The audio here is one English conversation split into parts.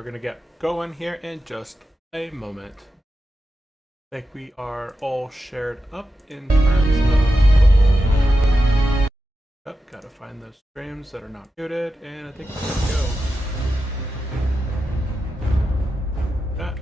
We're gonna get going here in just a moment. I think we are all shared up in terms of... gotta find those streams that are not muted, and I think we're good to go. That.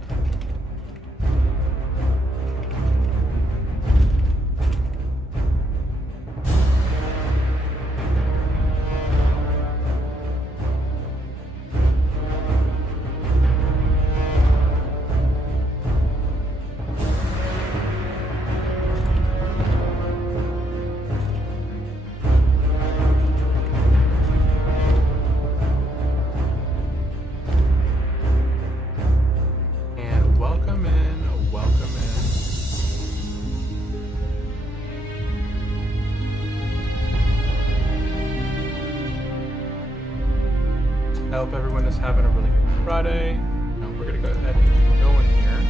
I hope everyone is having a really good Friday. Now we're gonna go ahead and keep going here.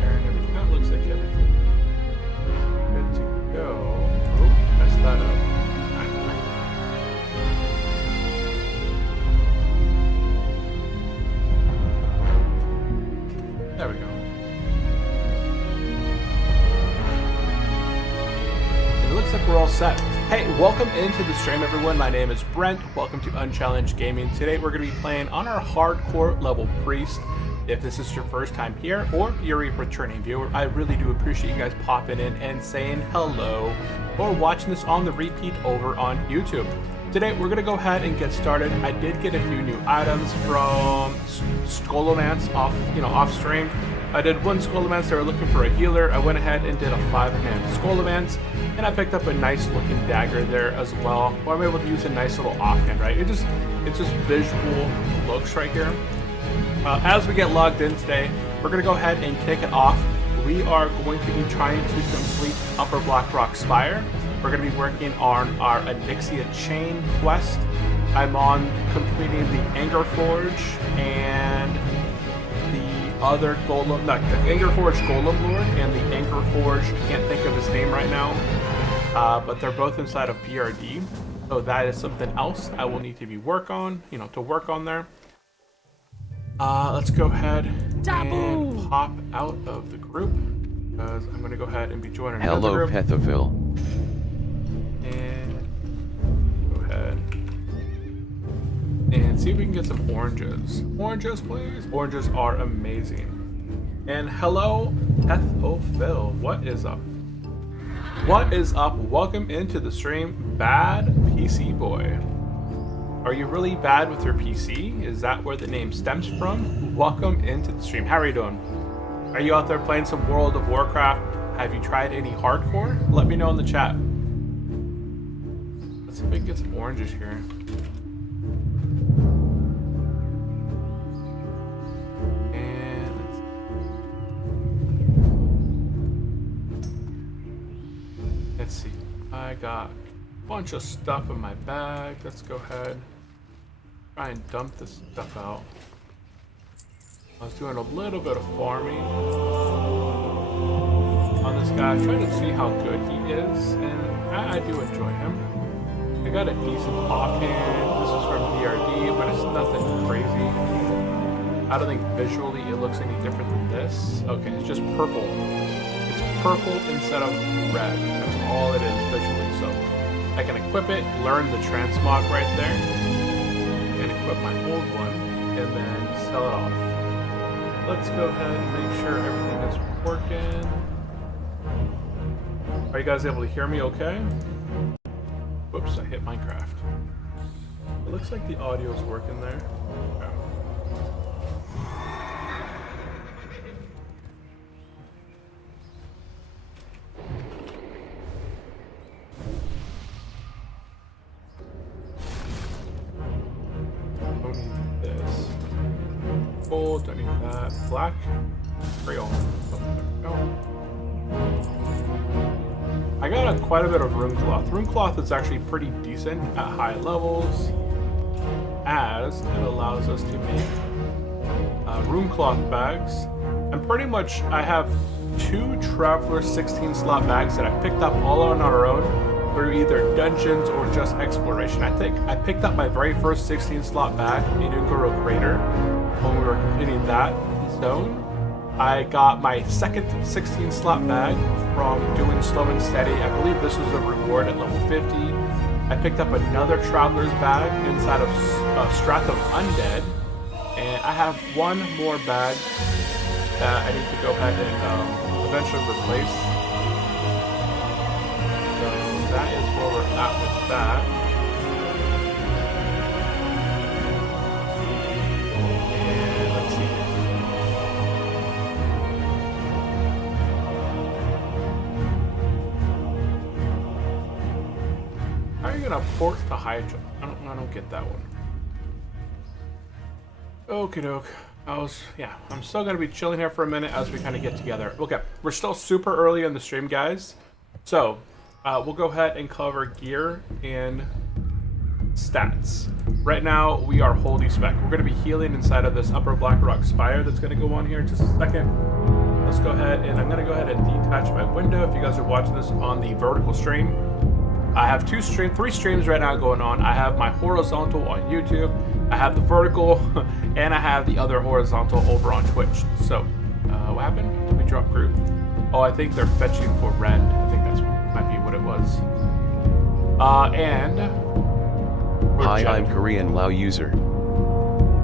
And everything, that looks like everything good to go. Oh, messed that up. There we go. It looks like we're all set. Hey, welcome into the stream, everyone. My name is Brent. Welcome to Unchallenged Gaming. Today we're going to be playing on our hardcore level priest. If this is your first time here or you're a returning viewer, I really do appreciate you guys popping in and saying hello or watching this on the repeat over on YouTube. Today we're going to go ahead and get started. I did get a few new items from Scholomance off stream. I did one Scholomance. They were looking for a healer. I went ahead and did a 5-man Scholomance, and I picked up a nice looking dagger there as well. Well, I'm able to use a nice little offhand, right? It's just visual looks right here. As we get logged in today, we're gonna go ahead and kick it off. We are going to be trying to complete Upper Blackrock Spire. We're gonna be working on our Adixia Chain quest. I'm on completing the Anger Forge and the other Golem, the Anger Forge Golem Lord and the Anger Forge, can't think of his name right now, but they're both inside of PRD, so that is something else I will need to work on there. Let's go ahead and pop out of the group, because I'm going to go ahead and be joining another group. Hello, Pethaville. And go ahead and see if we can get some oranges. Oranges, please. Oranges are amazing. And hello, Pethaville. What is up? What is up? Welcome into the stream, Bad PC Boy. Are you really bad with your PC? Is that where the name stems from? Welcome into the stream. How are you doing? Are you out there playing some World of Warcraft? Have you tried any hardcore? Let me know in the chat. Let's see if we can get some oranges here. Let's see, I got a bunch of stuff in my bag. Let's go ahead, try and dump this stuff out. I was doing a little bit of farming on this guy, trying to see how good he is, and I do enjoy him. I got a decent offhand. This is from BRD, but it's nothing crazy. I don't think visually it looks any different than this. Okay, it's just purple. Purple instead of red. That's all it is visually. So I can equip it, learn the transmog right there, and equip my old one, and then sell it off. Let's go ahead and make sure everything is working. Are you guys able to hear me okay? Whoops, I hit Minecraft. It looks like the audio is working there. Okay. Gold, don't need that. Black, Creole. I got quite a bit of rune cloth. Rune cloth is actually pretty decent at high levels, as it allows us to make rune cloth bags. And pretty much I have 2 Traveler 16 slot bags that I picked up all on our own through either dungeons or just exploration. I think I picked up my very first 16 slot bag in Ungoro Crater when we were completing that zone. I got my second 16 slot bag from doing slow and steady. I believe this was a reward at level 50. I picked up another traveler's bag inside of Strath of Undead, and I have one more bag that I need to go ahead and eventually replace. So that is where we're at with that. And let's see. How are you gonna port to Hydra? I don't get that one. Okie doke. I'm still gonna be chilling here for a minute as we kind of get together. Okay, we're still super early in the stream, guys. So we'll go ahead and cover gear and stats. Right now we are holy spec. We're gonna be healing inside of this upper Blackrock Spire that's gonna go on here in just a second. Let's go ahead and I'm gonna go ahead and detach my window. If you guys are watching this on the vertical stream, I have three streams right now going on. I have my horizontal on YouTube, I have the vertical, and I have the other horizontal over on Twitch. So, what happened? Did we drop group? Oh, I think they're fetching for red. I think that's might be what it was. And hi, I'm Korean WoW user.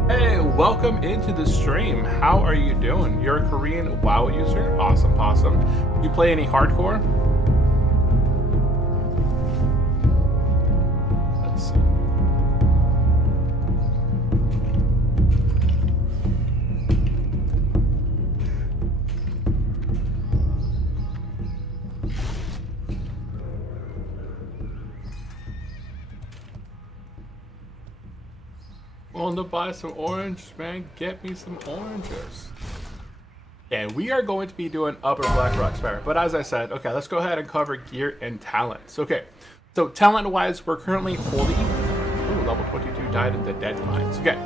Hey, welcome into the stream. How are you doing? You're a Korean WoW user? Awesome, awesome. You play any hardcore? Let's see. Want to buy some oranges, man? Get me some oranges. And we are going to be doing Upper Blackrock Spire. But as I said, okay, let's go ahead and cover gear and talents. Okay, so talent-wise, we're currently holy. Ooh, level 22 died in the dead mines. Okay,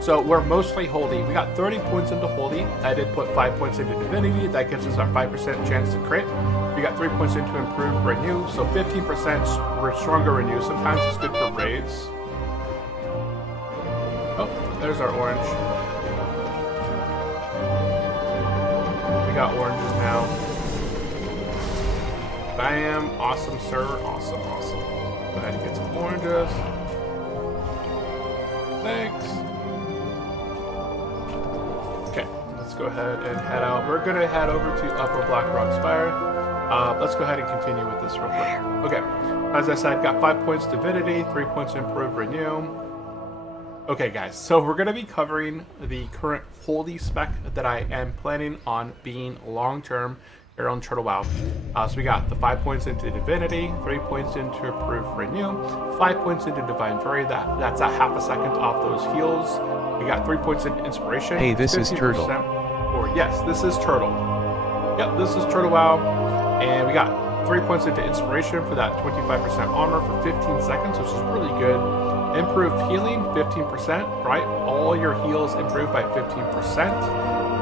so we're mostly holy. We got 30 points into holy. I did put 5 points into divinity. That gives us our 5% chance to crit. We got 3 points into improved renew. So 15% stronger renew. Sometimes it's good for raids. Oh, there's our orange. We got oranges now. Bam. Awesome, sir. Awesome, awesome. Go ahead and get some oranges. Thanks. Okay, let's go ahead and head out. We're going to head over to Upper Blackrock Spire. Let's go ahead and continue with this real quick. Okay, as I said, got 5 points divinity, 3 points improved renew. Okay guys, so we're going to be covering the current holy spec that I am planning on being long-term here on Turtle WoW. So we got the 5 points into Divinity, 3 points into Improved Renew, 5 points into Divine Fury, that's a half a second off those heals. We got 3 points into Inspiration. Hey, this is Turtle. Or yes, this is Turtle. Yep, this is Turtle WoW. And we got 3 points into Inspiration for that 25% armor for 15 seconds, which is really good. Improved healing, 15%, right? All your heals improved by 15%.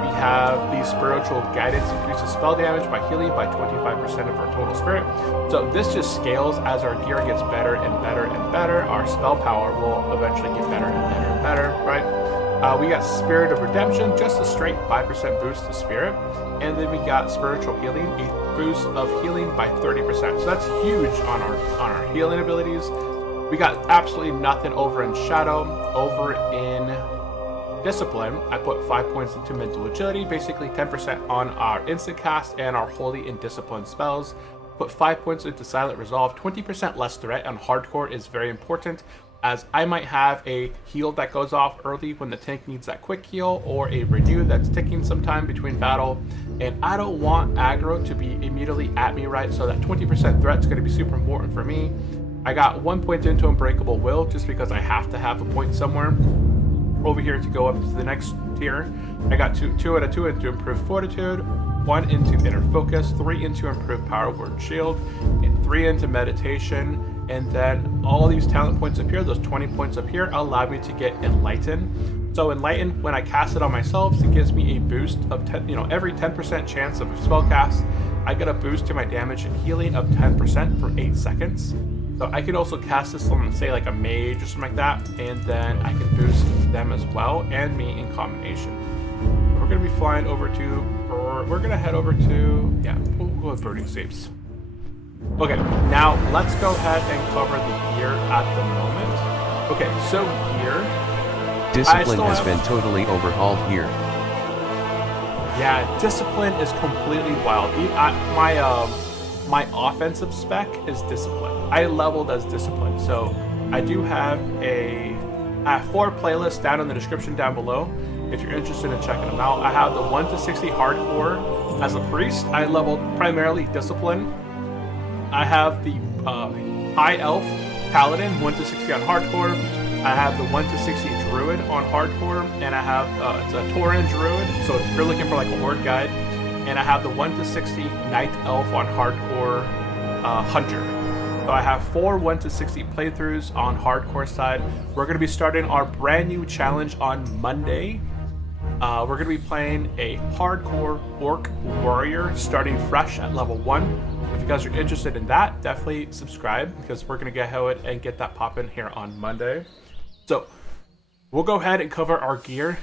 We have the spiritual guidance increases spell damage by healing by 25% of our total spirit. So this just scales as our gear gets better and better and better. Our spell power will eventually get better and better and better, right? We got Spirit of Redemption, just a straight 5% boost to spirit. And then we got spiritual healing, a boost of healing by 30%. So that's huge on our healing abilities. We got absolutely nothing over in Shadow. Over in Discipline, I put 5 points into Mental Agility, basically 10% on our Instant Cast and our Holy and Discipline spells. Put 5 points into Silent Resolve, 20% less threat on Hardcore is very important, as I might have a heal that goes off early when the tank needs that quick heal, or a renew that's ticking sometime between battle, and I don't want aggro to be immediately at me, right? So that 20% threat is going to be super important for me. I got 1 point into Unbreakable Will just because I have to have a point somewhere over here to go up to the next tier. I got 2 out of 2 into Improved Fortitude, 1 into Inner Focus, 3 into Improved Power Word Shield, and 3 into Meditation. And then all these talent points up here, those 20 points up here, allow me to get Enlighten. So Enlighten, when I cast it on myself, it gives me a boost of 10, every 10% chance of a spell cast, I get a boost to my damage and healing of 10% for 8 seconds. So I could also cast this on, say, like a mage or something like that, and then I can boost them as well, and me in combination. We're going to be flying over to, or we're going to head over to, yeah, we'll go with Burning Seeps. Okay, now let's go ahead and cover the gear at the moment. Okay, so gear. Discipline has been totally overhauled here. Yeah, discipline is completely wild. My offensive spec is discipline. I leveled as discipline, so I do have I have 4 playlists down in the description down below if you're interested in checking them out. I have the 1 to 60 hardcore as a priest. I leveled primarily discipline. I have the high elf paladin 1 to 60 on hardcore. I have the 1 to 60 druid on hardcore, and I have it's a Tauren druid, so if you're looking for like a horde guide. And I have the 1 to 60 Night Elf on hardcore Hunter. So I have 4 1 to 60 playthroughs on hardcore side. We're going to be starting our brand new challenge on Monday. We're going to be playing a hardcore orc warrior starting fresh at level 1. If you guys are interested in that, definitely subscribe because we're going to get ahead and get that popping here on Monday. So we'll go ahead and cover our gear.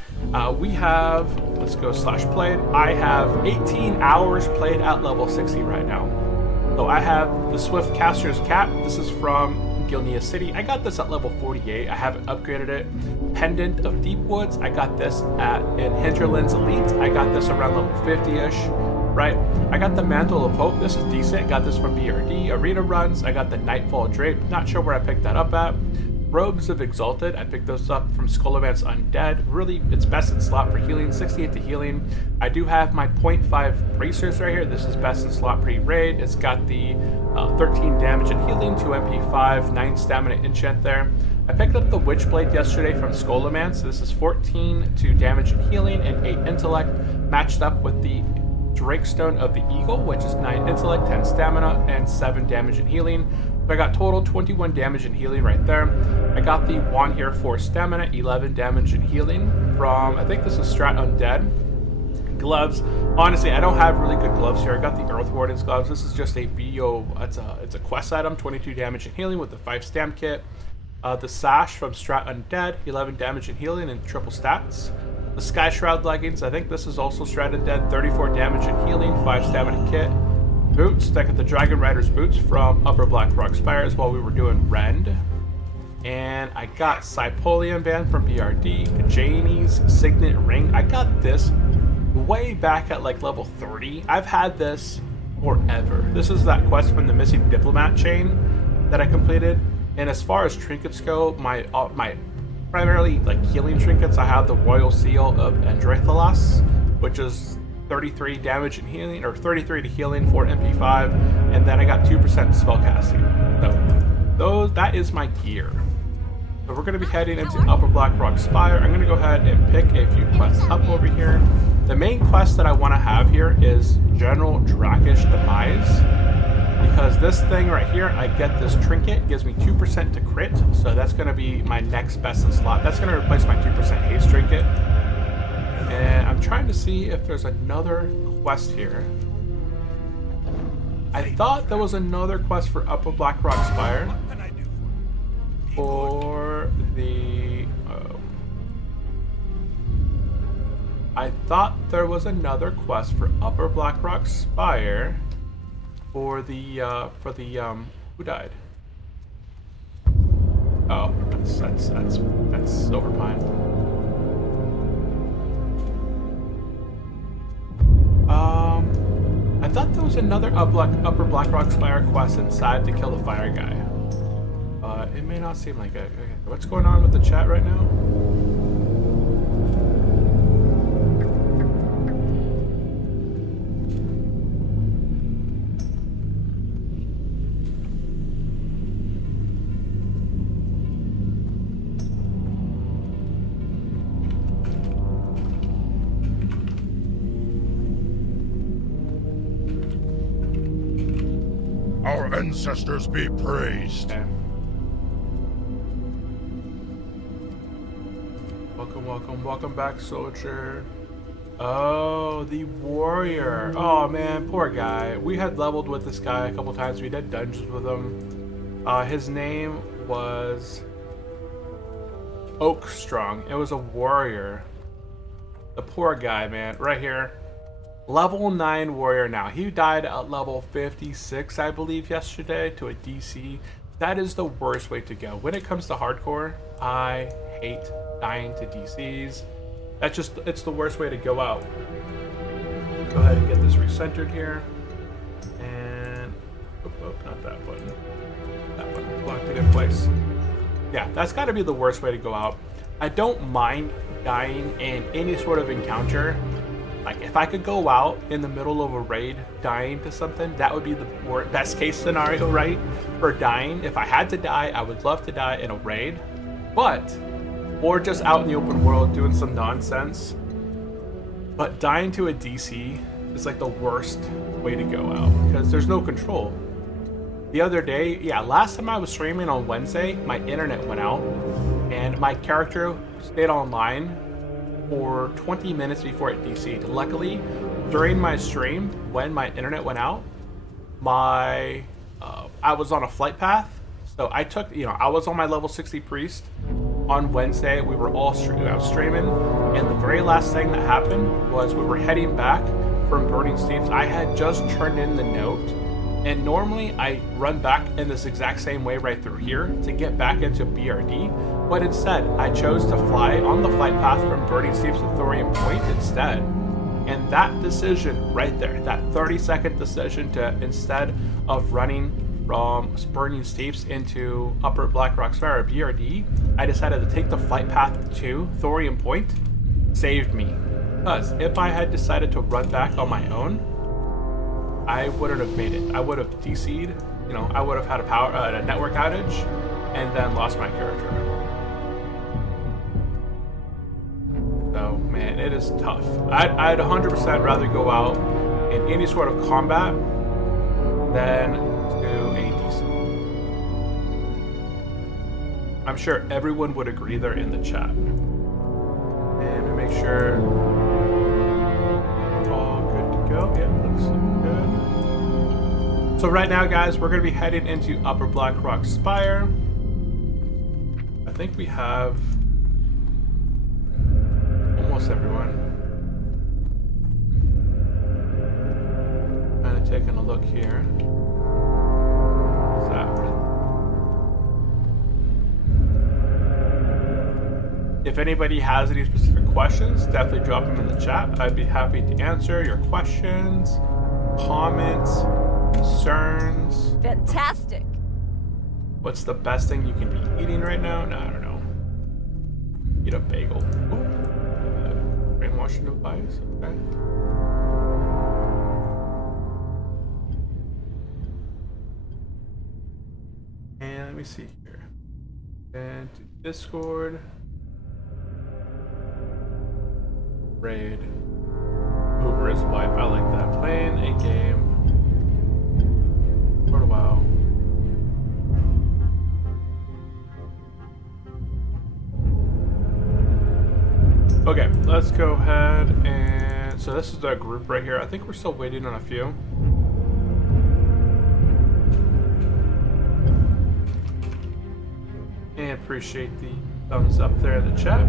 We have, let's go /played. I have 18 hours played at level 60 right now. So I have the Swift Caster's Cap. This is from Gilnea City. I got this at level 48. I haven't upgraded it. Pendant of Deep Woods. I got this in Hinterlands Elite. I got this around level 50-ish, right? I got the Mantle of Hope. This is decent. Got this from BRD. Arena runs. I got the Nightfall Drape. Not sure where I picked that up at. Robes of Exalted, I picked those up from Skullivant's Undead. Really, it's best in slot for healing, 68 to healing. I do have my 0.5 bracers right here. This is best in slot pre-raid. It's got the 13 damage and healing, 2 MP5, 9 stamina enchant there. I picked up the Witchblade yesterday from Skullivant. So this is 14 to damage and healing and 8 intellect, matched up with the Drakestone of the Eagle, which is 9 intellect, 10 stamina, and 7 damage and healing. So I got total 21 damage and healing right there. I got the wand here for stamina, 11 damage and healing from, I think this is Strat Undead. Gloves. Honestly, I don't have really good gloves here. I got the Earth Warden's gloves. This is just a BO, it's a quest item, 22 damage and healing with the 5 stam kit. The Sash from Strat Undead, 11 damage and healing and triple stats. The Sky Shroud leggings, I think this is also Strat Undead, 34 damage and healing, 5 stamina kit. Boots, I got the Dragon Rider's boots from Upper Blackrock Spires while we were doing Rend. And I got Cypolian Band from BRD, Janie's Signet Ring. I got this way back at like level 30. I've had this forever. This is that quest from the Missing Diplomat chain that I completed. And as far as trinkets go, my primarily like healing trinkets, I have the Royal Seal of Endrathalas, which is 33 damage and healing, or 33 to healing for MP5, and then I got 2% spellcasting. So that is my gear. So we're going to be heading into Upper Blackrock Spire. I'm going to go ahead and pick a few quests up over here. The main quest that I want to have here is General Drakish Demise, because this thing right here, I get this trinket, gives me 2% to crit, so that's going to be my next best in slot. That's going to replace my 2% haste trinket. And I'm trying to see if there's another quest here. I thought there was another quest for Upper Blackrock Spire. For the... I thought there was another quest for Upper Blackrock Spire for the who died? Oh, that's Silverpine. I thought there was another Upper Blackrock Spire quest inside to kill the fire guy. It may not seem like it. Okay. What's going on with the chat right now? Our ancestors be praised. Okay. Welcome back, soldier. Oh, the warrior. Oh man, poor guy. We had leveled with this guy a couple times. We did dungeons with him. His name was Oakstrong. It was a warrior. The poor guy, man. Right here. Level 9 warrior now. He died at level 56, I believe, yesterday to a DC. That is the worst way to go. When it comes to hardcore, I hate dying to DCs. It's the worst way to go out. Go ahead and get this recentered here. And, not that button. That button, locked it in place. Yeah, that's gotta be the worst way to go out. I don't mind dying in any sort of encounter. Like, if I could go out in the middle of a raid dying to something, that would be the best case scenario, right? For dying. If I had to die, I would love to die in a raid. Or just out in the open world doing some nonsense. But dying to a DC is like the worst way to go out because there's no control. The other day, last time I was streaming on Wednesday, my internet went out and my character stayed online for 20 minutes before it DC'd. Luckily, during my stream, when my internet went out, I was on a flight path. So I took, I was on my level 60 priest. On Wednesday, we were all streaming, and the very last thing that happened was we were heading back from Burning Steeps. I had just turned in the note, and normally I run back in this exact same way right through here to get back into BRD, but instead I chose to fly on the flight path from Burning Steeps to Thorium Point instead. And that decision right there, that 30-second decision to, instead of running from Burning Steeps into Upper Blackrock Spire or BRD, I decided to take the flight path to Thorium Point. Saved me. Because if I had decided to run back on my own, I wouldn't have made it. I would have DC'd, I would have had a network outage and then lost my character. So, man, it is tough. I'd 100% rather go out in any sort of combat than to a DC. I'm sure everyone would agree there in the chat. And to make sure we're all good to go. Yeah, looks good. So right now, guys, we're going to be heading into Upper Blackrock Spire. I think we have almost everyone. Kind of taking a look here. If anybody has any specific questions, definitely drop them in the chat. I'd be happy to answer your questions, comments, concerns. Fantastic. What's the best thing you can be eating right now? No, I don't know. Eat a bagel. Brainwashing device, okay. And let me see here. And to Discord. Raid. Uber is wipe. I like that. Playing a game for a while. Okay, let's go ahead and so this is the group right here. I think we're still waiting on a few. And appreciate the thumbs up there in the chat.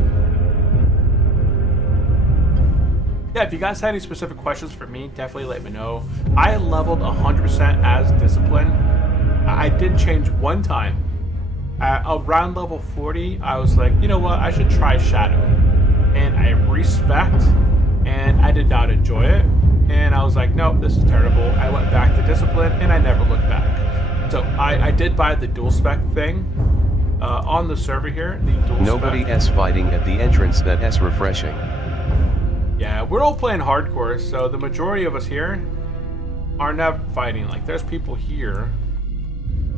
Yeah, if you guys had any specific questions for me, definitely let me know. I leveled 100% as Discipline. I did change one time. At around level 40, I was like, you know what, I should try Shadow. And I respect, and I did not enjoy it. And I was like, nope, this is terrible. I went back to Discipline, and I never looked back. So I did buy the dual spec thing on the server here. The dual Nobody spec. S fighting at the entrance, that's refreshing. Yeah, we're all playing hardcore, so the majority of us here are not fighting. Like, there's people here,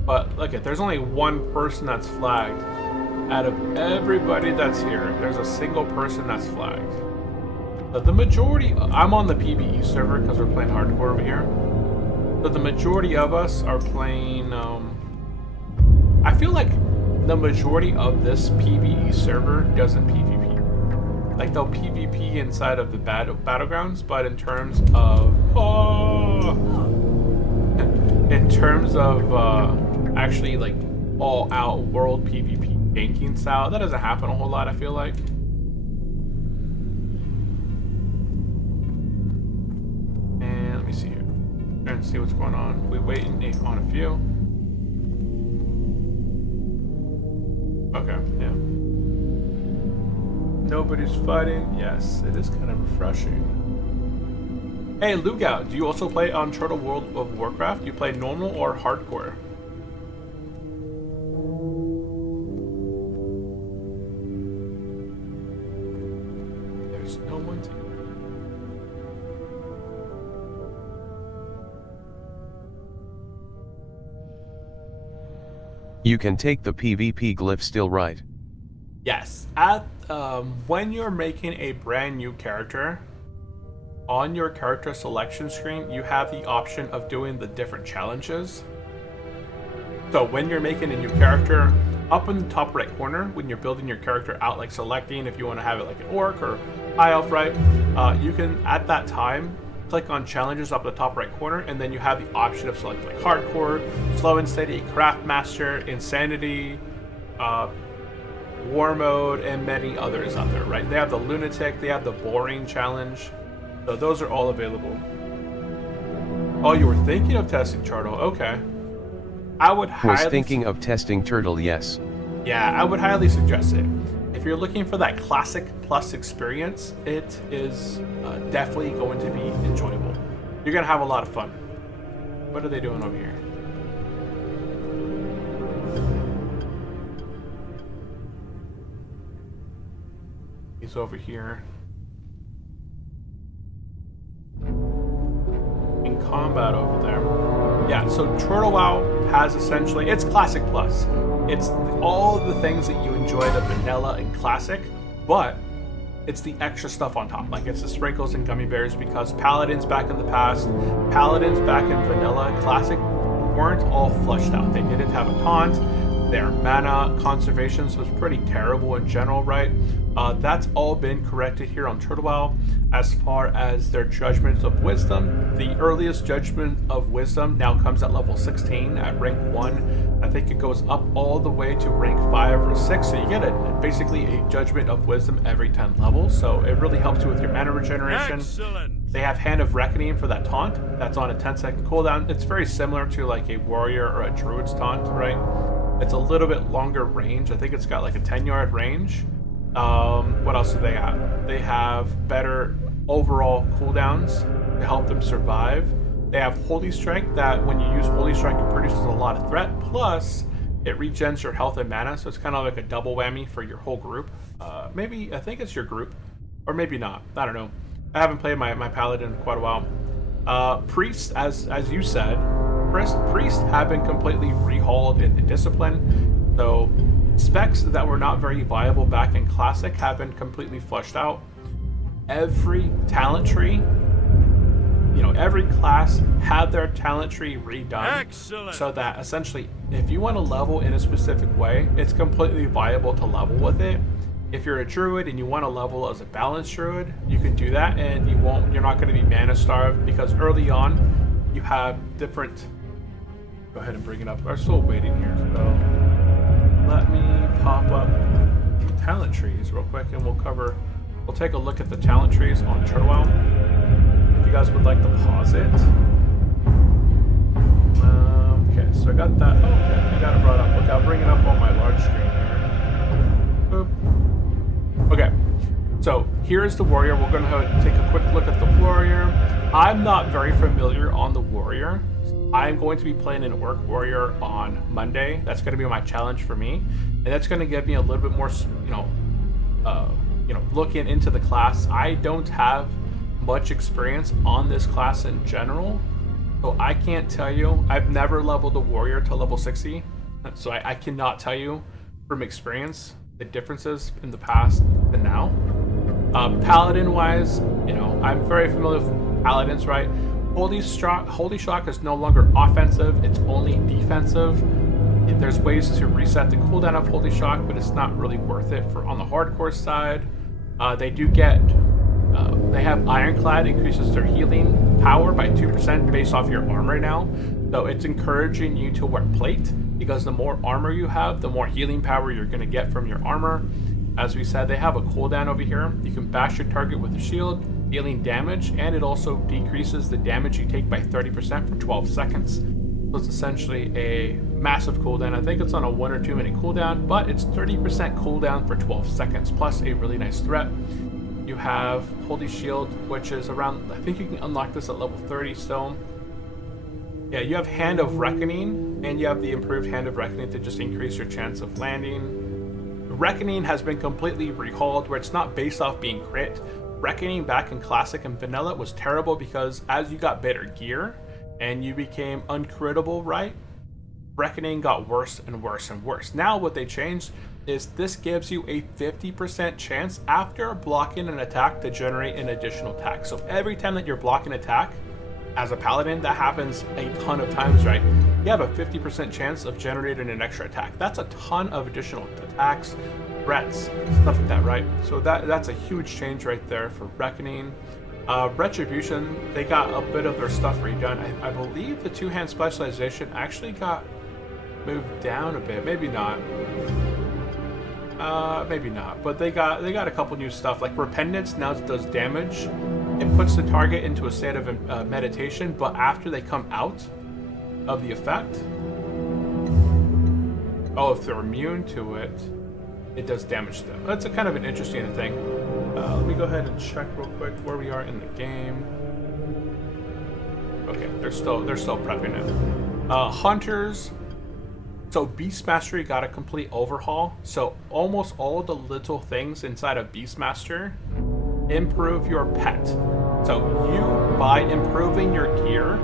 but look at, there's only one person that's flagged. Out of everybody that's here, there's a single person that's flagged. But the majority, I'm on the PvE server because we're playing hardcore over here. So the majority of us are playing, I feel like the majority of this PvE server doesn't PvP. like they'll PvP inside of the battlegrounds, but in terms of actually like all out world PvP ganking style, that doesn't happen a whole lot, I feel like. And let me see here. Trying to see what's going on. We wait on a few. Okay, yeah. Nobody's fighting. Yes, it is kind of refreshing. Hey, Lugao, do you also play on Hardcore World of Warcraft? Do you play normal or hardcore? There's no one to... You can take the PvP glyph still, right? Yes. When you're making a brand new character, on your character selection screen, you have the option of doing the different challenges. So when you're making a new character, up in the top right corner, when you're building your character out, like selecting if you want to have it like an orc or high elf, right? You can, at that time, click on challenges up in the top right corner, and then you have the option of selecting like hardcore, slow and steady, craft master, insanity, war mode, and many others out there, right? They have the lunatic, they have the boring challenge. So those are all available. Oh, you were thinking of testing Turtle? Okay. I would was thinking of testing Turtle, yes. Yeah, I would highly suggest it. If you're looking for that classic plus experience, it is definitely going to be enjoyable. You're gonna have a lot of fun. What are they doing over here? He's over here. In combat over there. Yeah, so Turtle WoW has essentially, it's Classic Plus. It's all the things that you enjoy, the vanilla and classic, but it's the extra stuff on top. Like it's the sprinkles and gummy bears, because paladins back in the past, paladins back in vanilla and classic weren't all flushed out. They didn't have a taunt. Their mana conservations was pretty terrible in general, right? That's all been corrected here on Turtle WoW. As far as their Judgments of Wisdom, the earliest Judgment of Wisdom now comes at level 16 at rank 1. I think it goes up all the way to rank 5 or 6, so you get basically a Judgment of Wisdom every 10 levels, so it really helps you with your mana regeneration. Excellent. They have Hand of Reckoning for that taunt. That's on a 10-second cooldown. It's very similar to like a warrior or a druid's taunt, right? It's a little bit longer range. I think it's got like a 10-yard range. What else do they have? They have better overall cooldowns to help them survive. They have Holy Strike, that when you use Holy Strike, it produces a lot of threat, plus it regens your health and mana, so it's kind of like a double whammy for your whole group. Maybe, I think it's your group, or maybe not. I don't know. I haven't played my Paladin in quite a while. Priests, as you said, priests have been completely rehauled into Discipline, so specs that were not very viable back in Classic have been completely flushed out. Every talent tree, every class had their talent tree redone. Excellent. So that essentially, if you want to level in a specific way, it's completely viable to level with it. If you're a druid and you want to level as a balanced druid, you can do that, and you're not going to be mana starved, because early on you have different. Go ahead and bring it up. We're still waiting here, so let me pop up talent trees real quick, and we'll take a look at the talent trees on Turtle WoW. If you guys would like to pause it. Okay, so I got that. Oh, okay, I got it brought up. Look, I'll bring it up on my large screen here. Boop. Okay, so here's the warrior. We're going to take a quick look at the warrior. I'm not very familiar on the warrior. I'm going to be playing an orc warrior on Monday. That's going to be my challenge for me, and that's going to give me a little bit more, looking into the class. I don't have much experience on this class in general, so I can't tell you. I've never leveled a warrior to level 60, so I cannot tell you from experience the differences in the past and now. Paladin wise, I'm very familiar with paladins, right? Holy Shock is no longer offensive, it's only defensive. There's ways to reset the cooldown of Holy Shock, but it's not really worth it on the hardcore side. They do get, they have Ironclad, increases their healing power by 2% based off your armor now. So it's encouraging you to wear plate, because the more armor you have, the more healing power you're going to get from your armor. As we said, they have a cooldown over here. You can bash your target with a shield, dealing damage, and it also decreases the damage you take by 30% for 12 seconds. So it's essentially a massive cooldown. I think it's on a 1 or 2 minute cooldown, but it's 30% cooldown for 12 seconds, plus a really nice threat. You have Holy Shield, which is around, I think you can unlock this at level 30 still. Yeah, you have Hand of Reckoning, and you have the improved Hand of Reckoning to just increase your chance of landing. Reckoning has been completely rehauled, where it's not based off being crit. Reckoning back in Classic and Vanilla was terrible because as you got better gear and you became uncrittable, right? Reckoning got worse and worse and worse. Now what they changed is this gives you a 50% chance after blocking an attack to generate an additional attack. So every time that you're blocking an attack, as a paladin, that happens a ton of times, right? You have a 50% chance of generating an extra attack. That's a ton of additional attacks, threats, stuff like that, right? So that's a huge change right there for Reckoning. Retribution, they got a bit of their stuff redone. I believe the two-hand specialization actually got moved down a bit. Maybe not. Maybe not. But they got a couple new stuff. Like Repentance now does damage. It puts the target into a state of meditation, but after they come out of the effect, if they're immune to it, it does damage to them. That's a kind of an interesting thing. Let me go ahead and check real quick where we are in the game. Okay, they're still prepping it. Hunters. So Beast Mastery got a complete overhaul. So almost all the little things inside of Beastmaster improve your pet. So you, by improving your gear,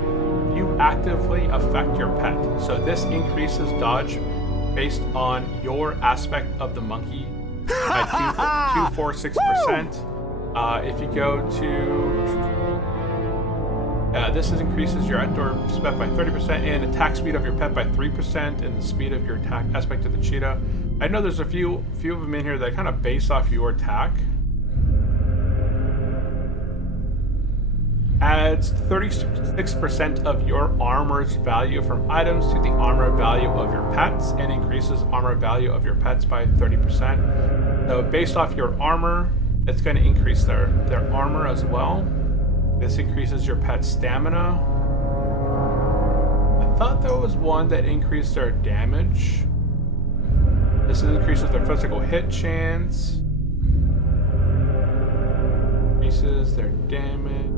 you actively affect your pet. So this increases dodge based on your aspect of the monkey by 246%. If you go to this increases your outdoor speed by 30% and attack speed of your pet by 3% and the speed of your attack aspect of the cheetah. I know there's a few of them in here that kind of base off your attack. Adds 36% of your armor's value from items to the armor value of your pets and increases armor value of your pets by 30%. So based off your armor, it's going to increase their armor as well. This increases your pet's stamina. I thought there was one that increased their damage. This increases their physical hit chance. Increases their damage.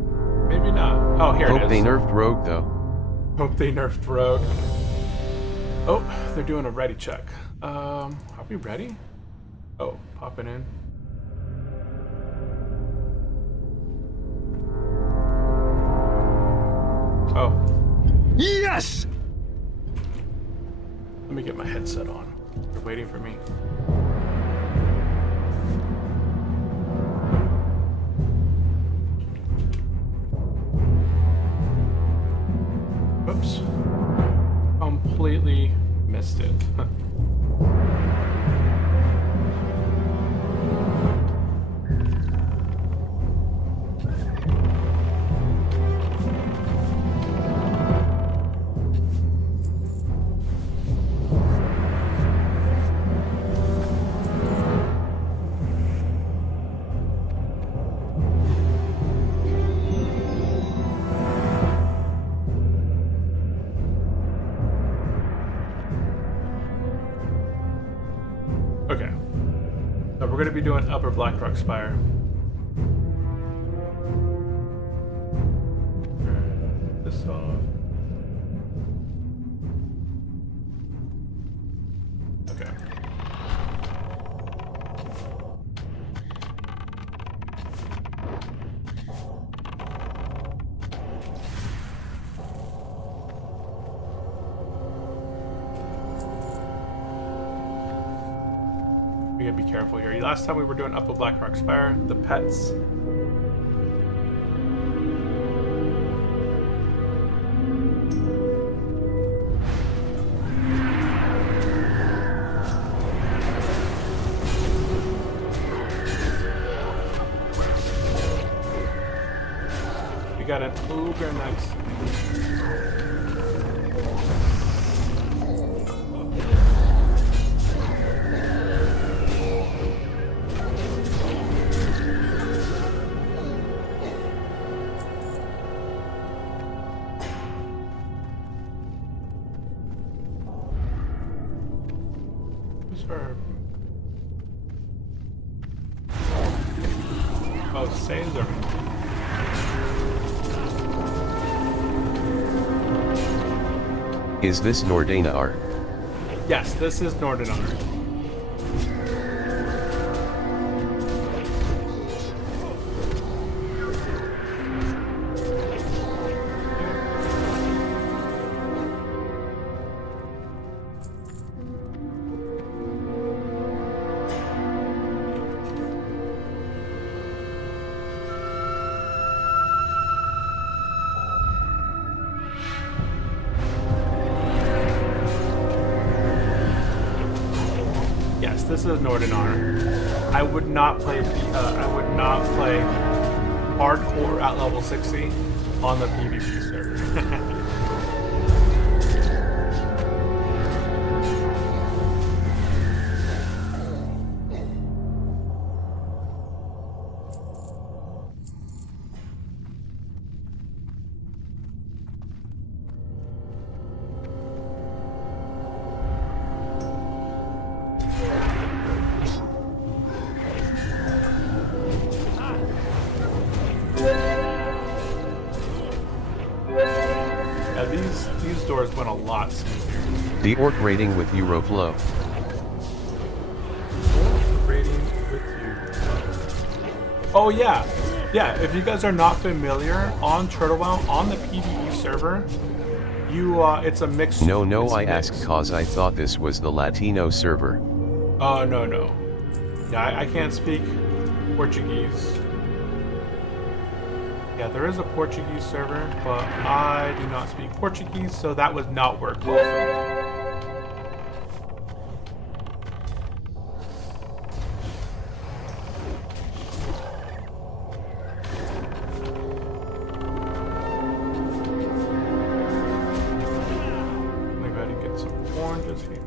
Maybe not. Oh, here it is. Hope they nerfed Rogue, though. Hope they nerfed Rogue. Oh, they're doing a ready check. Are we ready? Oh, popping in. Oh. Yes! Let me get my headset on. They're waiting for me. Oops. Completely missed it. Okay. So we're going to be doing Upper Blackrock Spire. Turn this off. Okay. We gotta be careful here. Last time we were doing Upper Blackrock Spire, the pets. We got an ogre next. Oh, Caesar. Is this Nordanar? Yes, this is Nordanar. Yes, this is Nordanar. I would not play hardcore at level 60 on the PvP server. These doors went a lot smoother. The orc raiding with Euroflow. Raiding with you. Oh yeah, yeah. If you guys are not familiar, on TurtleWow on the PvE server, it's a mix. No, I asked cause I thought this was the Latino server. Oh no. Yeah, I can't speak Portuguese. Yeah, there is a Portuguese server, but I do not speak Portuguese, so that would not work well for me. I'm gonna go ahead and get some oranges here.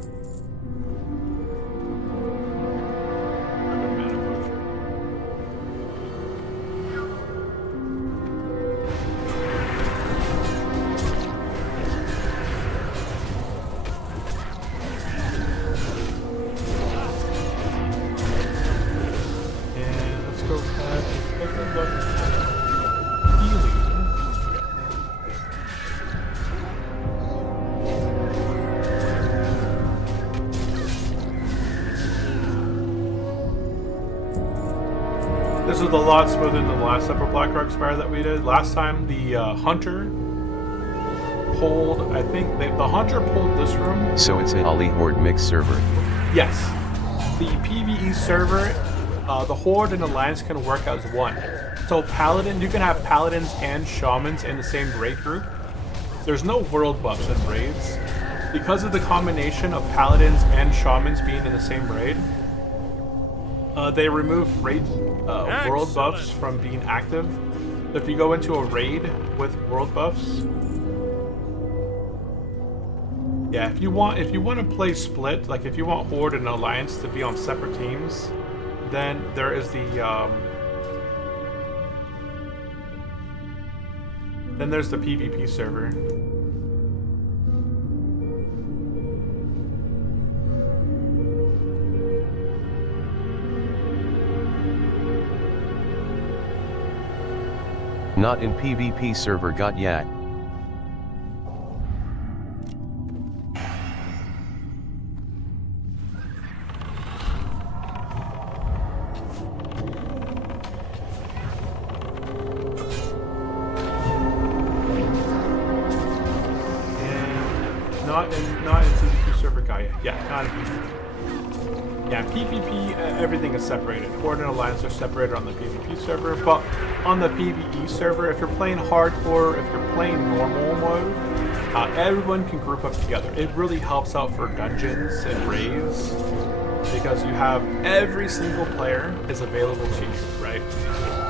This is a lot smoother than the last Upper Blackrock Spire that we did. Last time, the Hunter pulled, I think, the Hunter pulled this room. So it's a Holly Horde mix server. Yes. The PvE server, the Horde and Alliance can work as one. So Paladin, you can have Paladins and Shamans in the same raid group. There's no world buffs in raids. Because of the combination of Paladins and Shamans being in the same raid, they removed raid world buffs from being active. So if you go into a raid with world buffs, yeah, if you want to play split, like if you want Horde and Alliance to be on separate teams, then there is then there's the PvP server. Not in PvP server got yet. Not in PvP server got yet. Yeah, not in PvP. Yeah, PvP, everything is separated. Horde and Alliance are separated on the PvP server, but on the PvE server, if you're playing hardcore, if you're playing normal mode, everyone can group up together. It really helps out for dungeons and raids, because you have every single player is available to you, right?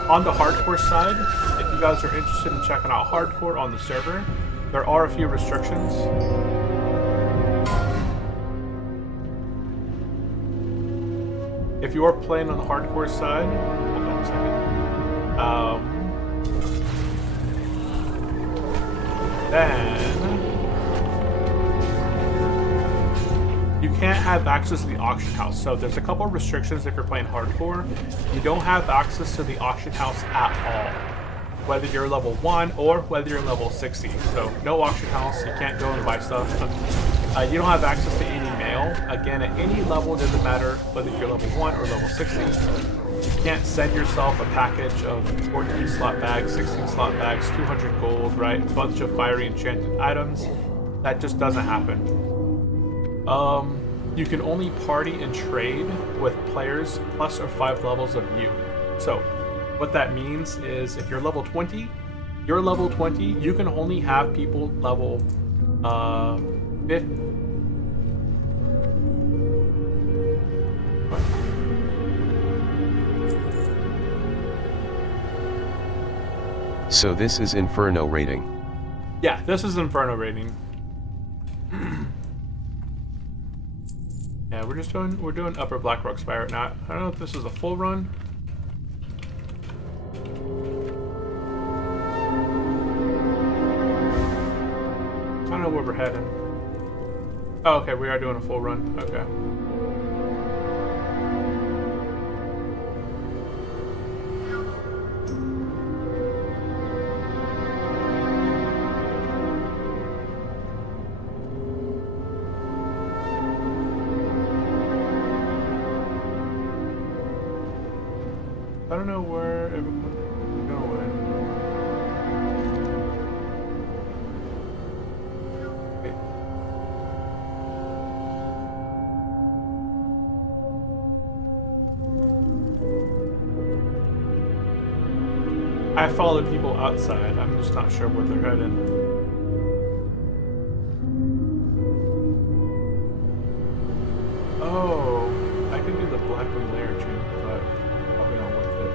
On the hardcore side, if you guys are interested in checking out Hardcore on the server, there are a few restrictions. If you are playing on the Hardcore side, hold on a second. Then you can't have access to the auction house. So there's a couple of restrictions if you're playing Hardcore. You don't have access to the auction house at all, whether you're level 1 or whether you're level 60. So no auction house, you can't go and buy stuff. You don't have access to any mail. Again, at any level, it doesn't matter whether you're level 1 or level 60. You can't send yourself a package of 14 slot bags, 16 slot bags, 200 gold, right? A bunch of fiery enchanted items. That just doesn't happen. You can only party and trade with players plus or 5 levels of you. So what that means is if you're level 20, you can only have people level 50. So this is Inferno rating. Yeah, this is Inferno rating. Yeah, we're doing Upper Blackrock Spire right now. I don't know if this is a full run. I don't know where we're heading. Oh, okay, we are doing a full run. Okay. I don't know where everyone's going. Wait. I followed people outside. I'm just not sure where they're headed. Oh, I can do the Blackwood Lair tree, but probably not worth it.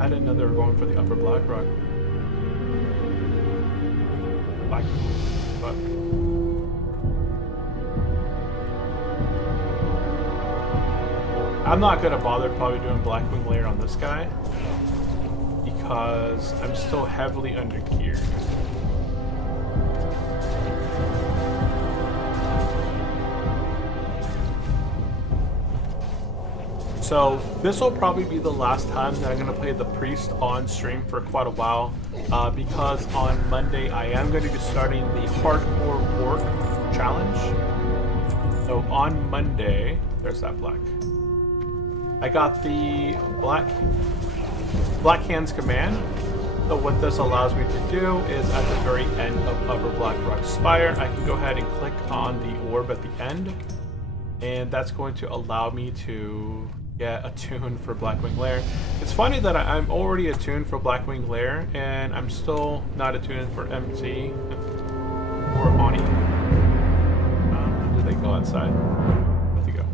I didn't know they were going for the Upper Blackrock. But I'm not gonna bother probably doing Blackwing Lair on this guy because I'm still heavily under geared. So this will probably be the last time that I'm going to play the Priest on stream for quite a while, because on Monday I am going to be starting the Hardcore Work Challenge. So on Monday, there's that black. I got the Black Hands command. So what this allows me to do is at the very end of Upper Blackrock Spire, I can go ahead and click on the orb at the end, and that's going to allow me to get attuned for Blackwing Lair. It's funny that I'm already attuned for Blackwing Lair, and I'm still not attuned for MT or Ani. Did they go outside? Where'd they go?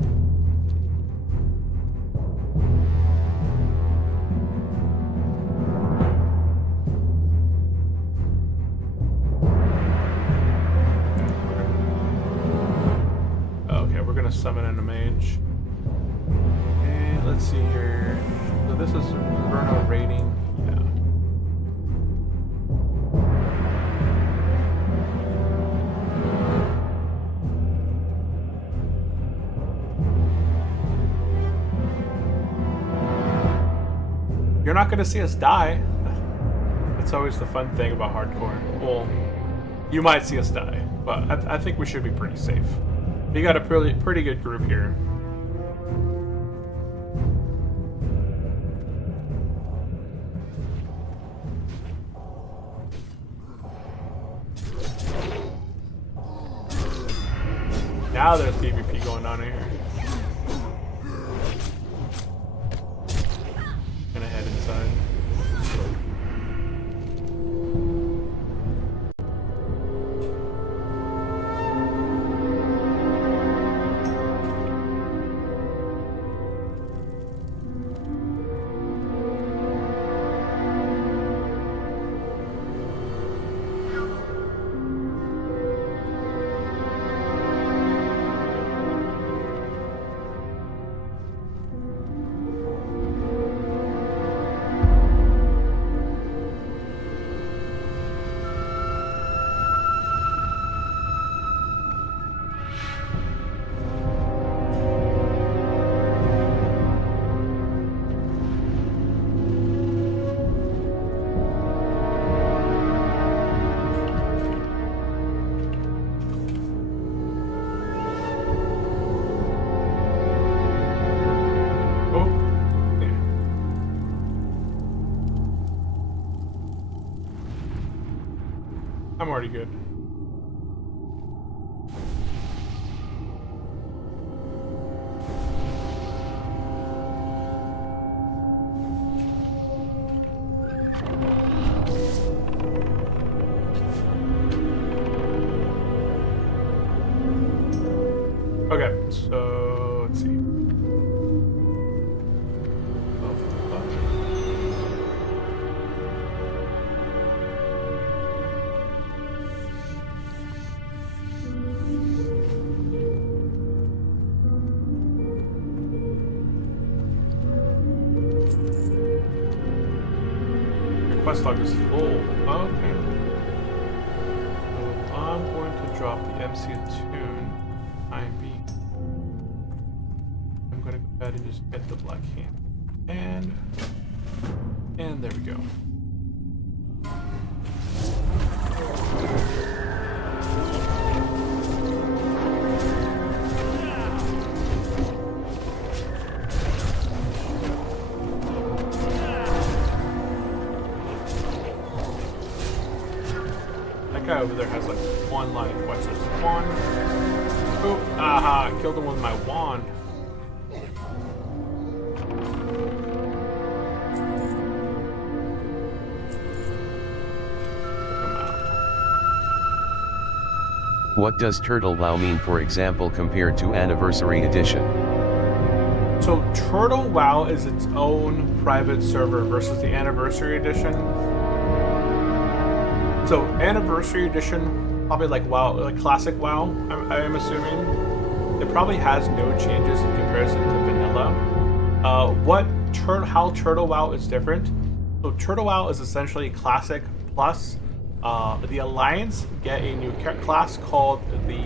Okay, we're gonna summon in a mage. Let's see here. So this is Inferno rating. Yeah. You're not going to see us die. That's always the fun thing about Hardcore. Well, you might see us die, but I think we should be pretty safe. We got a pretty good group here. Now there's PvP going on here. Gonna head inside. already good. Okay, so let's see. Your quest log is full. Okay. So I'm going to drop the MC tune. IB. I'm gonna go ahead and just get the black hand. And there we go. That guy over there has like one line of quests. One. Oh, aha, I killed him with my wand. What does Turtle WoW mean, for example, compared to Anniversary Edition? So Turtle WoW is its own private server versus the Anniversary Edition. So Anniversary Edition, probably like WoW, like classic WoW, I am assuming. It probably has no changes in comparison to vanilla. How Turtle WoW is different. So Turtle WoW is essentially classic plus. The Alliance get a new class called the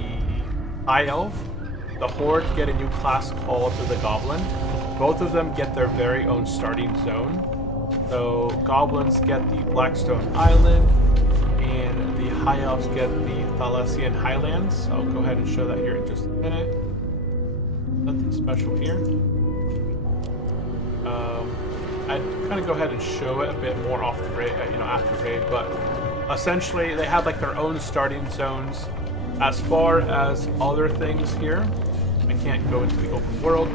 High Elf. The Horde get a new class called the Goblin. Both of them get their very own starting zone. So Goblins get the Blackstone Island, and the High Elves get the Thalassian Highlands. I'll go ahead and show that here in just a minute. Nothing special here. I'd kind of go ahead and show it a bit more off the raid, after raid, but essentially they have like their own starting zones. As far as other things here, I can't go into the open world.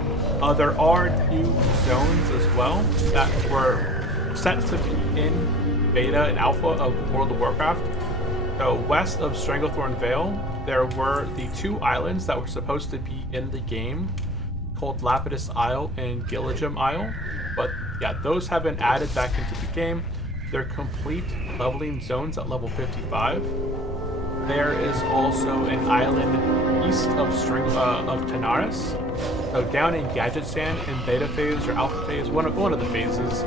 There are new zones as well that were set to be in beta and alpha of World of Warcraft. So west of Stranglethorn Vale, there were the two islands that were supposed to be in the game called Lapidus Isle and Gilligim Isle. But yeah, those have been added back into the game. They're complete leveling zones at level 55. There is also an island east of Tanaris. So down in Gadget Sand in beta phase or alpha phase, one of the phases,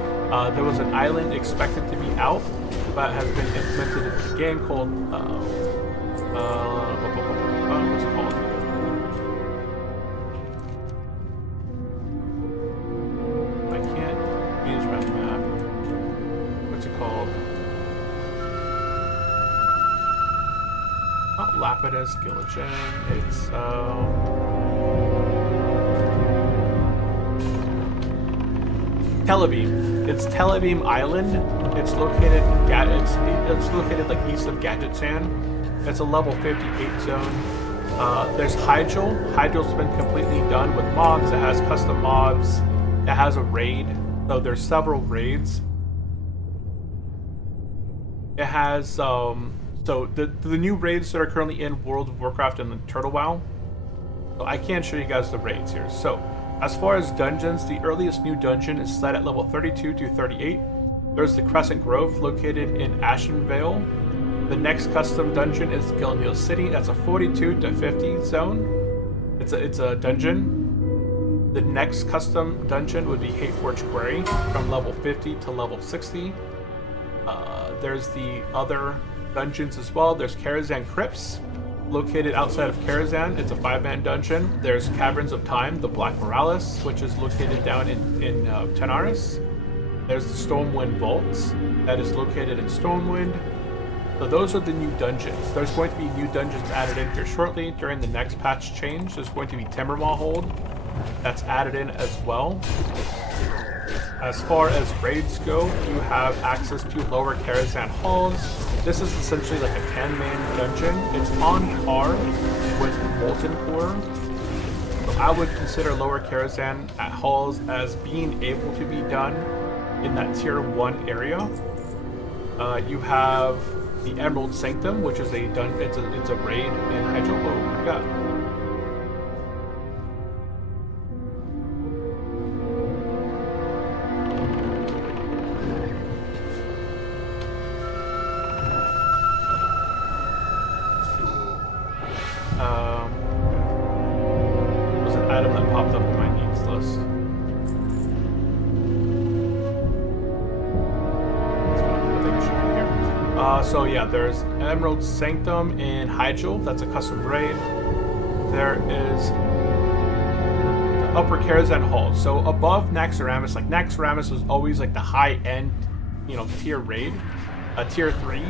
there was an island expected to be out, but has been implemented in the game called what's it called? I can't change my map. What's it called? Not Lapidus, Gilligan. It's Telebeam. It's Telebeam Island. It's located it's located like east of Gadget Sand. It's a level 58 zone. There's Hyjal. Hyjal's been completely done with mobs. It has custom mobs. It has a raid. So there's several raids. It has so the new raids that are currently in World of Warcraft and the Turtle WoW. So I can't show you guys the raids here. So as far as dungeons, the earliest new dungeon is set at level 32 to 38. There's the Crescent Grove located in Ashenvale. The next custom dungeon is Gilneal City. That's a 42 to 50 zone. It's a dungeon. The next custom dungeon would be Hateforge Quarry from level 50 to level 60. There's the other dungeons as well. There's Karazhan Crypts, located outside of Karazhan. It's a 5-man dungeon. There's Caverns of Time, the Black Moralis, which is located down in Tanaris. There's the Stormwind Vaults, that is located in Stormwind. So those are the new dungeons. There's going to be new dungeons added in here shortly during the next patch change. There's going to be Timbermaw Hold, that's added in as well. As far as raids go, you have access to Lower Karazhan halls. This is essentially like a 10-man dungeon. It's on par with Molten Core. So I would consider Lower Karazhan at halls as being able to be done in that tier 1 area. You have the Emerald Sanctum, which is it's a raid in Hydro. Oh my god. Was an item that popped up on my needs list. So yeah, there's Emerald Sanctum in Hyjal. That's a custom raid. There is the Upper Karazhan Hall. So above Naxxramas, like Naxxramas was always like the high-end, tier raid, tier 3.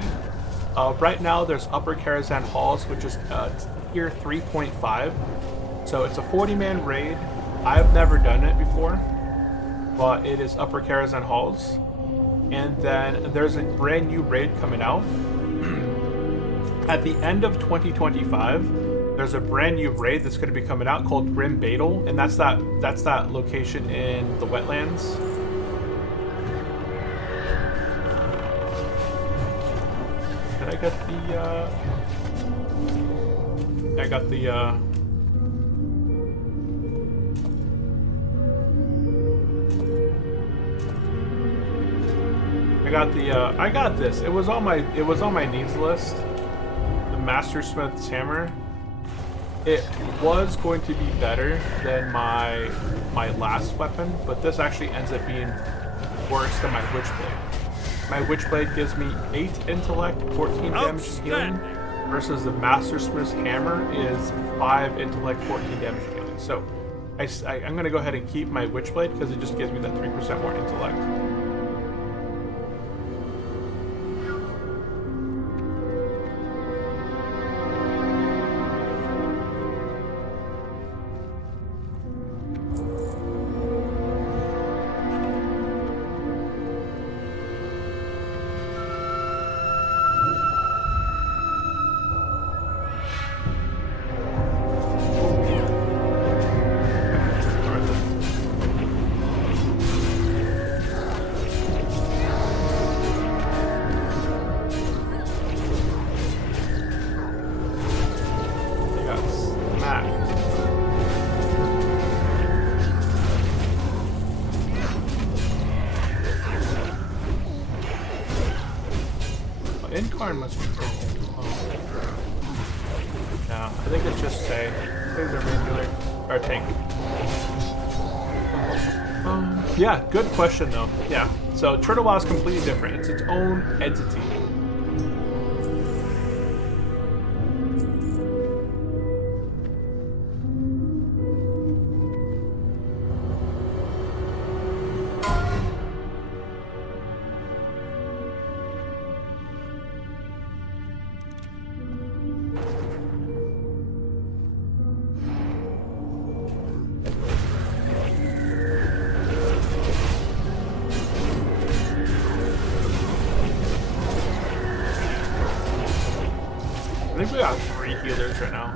Right now there's Upper Karazhan Halls, which is tier 3.5. So it's a 40-man raid. I've never done it before, but it is Upper Karazhan Halls. And then there's a brand new raid coming out. At the end of 2025, there's a brand new raid that's going to be coming out called Grim Battle, and that's that location in the wetlands. Did I get the I got the I got this. It was on my needs list. The Mastersmith's hammer. It was going to be better than my last weapon, but this actually ends up being worse than my Witchblade. My Witchblade gives me 8 intellect, 14 damage and healing, versus the Mastersmith's hammer is 5 intellect, 14 damage and healing. So I'm gonna go ahead and keep my Witchblade because it just gives me that 3% more intellect. Incarn must be taken. No, I think it's just say. These are regular. Or tank. Yeah, good question though. Yeah, so Turtle Wow is completely different. It's its own entity. I think we got 3 healers right now.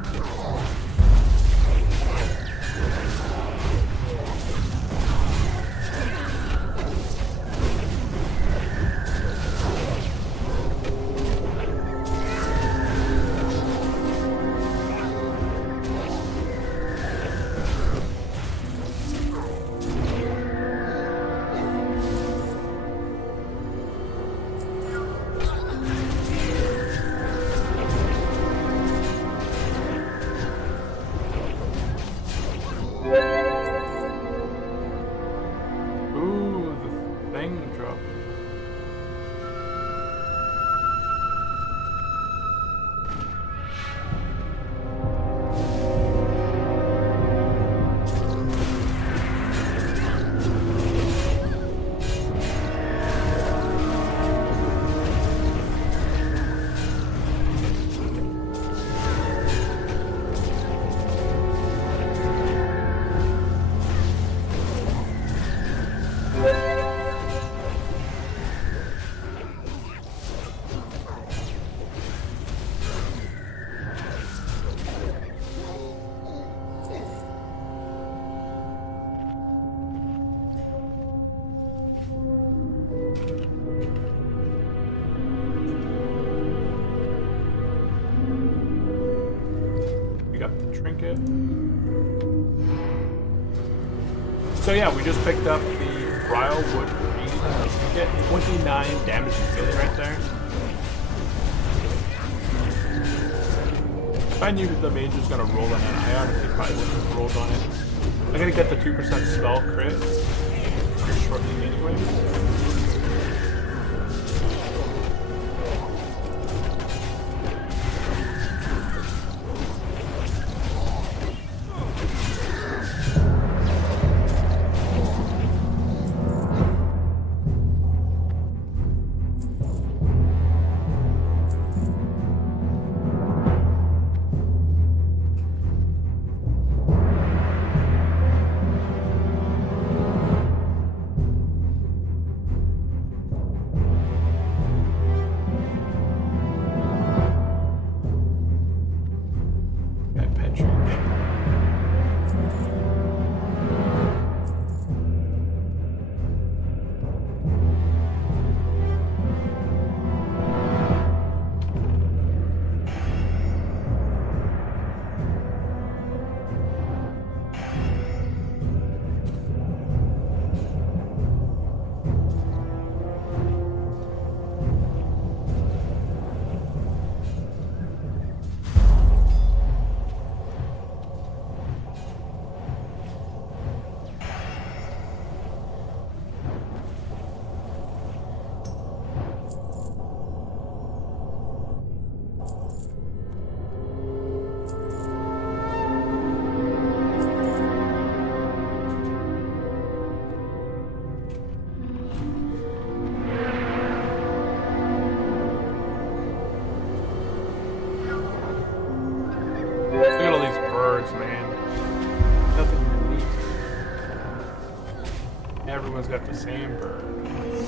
kit. So yeah, we just picked up the Briarwood Reed. You get 29 damage and melee right there. If I knew the mage was gonna roll on it, I honestly probably wouldn't have rolled on it. I'm gonna get the 2% spell crit shortly anyways. Everyone's got the same bird.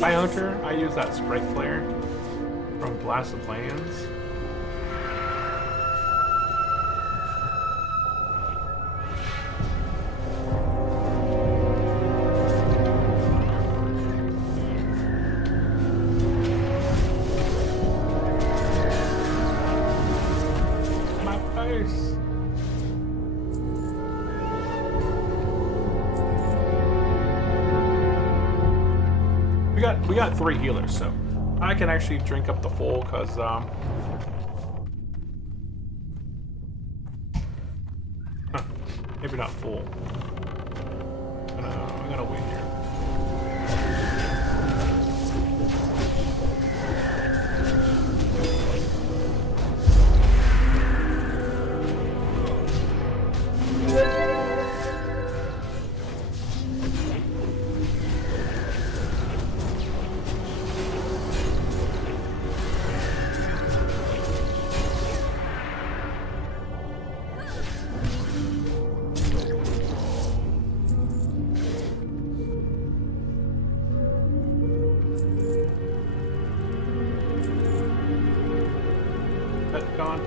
By Hunter, I use that Sprite Flare from Blast of Lands. My face. We got 3 healers, so I can actually drink up the full, cause maybe not full. I'm gonna wait here.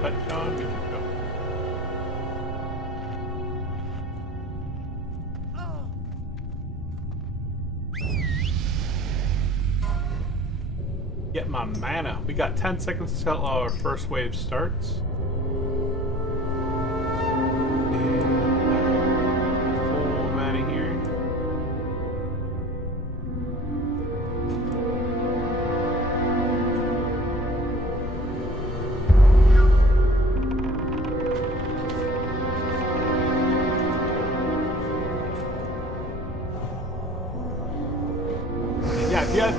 Pet gone, we can go. Get my mana. We got 10 seconds until our first wave starts. And full mana here.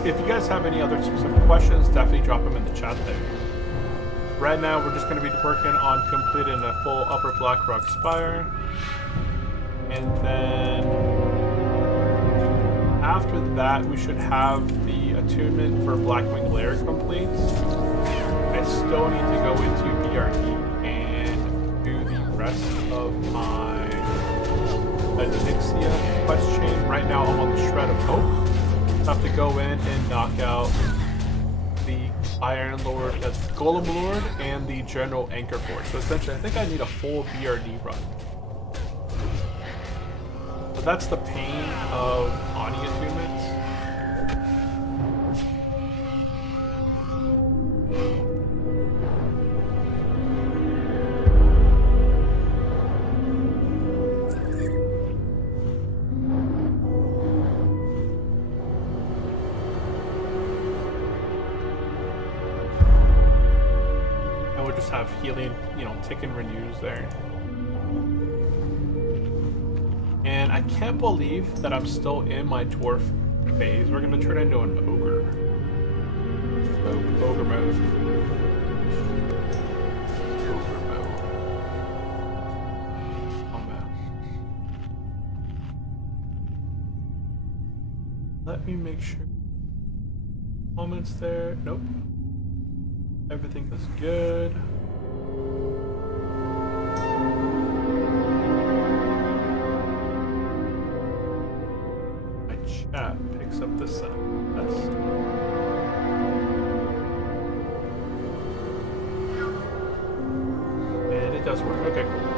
If you guys have any other specific questions, definitely drop them in the chat there. Right now, we're just going to be working on completing a full Upper Blackrock Spire. And then after that, we should have the attunement for Blackwing Lair complete. I still need to go into BRD and do the rest of my Anixia quest chain. Right now, I'm on the Shred of Hope. Have to go in and knock out the Iron Lord, that's Golem Lord, and the General Anchor Force. So essentially, I think I need a full BRD run. But that's the pain of Ani attunements. have healing, you know, tick and renews there. And I can't believe that I'm still in my dwarf phase. We're gonna turn into an ogre. Ogre mode. Ogre mode. Combat. Let me make sure. Comments there. Nope. Everything is good. My chat picks up the sound. That's and it does work. Okay, cool.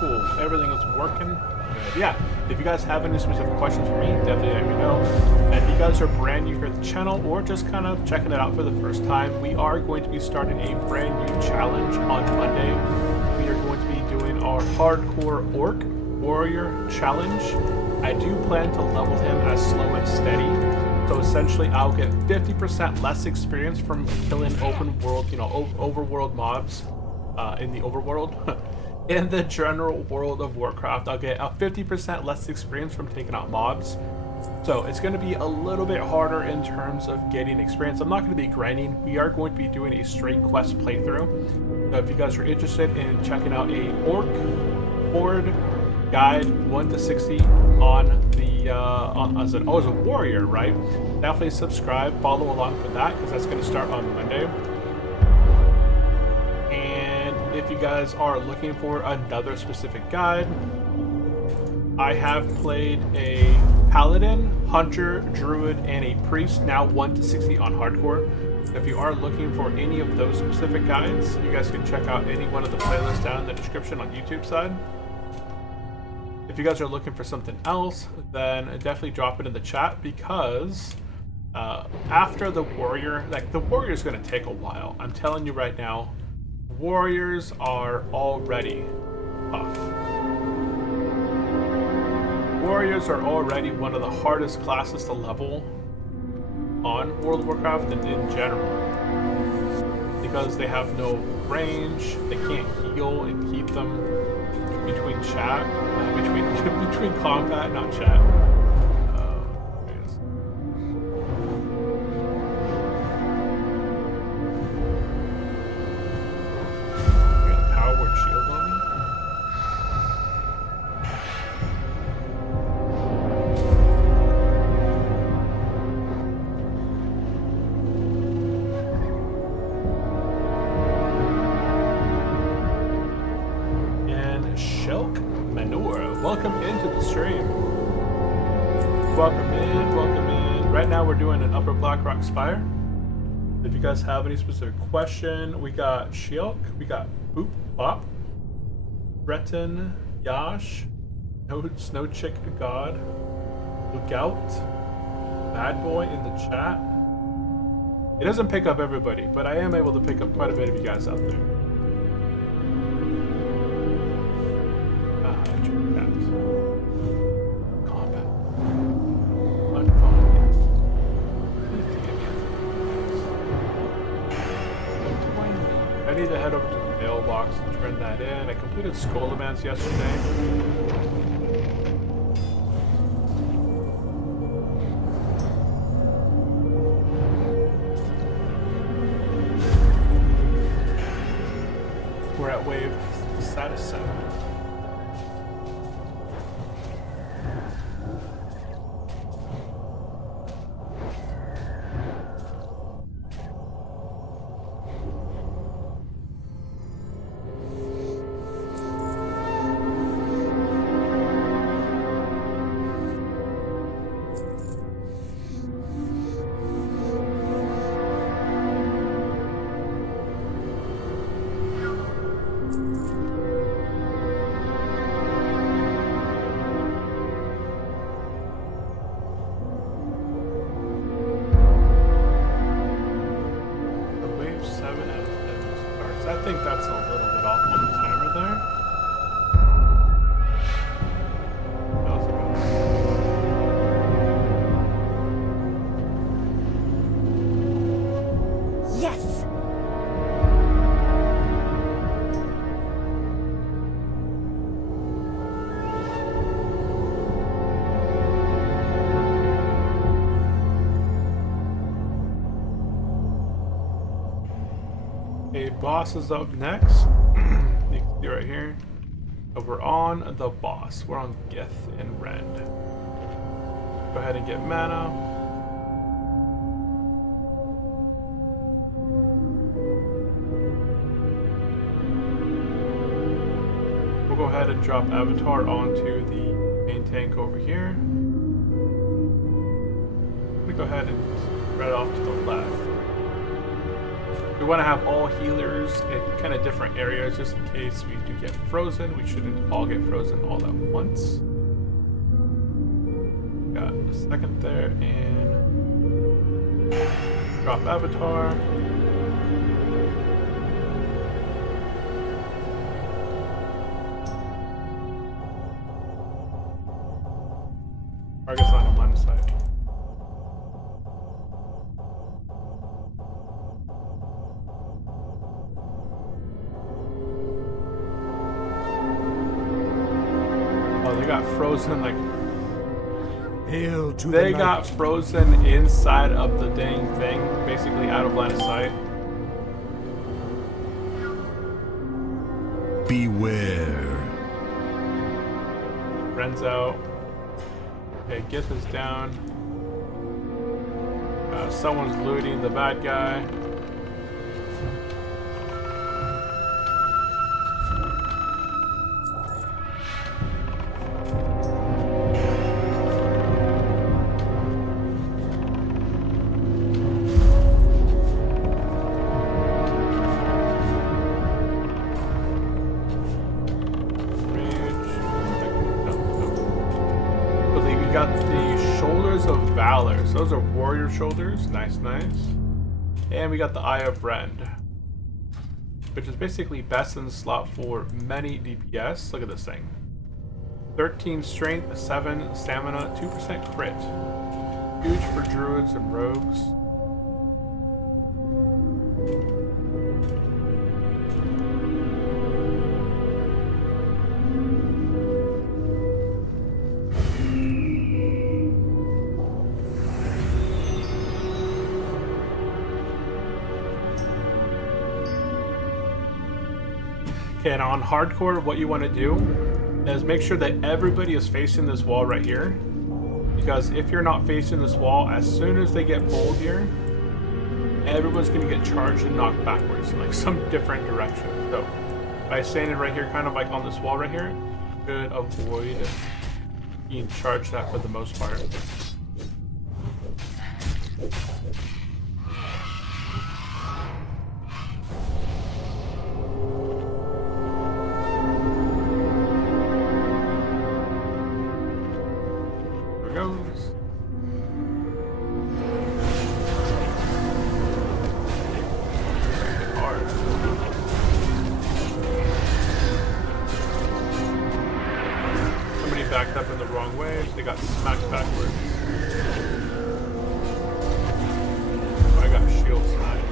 Cool. Everything is working. Good. Yeah. If you guys have any specific questions for me, definitely let me know. And if you guys are brand new here at the channel or just kind of checking it out for the first time, we are going to be starting a brand new challenge on Monday. We are going to be doing our Hardcore Orc Warrior Challenge. I do plan to level him as slow and steady. So essentially, I'll get 50% less experience from killing open world, you know, overworld mobs in the overworld. In the general world of Warcraft, I'll get a 50% less experience from taking out mobs. So it's going to be a little bit harder in terms of getting experience. I'm not going to be grinding. We are going to be doing a straight quest playthrough. So if you guys are interested in checking out a Orc Horde guide 1 to 60 on the as a warrior, right? Definitely subscribe, follow along for that because that's going to start on Monday. If you guys are looking for another specific guide, I have played a paladin, hunter, druid, and a priest, now 1 to 60 on hardcore. If you are looking for any of those specific guides, you guys can check out any one of the playlists down in the description on YouTube side. If you guys are looking for something else, then definitely drop it in the chat because after the warrior, like the warrior is going to take a while. I'm telling you right now. Warriors are already tough. Warriors are already one of the hardest classes to level on World of Warcraft and in general. Because they have no range, they can't heal and keep them between chat, between combat, not chat. Welcome into the stream. Welcome in. Right now we're doing an Upper Blackrock Spire. If you guys have any specific question, we got Shilk, we got Boop Bop, Breton, Yash, Snow Chick God, Lookout, Bad Boy in the chat. It doesn't pick up everybody, but I am able to pick up quite a bit of you guys out there. I need to head over to the mailbox and turn that in. I completed Skull events yesterday. We're at wave status 7. A boss is up next. You can see right here. But we're on the boss. We're on Gith and Rend. Go ahead and get mana. We'll go ahead and drop Avatar onto the main tank over here. I'm gonna go ahead and right off to the left. We want to have all healers in kind of different areas just in case we do get frozen. We shouldn't all get frozen all at once. Got a second there and drop Avatar. Target's line on line of sight. Oh, they got frozen like. Hail to They the got light. frozen inside of the dang thing, basically out of line of sight. Beware. Ren's out. Okay, Gith is down. Someone's looting the bad guy. Got the Shoulders of Valor. So those are warrior shoulders. Nice, nice. And we got the Eye of Rend, which is basically best in the slot for many DPS. Look at this thing. 13 strength, 7 stamina, 2% crit. Huge for druids and rogues. Okay, and on hardcore, what you want to do is make sure that everybody is facing this wall right here. Because if you're not facing this wall, as soon as they get bold here, everyone's going to get charged and knocked backwards in like some different direction. So by standing right here, kind of like on this wall right here, you should avoid being charged at for the most part. Goes. Hard. Somebody backed up in the wrong way, so they got smacked backwards. Oh, I got shield sniped.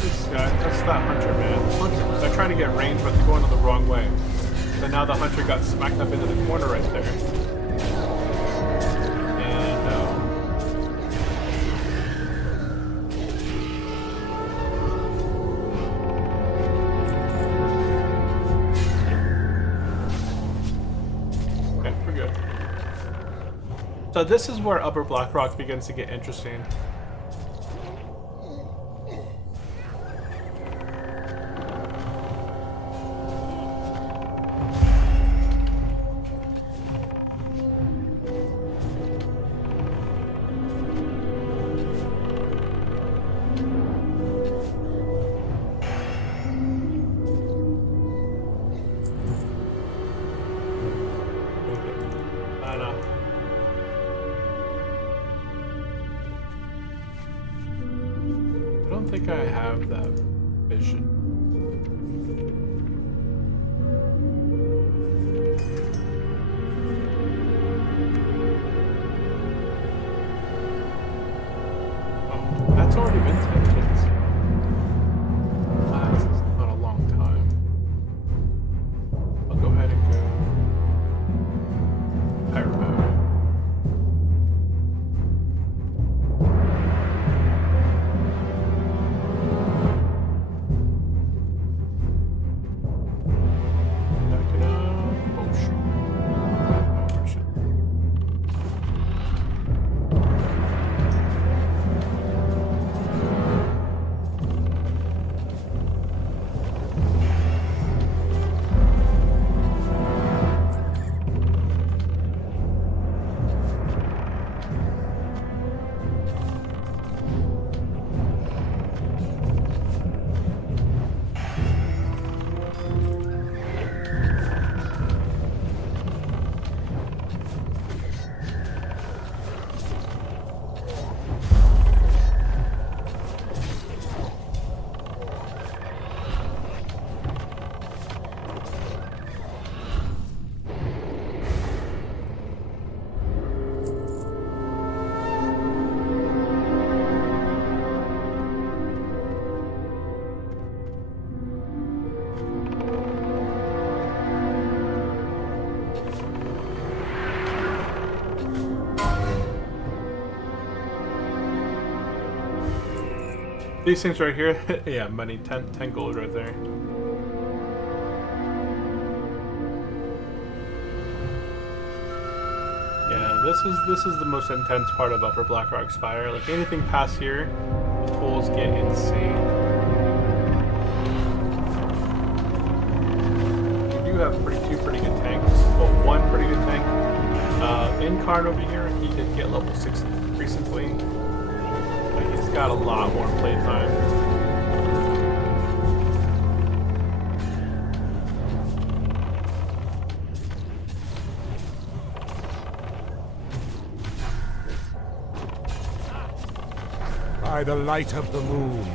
This guy, that's that hunter, man. They're trying to get range, but they're going the wrong way. So now the hunter got smacked up into the corner right there. And okay, we're good. So this is where Upper Blackrock begins to get interesting. I don't think I have that vision. Oh, that's already been tested. That's not a long time. I'll go ahead and go Pyro mode. These things right here, yeah, money, 10 gold right there. Yeah, this is the most intense part of Upper Blackrock Spire. Like anything past here, the pulls get insane. We do have two pretty good tanks. Well, one pretty good tank. Incarn over here, he did get level 6 recently. But he's got a lot more playtime. By the light of the moon.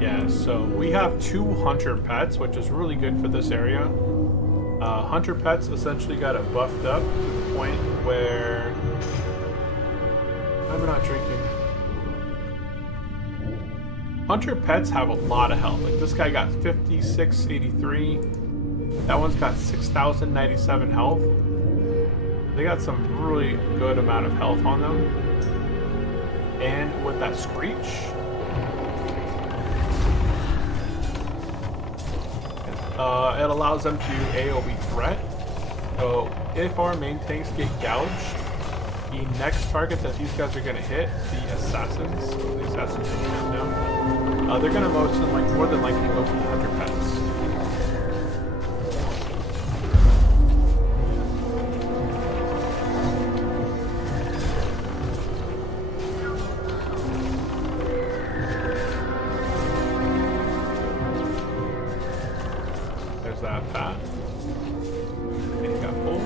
Yeah, so we have 2 hunter pets, which is really good for this area. Hunter pets essentially got it buffed up to the point where I'm not drinking. Hunter pets have a lot of health. Like this guy got 5683. That one's got 6097 health. They got some really good amount of health on them. And with that screech, it allows them to AoE threat. So if our main tanks get gouged, the next target that these guys are going to hit, the assassins, they're going to more than likely go for the hunter pets. There's that pat. And he got pulled.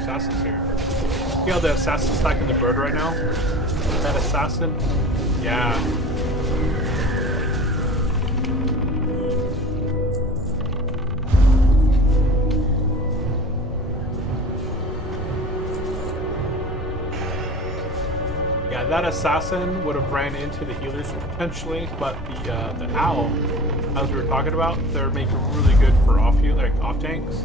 Assassins here. See how the assassin's stacking the bird right now? That assassin? Yeah. Yeah, that assassin would have ran into the healers potentially, but the owl, as we were talking about, they're making really good for off tanks.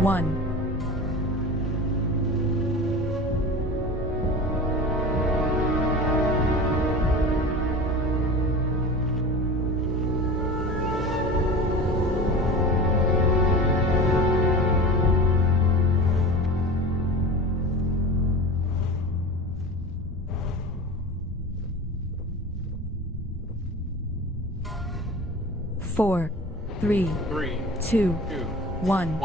One. Four, three, two, one.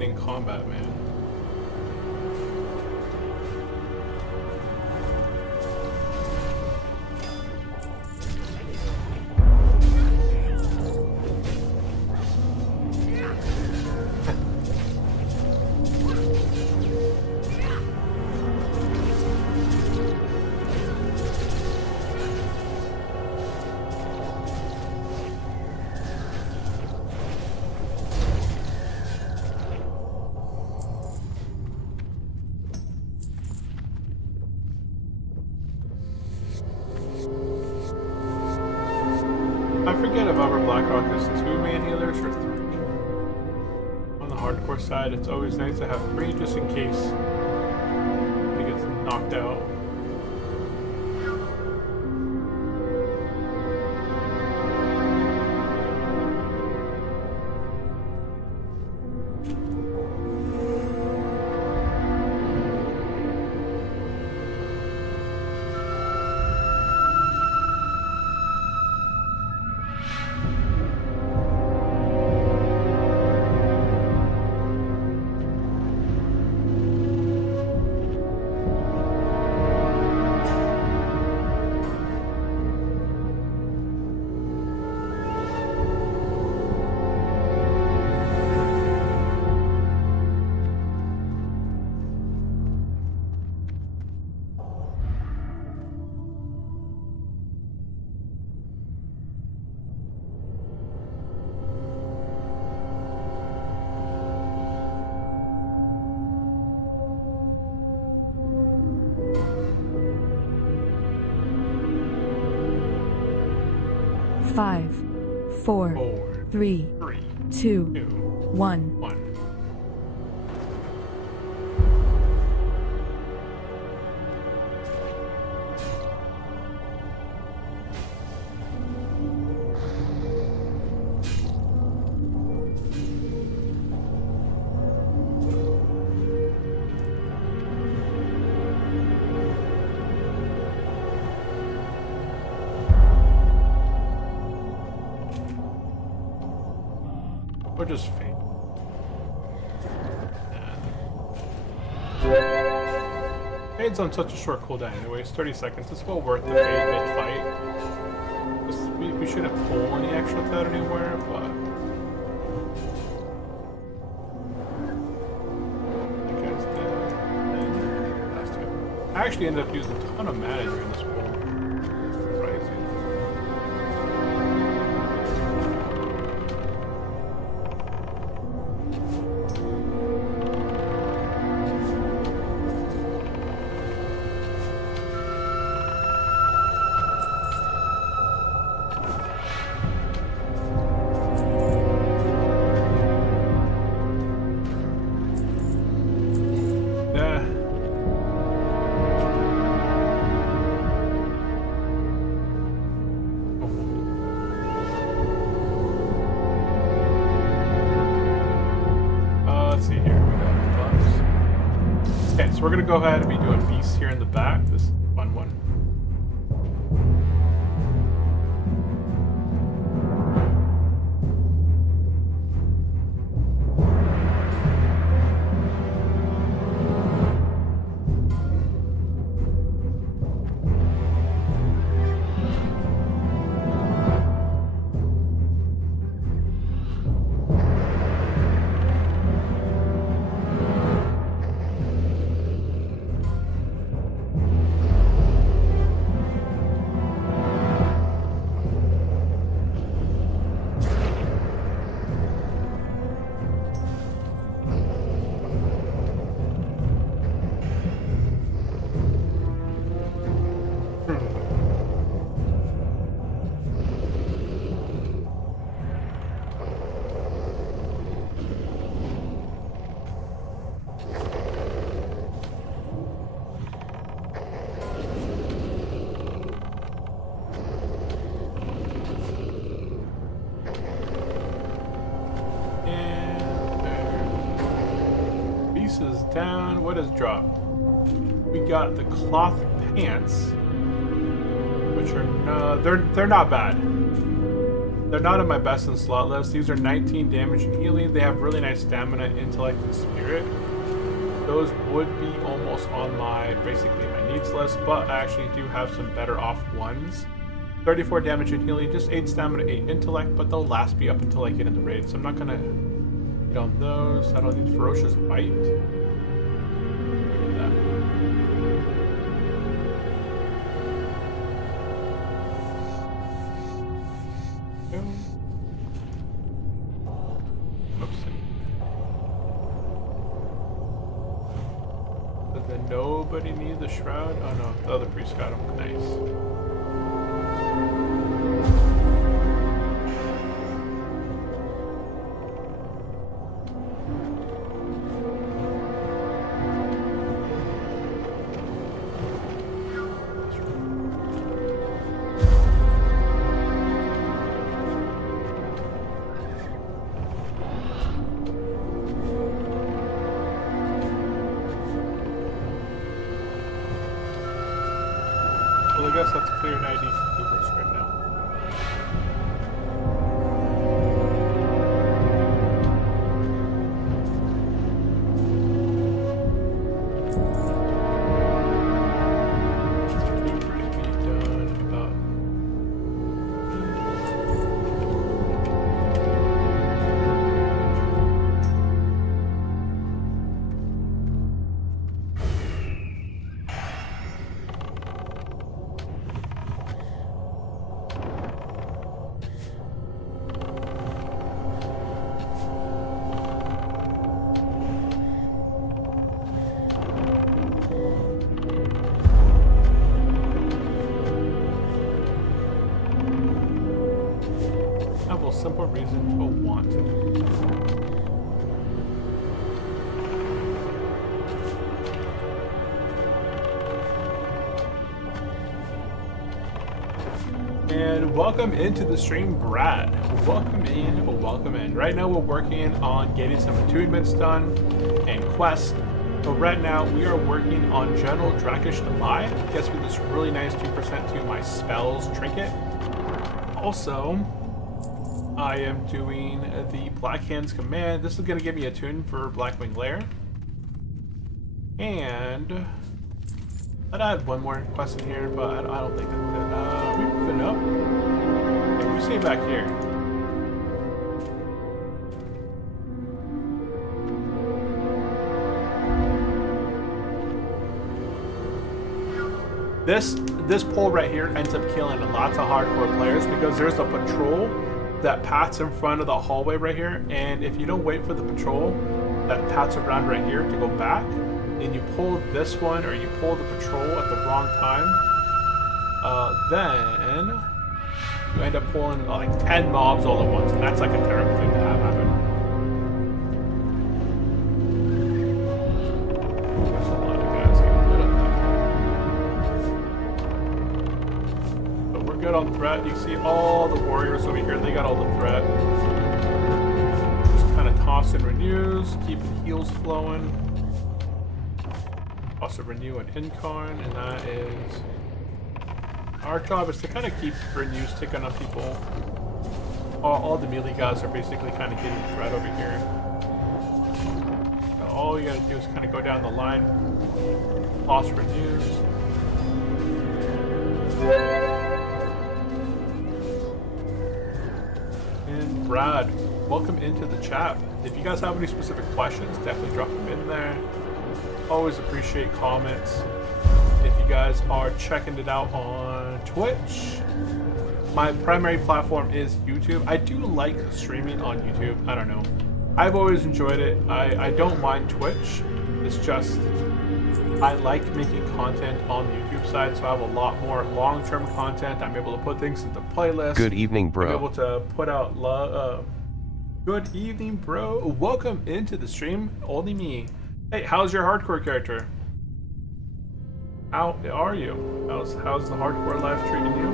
fighting in combat, man. I forget if Upper Blackrock is 2 main healers or 3. On the hardcore side, it's always nice to have 3 just in case he gets knocked out. Five, four, 3, 2, 1. 1. Or just fate. Fade's on such a short cooldown anyways, 30 seconds. It's well worth the fade mid-fight. We shouldn't pull any extra with that anywhere, but... I guess that's good. I actually ended up using a ton of mana during this pull. Surprising. So we're gonna go ahead and be doing beasts here in the back. This is a fun one. Is down. What is dropped? We got the cloth pants, which are they're not bad. They're not on my best in slot list. These are 19 damage and healing. They have really nice stamina, intellect, and spirit. Those would be almost on my, basically my needs list, but I actually do have some better off ones. 34 damage and healing, just 8 stamina, 8 intellect, but they'll last me up until I get in the raid, so I'm not gonna get on those. I don't need ferocious bite. Look at that. Then nobody needs the shroud. Oh no, the other priest got him. Nice. Well, I guess that's clear an ID for Coopers right now. Simple reason to want to. And welcome into the stream, Brad. Welcome in, welcome in. Right now we're working on getting some attunements done and quests. So right now we are working on General Drakish Demai. Gets me this really nice 2% to my spells trinket. Also, I am doing the Black Hands command. This is going to give me a tune for Blackwing Lair. And I'd add one more quest in here, but I don't think that's it. We're moving up. Okay, we stay back here. This pole right here ends up killing lots of hardcore players because there's a patrol that pats in front of the hallway right here, and if you don't wait for the patrol that pats around right here to go back, and you pull this one or you pull the patrol at the wrong time, then you end up pulling like 10 mobs all at once, and that's like a terrible thing to have happen. There's a lot of guys getting lit up there. But we're good on threat. You see all the warriors over here, they got all the threat. Just kind of toss and renews, keeping heals flowing. Also renew an incarn, and that is our job, is to kind of keep renews ticking on people. All the melee guys are basically kind of getting threat over here. So all you gotta do is kind of go down the line, toss renews. And Brad, welcome into the chat. If you guys have any specific questions, definitely drop them in there. Always appreciate comments. If you guys are checking it out on Twitch, my primary platform is YouTube. I do like streaming on YouTube. I don't know. I've always enjoyed it. I don't mind Twitch. It's just I like making content on the YouTube side, so I have a lot more long-term content. I'm able to put things into playlists. Good evening, bro. I'm able to put out good evening, bro. Welcome into the stream. Only me. Hey, how's your hardcore character? How are you? How's the hardcore life treating you?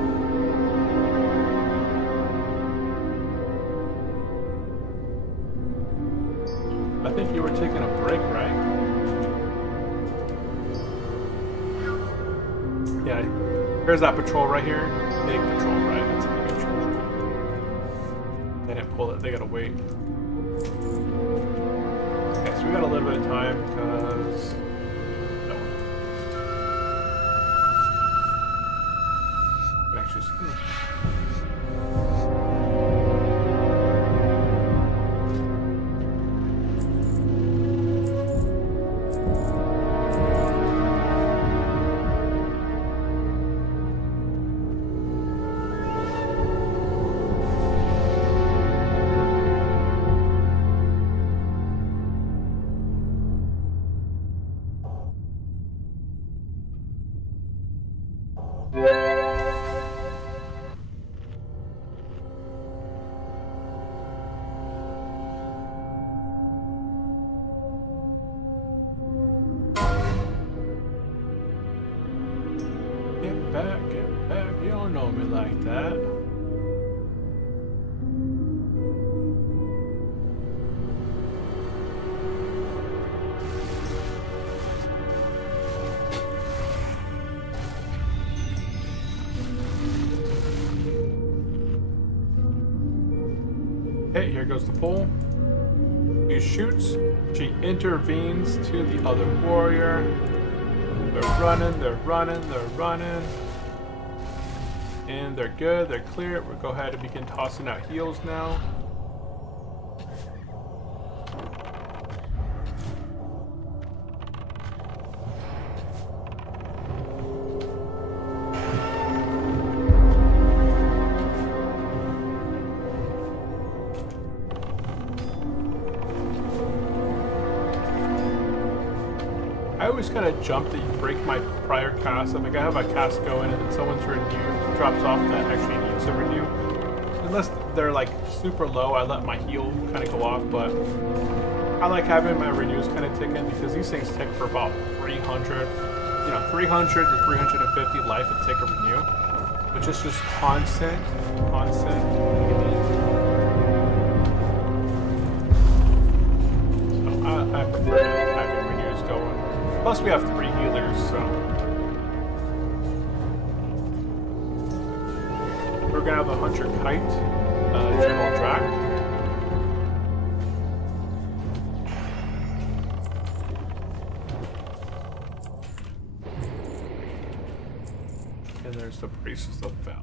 I think you were taking a break, right? Yeah, here's that patrol right here. Big patrol, right? That's a big patrol. didn't pull it. They gotta wait. Okay, so we got a little bit of time because... No. Actually, get back, you don't know me like that. Okay, here goes the pole. She shoots, she intervenes to the other warrior. They're running, they're running, they're running. And they're good, they're clear. We'll go ahead and begin tossing out heals now. I always kind of jump to break my prior cast. If like I have a cast going and then someone's renew drops off that actually needs a renew. Unless they're like super low, I let my heal kind of go off, but I like having my renews kind of ticking because these things tick for about 300, 300 to 350 life to take a renew, which is just constant. So I prefer having renews going. Plus we have 3 healers, so. We're gonna have the Hunter Kite, General Drac. And there's the Priestess of Val.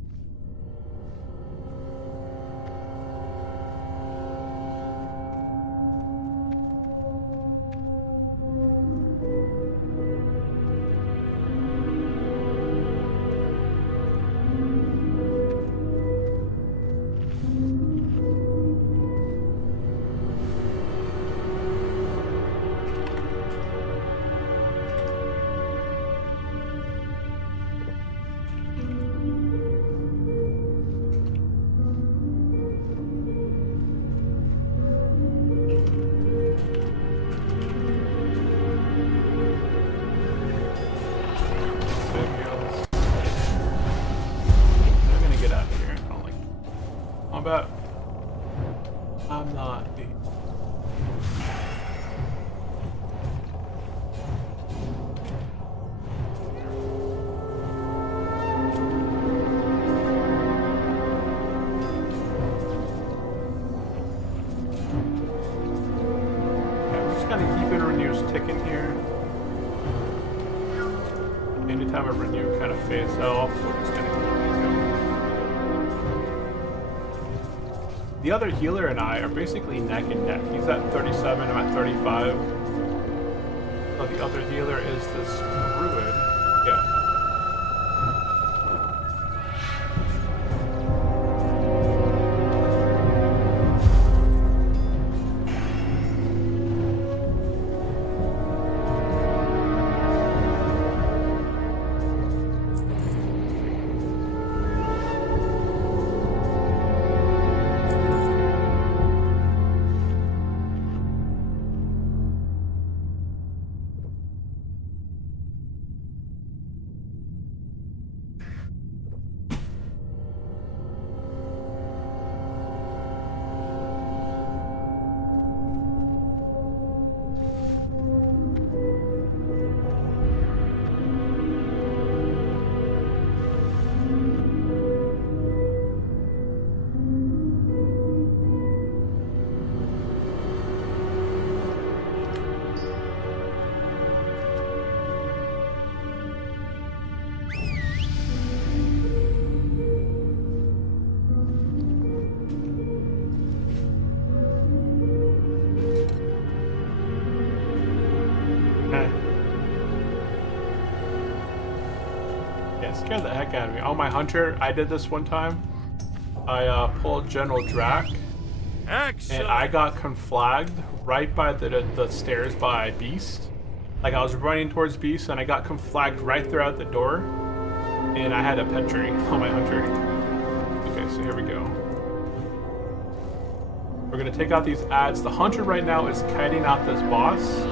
But I'm not. We're just kind of keeping renews ticking here. Anytime a renew kind of fades off, we're just gonna keep it going. The other healer and I are basically neck and neck. He's at 37, I'm at 35. So the other healer is this druid. Yeah. Yeah, it scared the heck out of me. On my hunter, I did this one time. I pulled General Drac, and I got conflagged right by the stairs by Beast. Like, I was running towards Beast, and I got conflagged right there at the door, and I had a petri on my hunter. Okay, so here we go. We're gonna take out these ads. The hunter right now is kiting out this boss.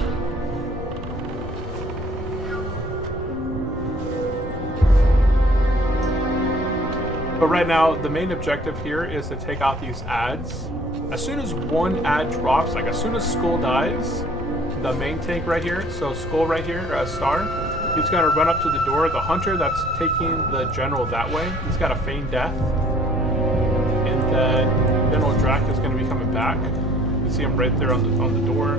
But right now, the main objective here is to take out these ads. As soon as one ad drops, like as soon as Skull dies, the main tank right here, so Skull right here, Star, he's gonna run up to the door. The hunter that's taking the general that way, he's got a feign death. And then General Drac is gonna be coming back. You can see him right there on the door.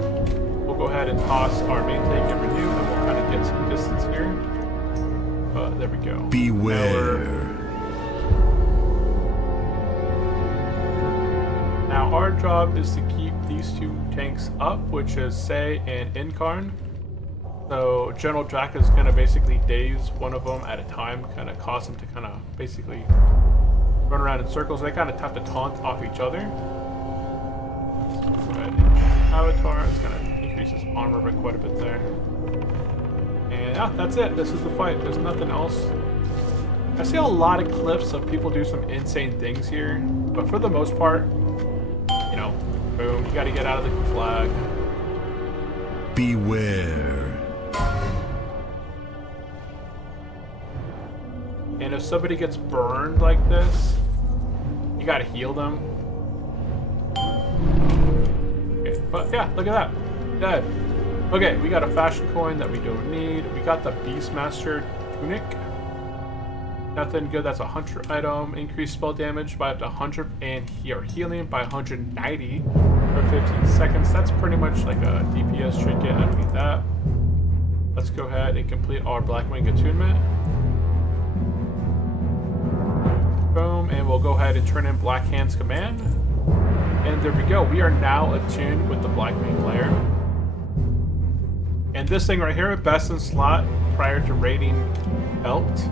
We'll go ahead and toss our main tank and renew, and we'll kind of get some distance here. There we go. Beware. Now our job is to keep these two tanks up, which is Say and Incarn. So General Drac is going to basically daze one of them at a time, kind of cause them to kind of basically run around in circles. They kind of have to taunt off each other. Go ahead. Avatar is going to increase his armor by quite a bit there. And yeah, that's it. This is the fight. There's nothing else. I see a lot of clips of people do some insane things here, but for the most part, you know, boom, you gotta get out of the flag. Beware. And if somebody gets burned like this, you gotta heal them. Okay, but yeah, look at that. Dead. Okay, we got a fashion coin that we don't need. We got the Beastmaster tunic. Nothing good. That's a hunter item. Increased spell damage by up to 100 and healing by 190 for 15 seconds. That's pretty much like a DPS trinket. I don't need that. Let's go ahead and complete our Blackwing attunement. Boom, and we'll go ahead and turn in Black Hand's command. And there we go. We are now attuned with the Blackwing layer. And this thing right here, best in slot prior to raiding helped.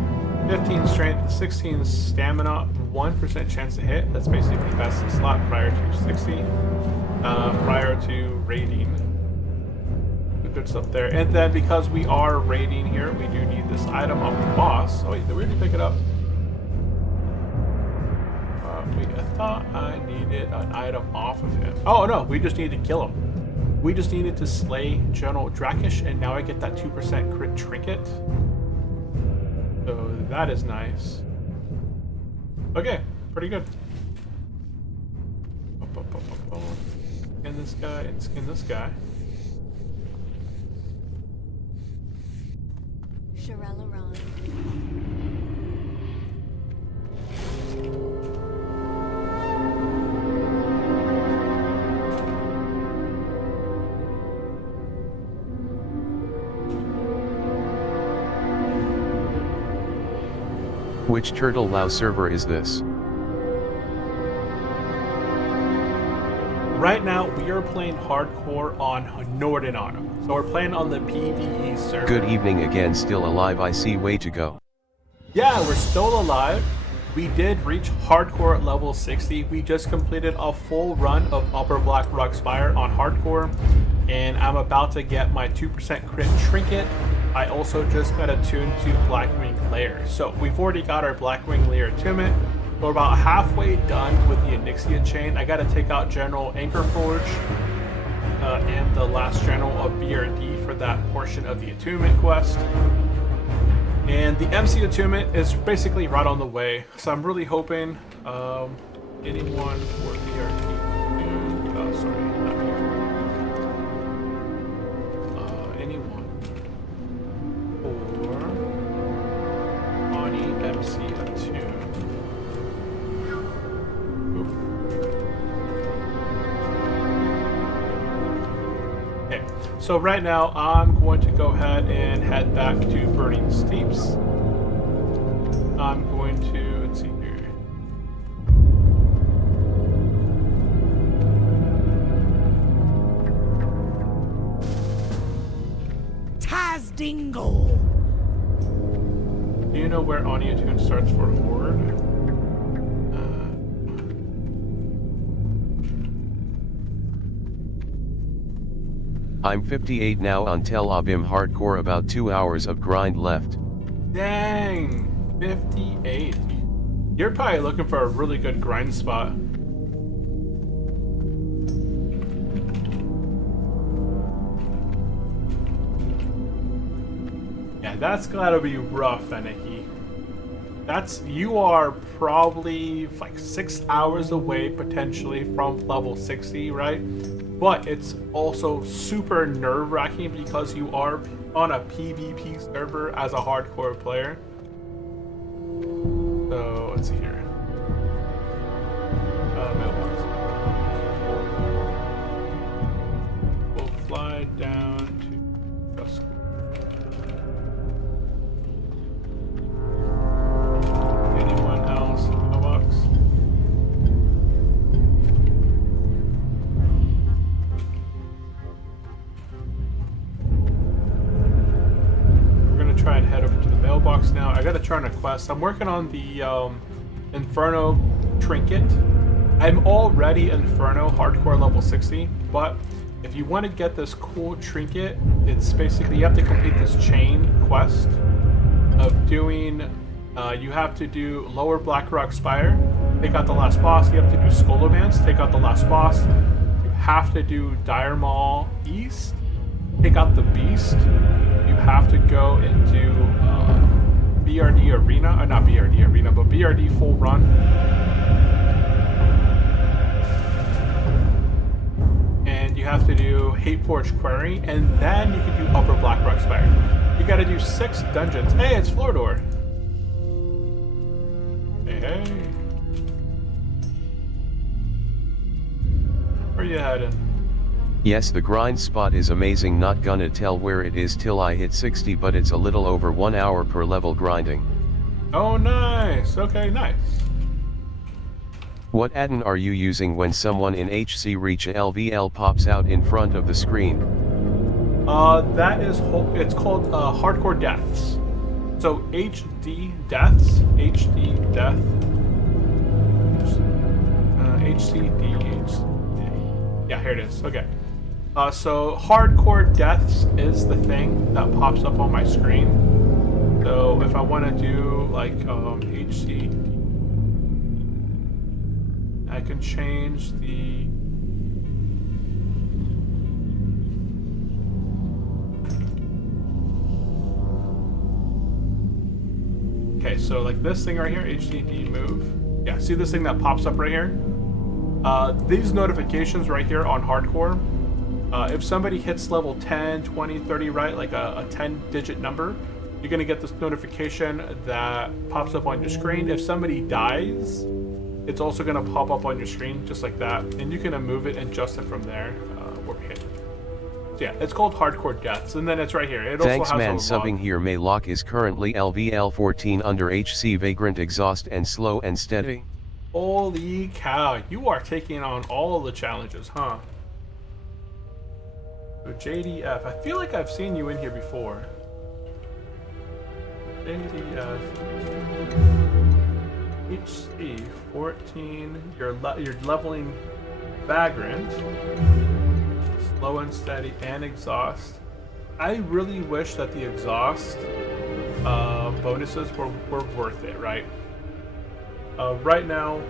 15 strength, 16 stamina, 1% chance to hit. That's basically best in slot prior to 60. Prior to raiding. Good stuff there. And then because we are raiding here, we do need this item off the boss. Oh wait, did we already pick it up? I thought I needed an item off of him. Oh no, we just needed to kill him. We just needed to slay General Drakish, and now I get that 2% crit trinket. So that is nice. Okay, pretty good. Skin this guy and skin this guy. Which Turtle Lao server is this? Right now, we are playing hardcore on Nordenautum. So we're playing on the PvE server. Good evening again, still alive, I see, way to go. Yeah, we're still alive. We did reach hardcore level 60. We just completed a full run of Upper Black Rock Spire on hardcore. And I'm about to get my 2% crit trinket. I also just got attuned to Blackwing Lair. So we've already got our Blackwing Lair attunement. We're about halfway done with the Onyxia chain. I gotta take out General Anchorforge and the last General of BRD for that portion of the attunement quest. And the MC attunement is basically right on the way. So I'm really hoping anyone for BRD. Oh, sorry, not here. Anyone for Ani MC attune. Okay, so right now I'm going to go ahead and head back to Burning Steeps. I'm going to, let's see here. Tazdingle. Do you know where audio tune starts for Horde? I'm 58 now on Tel Aviv hardcore, about 2 hours of grind left. Dang, 58. You're probably looking for a really good grind spot. Yeah, that's gotta be rough, Aniki. You are probably like 6 hours away potentially from level 60, right? But it's also super nerve-wracking because you are on a PvP server as a hardcore player. So let's see here. Mailbox. We'll fly down to Dusk. Anyone else in the mailbox? Try and head over to the mailbox now. I gotta turn a quest. I'm working on the Inferno trinket. I'm already Inferno hardcore level 60, but if you want to get this cool trinket, it's basically you have to complete this chain quest of doing you have to do Lower Blackrock Spire, take out the last boss. You have to do Skolomance, take out the last boss. You have to do Dire Maul East, take out the beast. You have to go into BRD Arena, or not BRD Arena, but BRD full run. And you have to do Hateforge Quarry, and then you can do Upper Blackrock Spire. You gotta do 6 dungeons. Hey, it's Floridor. Hey. Where you heading? Yes, the grind spot is amazing, not gonna tell where it is till I hit 60, but it's a little over 1 hour per level grinding. Oh nice, okay, nice. What add-on are you using when someone in HC Reach LVL pops out in front of the screen? It's called Hardcore Deaths. So HD Deaths, HD Death, HCD, yeah, here it is, okay. So Hardcore Deaths is the thing that pops up on my screen. So if I want to do like HC, I can change the okay, so like this thing right here, HDD move. Yeah, see this thing that pops up right here? These notifications right here on Hardcore, if somebody hits level 10, 20, 30, right, like a 10-digit number, you're going to get this notification that pops up on your screen. If somebody dies, it's also going to pop up on your screen just like that, and you can move it and adjust it from there. So yeah, it's called Hardcore Deaths, and then it's right here. It Thanks also man, has subbing here. Maylock is currently LVL 14 under HC Vagrant Exhaust and Slow and Steady. Holy cow, you are taking on all of the challenges, huh? So JDF, I feel like I've seen you in here before. JDF, HC 14, you're leveling Vagrant, Slow and Steady, and Exhaust. I really wish that the Exhaust bonuses were worth it, right? Right now,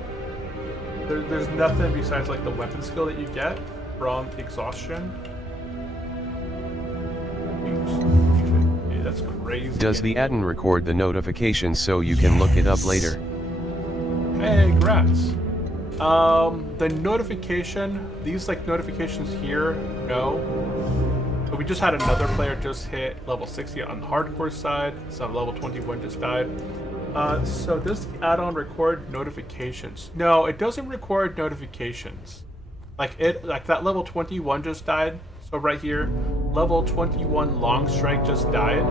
there's nothing besides like the weapon skill that you get from Exhaustion. Yeah, that's crazy. Does the add-on record the notifications so you can look it up later? Hey, congrats. The notification, these like notifications here, no. But we just had another player just hit level 60 on the hardcore side, so level 21 just died. So does the add-on record notifications? No, it doesn't record notifications. Like that level 21 just died. So right here, level 21 Long Strike just died.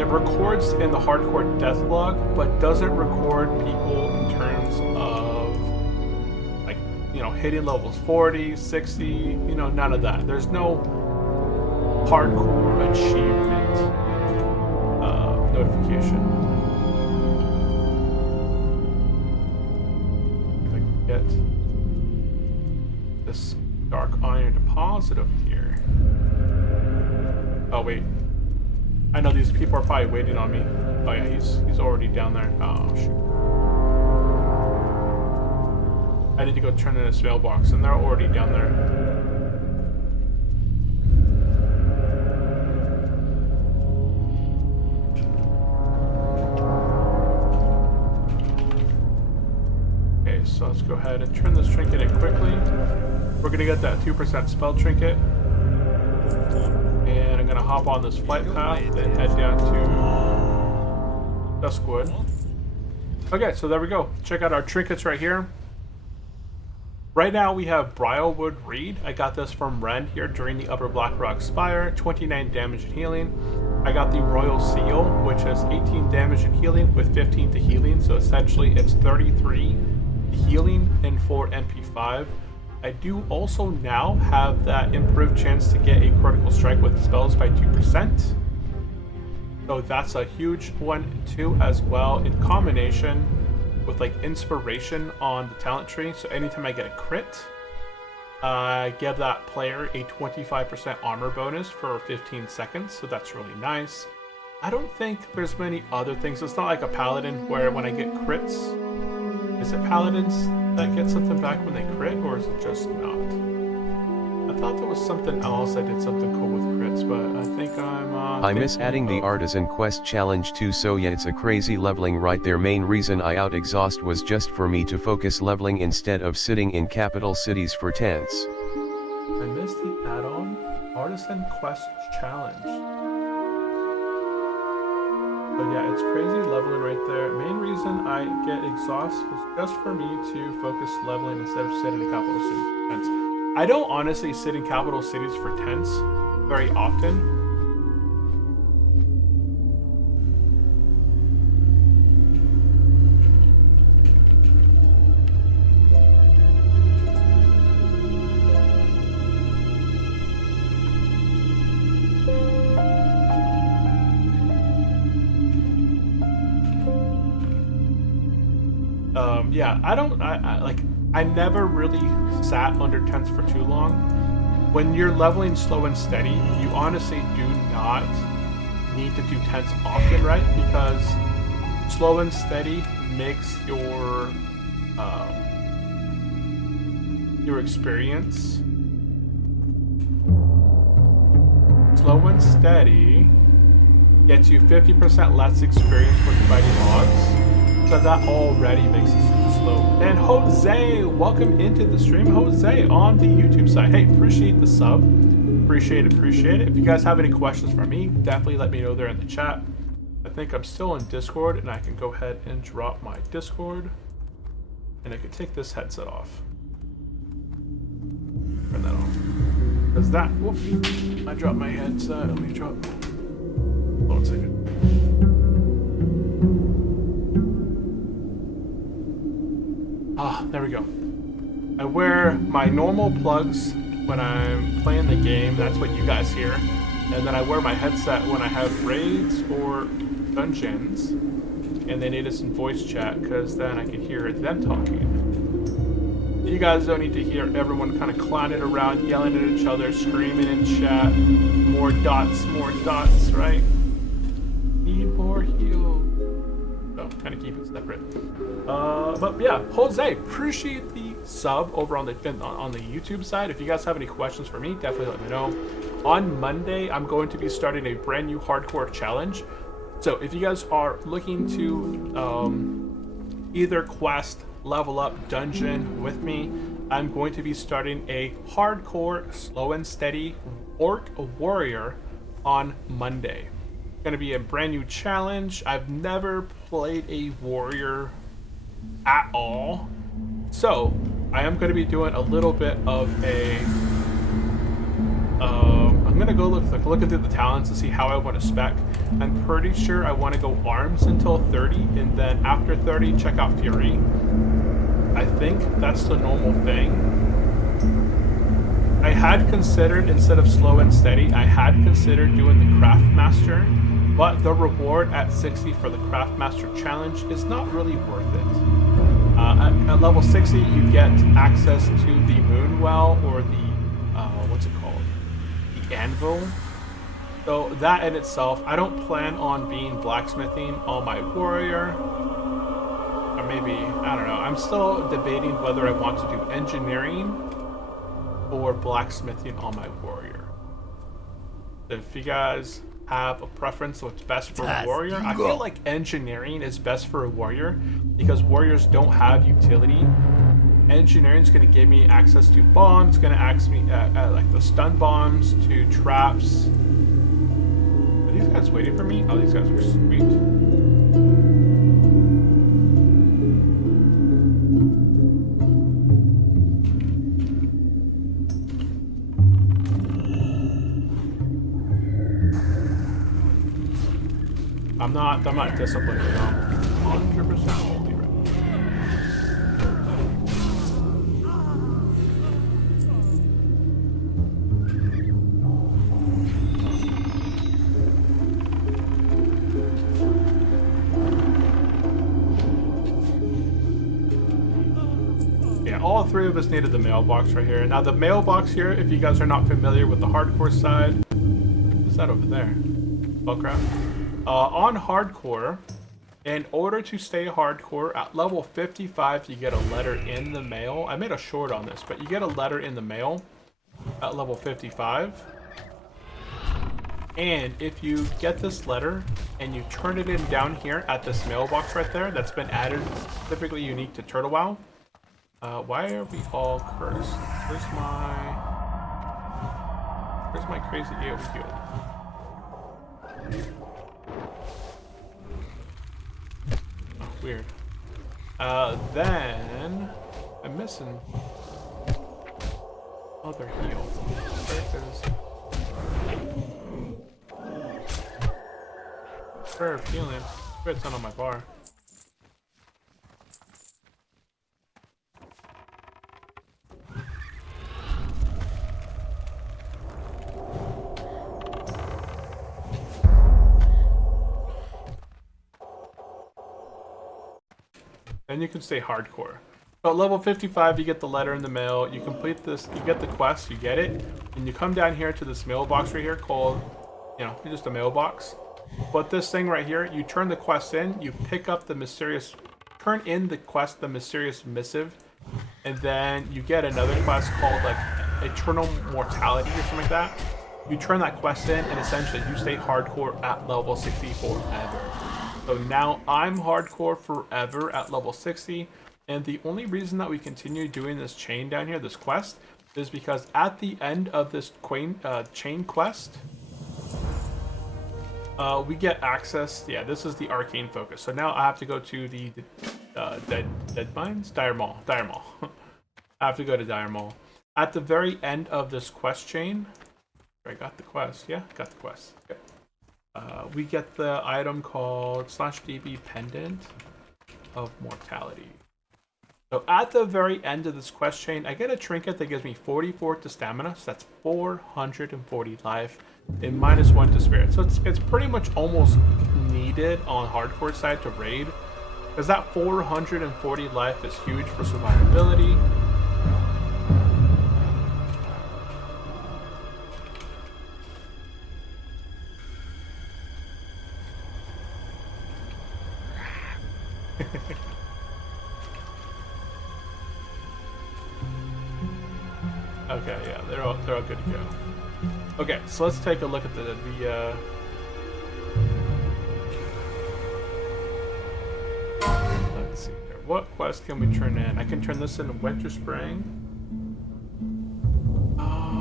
It records in the hardcore death log, but doesn't record people in terms of like, you know, hitting levels 40, 60, you know, none of that. There's no hardcore achievement notification. get this dark iron deposit up here. Oh wait, I know these people are probably waiting on me. Oh yeah, he's already down there. Oh shoot. I need to go turn in this mailbox, and they're already down there. Okay, so let's go ahead and turn this trinket in quickly. We're gonna get that 2% spell trinket. And I'm gonna hop on this flight path and head down to Duskwood. Okay, so there we go. Check out our trinkets right here. Right now we have Briarwood Reed. I got this from Ren here during the Upper Blackrock Spire, 29 damage and healing. I got the Royal Seal, which is 18 damage and healing with 15 to healing, so essentially it's 33 healing and 4 MP5. I do also now have that improved chance to get a critical strike with spells by 2%. So that's a huge one too as well, in combination with like inspiration on the talent tree. So anytime I get a crit, I give that player a 25% armor bonus for 15 seconds. So that's really nice. I don't think there's many other things. It's not like a paladin where when I get crits, is it paladins that get something back when they crit, or is it just not? I thought there was something else that did something cool with crits, but I think I miss adding the Artisan Quest Challenge too, so yeah, it's a crazy leveling right there. Main reason I out exhaust was just for me to focus leveling instead of sitting in capital cities for tense. I missed the add-on Artisan Quest Challenge. But yeah, it's crazy leveling right there. Main reason I get exhaust was just for me to focus leveling instead of sitting in capital cities for tense. I don't honestly sit in capital cities for tense very often. Yeah, I never really sat under tense for too long. When you're leveling slow and steady, you honestly do not need to do tense often, right? Because slow and steady makes your experience. Slow and steady gets you 50% less experience when fighting odds. So that already makes it super slow. And Jose, welcome into the stream. Jose on the YouTube side. Hey, appreciate the sub. Appreciate it. If you guys have any questions for me, definitely let me know there in the chat. I think I'm still in Discord, and I can go ahead and drop my Discord. And I can take this headset off. Turn that off. Because that, whoop, I dropped my headset. Let me drop. Hold on a second. There we go. I wear my normal plugs when I'm playing the game. That's what you guys hear. And then I wear my headset when I have raids or dungeons. And they need us in voice chat, because then I can hear them talking. You guys don't need to hear everyone kind of clowning around, yelling at each other, screaming in chat. More dots, right? Need more heal. So, kind of keep it separate. But yeah, Jose, appreciate the sub over on the YouTube side. If you guys have any questions for me, definitely let me know. On Monday, I'm going to be starting a brand new hardcore challenge. So if you guys are looking to either quest, level up, dungeon with me, I'm going to be starting a hardcore, slow and steady orc warrior on Monday. Going to be a brand new challenge. I've never played a warrior at all, so I am going to be doing a little bit of a I'm going to go looking through the talents to see how I want to spec. I'm pretty sure I want to go arms until 30, and then after 30 check out fury. I think that's the normal thing. I had considered, instead of slow and steady, I had considered doing the Craftmaster, but the reward at 60 for the Craftmaster challenge is not really worth it. At level 60, you get access to the moon well, or the what's it called? The anvil. So that in itself, I don't plan on being blacksmithing on my warrior. Or maybe, I don't know. I'm still debating whether I want to do engineering or blacksmithing on my warrior. If you guys have a preference what's best for a warrior, I feel like engineering is best for a warrior because warriors don't have utility. Engineering is going to give me access to bombs, it's going to ask me like the stun bombs, to traps. Are these guys waiting for me? Oh, these guys are sweet. I'm not disciplined enough. 100% will be right. Yeah, all three of us needed the mailbox right here. Now the mailbox here, if you guys are not familiar with the hardcore side, what's that over there? Spellcraft? On hardcore, in order to stay hardcore, at level 55 you get a letter in the mail. I made a short on this, but you get a letter in the mail at level 55. And if you get this letter and you turn it in down here at this mailbox right there, that's been added specifically unique to Turtle WoW. Why are we all cursed? Where's my crazy AoE heal? Weird. Then I'm missing other heal. Prayer of healing. It's not on my bar. Then you can stay hardcore. So at level 55, you get the letter in the mail. You complete this, you get the quest, you get it, and you come down here to this mailbox right here called, just a mailbox. But this thing right here, you turn the quest in, you pick up the mysterious, turn in the quest, the mysterious missive, and then you get another quest called like Eternal Mortality or something like that. You turn that quest in, and essentially you stay hardcore at level 60 forever. So now I'm hardcore forever at level 60, and the only reason that we continue doing this chain down here, this quest, is because at the end of this chain quest, we get access. Yeah, this is the arcane focus. So now I have to go to the Dead Mines? Dire Maul. I have to go to Dire Maul. At the very end of this quest chain, I got the quest. Yeah, got the quest. Okay. We get the item called /DB Pendant of Mortality. So at the very end of this quest chain, I get a trinket that gives me 44 to stamina, so that's 440 life, and -1 to spirit. So it's pretty much almost needed on hardcore side to raid, because that 440 life is huge for survivability. Okay, yeah, they're all good to go. Okay, so let's take a look at the let's see here. What quest can we turn in? I can turn this in Winter Spring.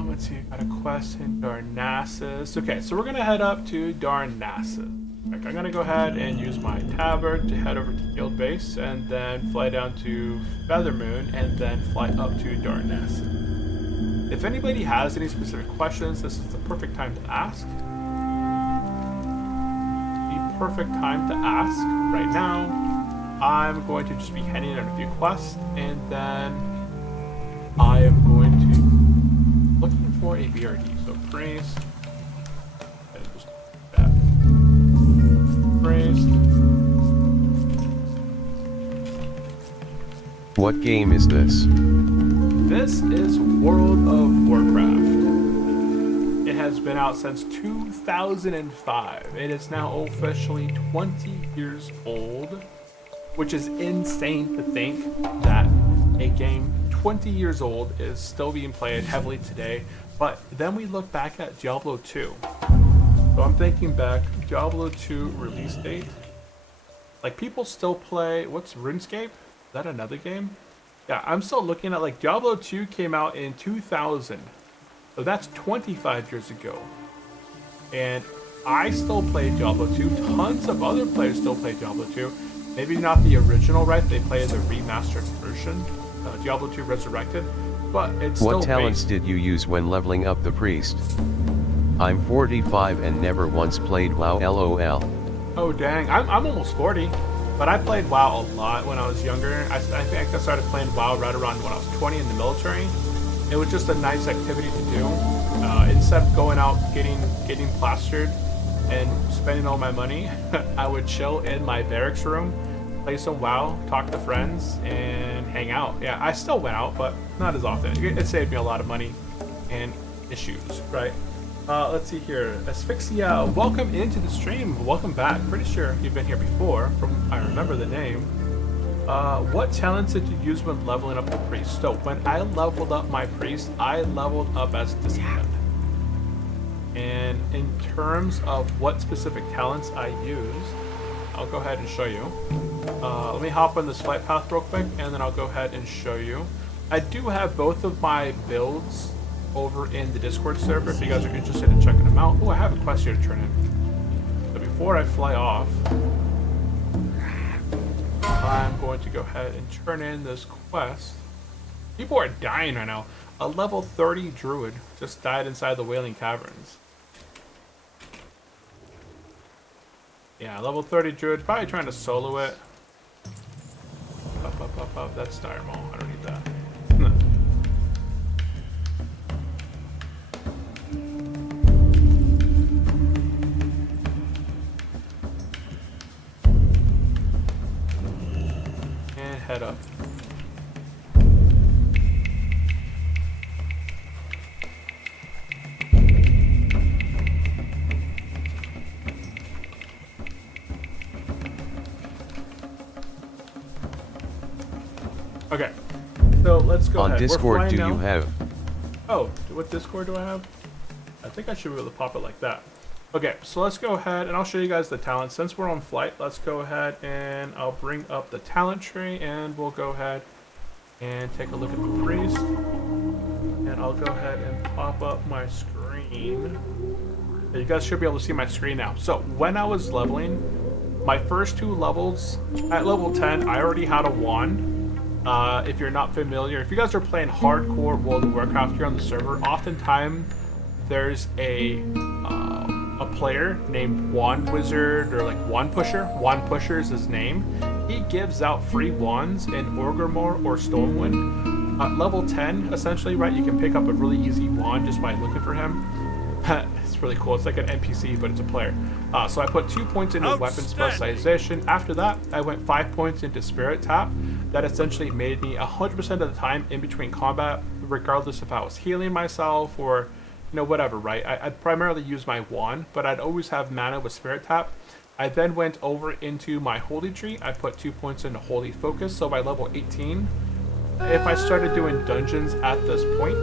Let's see, I got a quest in Darnassus. Okay, so we're gonna head up to Darnassus. I'm gonna go ahead and use my tavern to head over to Guild Base, and then fly down to Feathermoon, and then fly up to Darnassus. If anybody has any specific questions, this is the perfect time to ask. The perfect time to ask right now. I'm going to just be handing out a few quests, and then I am going to looking for a BRD. So priest, and just that priest. What game is this? This is World of Warcraft. It has been out since 2005. It is now officially 20 years old, which is insane to think that a game 20 years old is still being played heavily today. But then we look back at Diablo 2. So I'm thinking back, Diablo 2 release date. Like, people still play, what's RuneScape? Is that another game? Yeah, I'm still looking at, like, Diablo 2 came out in 2000. So that's 25 years ago. And I still play Diablo 2. Tons of other players still play Diablo 2. Maybe not the original, right? They play the remastered version, Diablo 2 Resurrected. But it's still What talents did you use when leveling up the priest? I'm 45 and never once played WoW, LOL. Oh dang, I'm almost 40, but I played WoW a lot when I was younger. I think I started playing WoW right around when I was 20 in the military. It was just a nice activity to do. Instead of going out getting plastered and spending all my money, I would chill in my barracks room, play some WoW, talk to friends, and hang out. Yeah, I still went out, but not as often. It saved me a lot of money and issues, right? Let's see here. Asphyxia, welcome into the stream. Welcome back. Pretty sure you've been here before, from I remember the name. What talents did you use when leveling up the priest? So when I leveled up my priest, I leveled up as disciplined. And in terms of what specific talents I used, I'll go ahead and show you. Let me hop on this flight path real quick, and then I'll go ahead and show you. I do have both of my builds over in the Discord server if you guys are interested in checking them out. Oh, I have a quest here to turn in. So before I fly off, I'm going to go ahead and turn in this quest. People are dying right now. A level 30 druid just died inside the Wailing Caverns. Yeah, level 30 druid, probably trying to solo it. Up. That's Dire Maul. I don't need that. And head up. Okay, so let's go on ahead. Discord, do now. you have? Oh, what Discord do I have? I think I should be able to pop it like that. Okay, so let's go ahead and I'll show you guys the talents. Since we're on flight, let's go ahead and I'll bring up the talent tree and we'll go ahead and take a look at the priest. And I'll go ahead and pop up my screen. You guys should be able to see my screen now. So when I was leveling, my first two levels, at level 10, I already had a wand. If you're not familiar, if you guys are playing Hardcore World of Warcraft here on the server, oftentimes there's a player named Wand Wizard or like Wand Pusher. Wand Pusher is his name. He gives out free wands in Orgrimmar or Stormwind. At level 10, essentially, right, you can pick up a really easy wand just by looking for him. It's really cool. It's like an NPC, but it's a player. So I put 2 points into weapon specialization. After that, I went 5 points into Spirit Tap. That essentially made me 100% of the time in between combat, regardless if I was healing myself or, you know, whatever, right? I'd primarily use my wand, but I'd always have mana with Spirit Tap. I then went over into my Holy Tree. I put 2 points into Holy Focus. So by level 18, if I started doing dungeons at this point,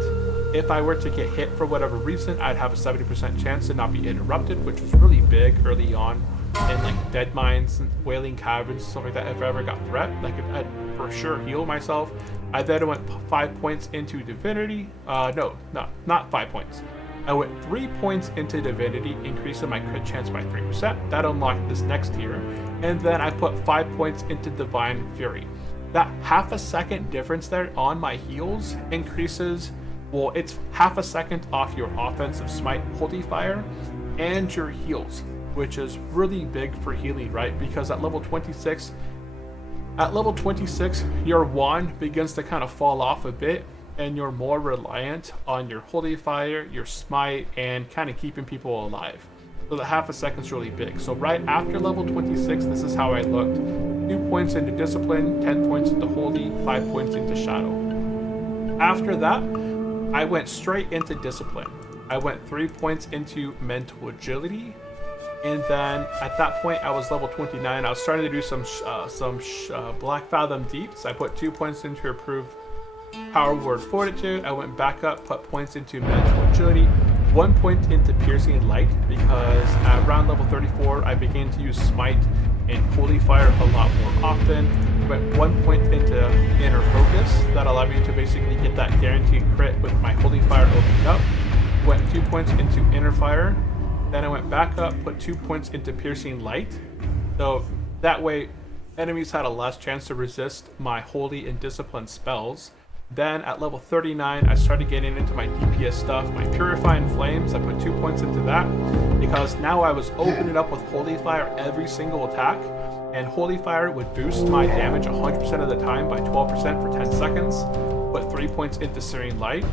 if I were to get hit for whatever reason, I'd have a 70% chance to not be interrupted, which was really big early on in like Dead Mines and Wailing Caverns, stuff like that. If I ever got threat, I'd for sure heal myself. I then went 5 points into Divinity. No, not 5 points. I went 3 points into Divinity, increasing my crit chance by 3%. That unlocked this next tier. And then I put 5 points into Divine Fury. That half a second difference there on my heals increases, well, it's half a second off your offensive smite, Holy Fire, and your heals, which is really big for healing, right? Because at level 26, your wand begins to kind of fall off a bit, and you're more reliant on your Holy Fire, your smite, and kind of keeping people alive. So the half a second is really big. So right after level 26, this is how I looked. 2 points into Discipline, 10 points into Holy, 5 points into Shadow. After that, I went straight into Discipline. I went 3 points into Mental Agility, and then at that point I was level 29. I was starting to do some Black Fathom Deeps. I put 2 points into Improve Power Word Fortitude. I went back up, put points into Mental Agility, 1 point into Piercing Light, because at around level 34 I began to use Smite and Holy Fire a lot more often. Went 1 point into Inner Focus. That allowed me to basically get that guaranteed crit with my Holy Fire opened up. Went 2 points into Inner Fire. Then I went back up, put 2 points into Piercing Light. So that way enemies had a less chance to resist my Holy and Discipline spells. Then at level 39, I started getting into my DPS stuff, my Purifying Flames. I put 2 points into that because now I was opening up with Holy Fire every single attack, and Holy Fire would boost my damage 100% of the time by 12% for 10 seconds. Put 3 points into Searing Light.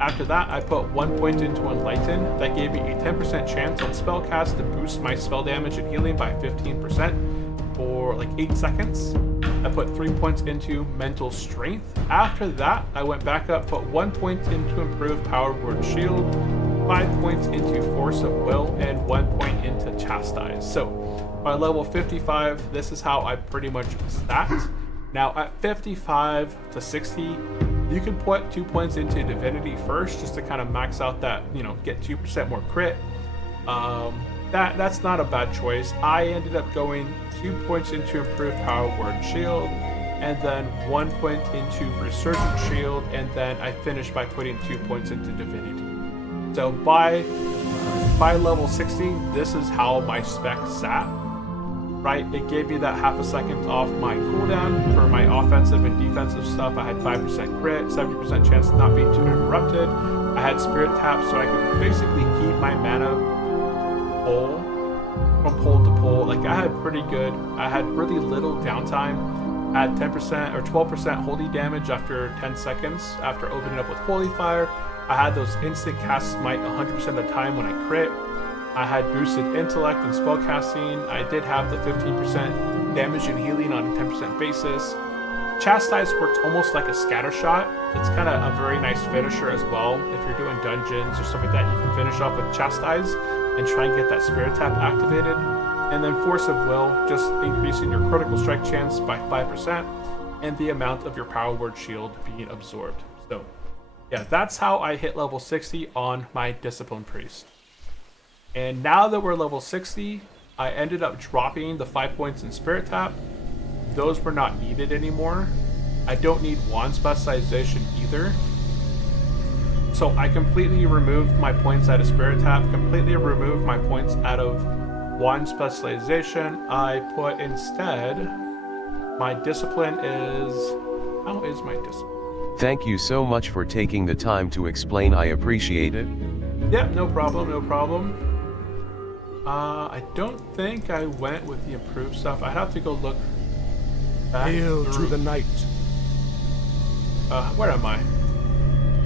After that, I put 1 point into Enlighten. That gave me a 10% chance on spellcast to boost my spell damage and healing by 15% for like 8 seconds. I put 3 points into Mental Strength. After that, I went back up, put 1 point into Improve Power Word Shield, 5 points into Force of Will, and 1 point into Chastise. So by level 55, this is how I pretty much stat. Now at 55 to 60, you can put 2 points into Divinity first, just to kind of max out that, get 2% more crit. That's not a bad choice. I ended up going 2 points into Improved Power Word Shield, and then 1 point into Resurgent Shield, and then I finished by putting 2 points into Divinity. So by level 60, this is how my spec sat. Right, it gave me that half a second off my cooldown for my offensive and defensive stuff. I had 5% crit, 70% chance of not being too interrupted. I had Spirit Tap, so I could basically keep my mana full from pole to pole. Like, I had really little downtime. I had 10% or 12% holy damage after 10 seconds after opening up with Holy Fire. I had those instant cast Smite 100% of the time when I crit. I had boosted intellect and spellcasting. I did have the 15% damage and healing on a 10% basis. Chastise works almost like a scatter shot. It's kind of a very nice finisher as well. If you're doing dungeons or stuff like that, you can finish off with Chastise and try and get that Spirit Tap activated. And then Force of Will, just increasing your critical strike chance by 5% and the amount of your Power Word Shield being absorbed. So yeah, that's how I hit level 60 on my Discipline Priest. And now that we're level 60, I ended up dropping the 5 points in Spirit Tap. Those were not needed anymore. I don't need Wand Specialization either. So I completely removed my points out of Spirit Tap, completely removed my points out of Wand Specialization. I put instead, my Discipline is... How is my Discipline? Thank you so much for taking the time to explain. I appreciate it. Yeah, no problem, no problem. I don't think I went with the improved stuff. I'd have to go look back. Hail through. to the night. Where am I?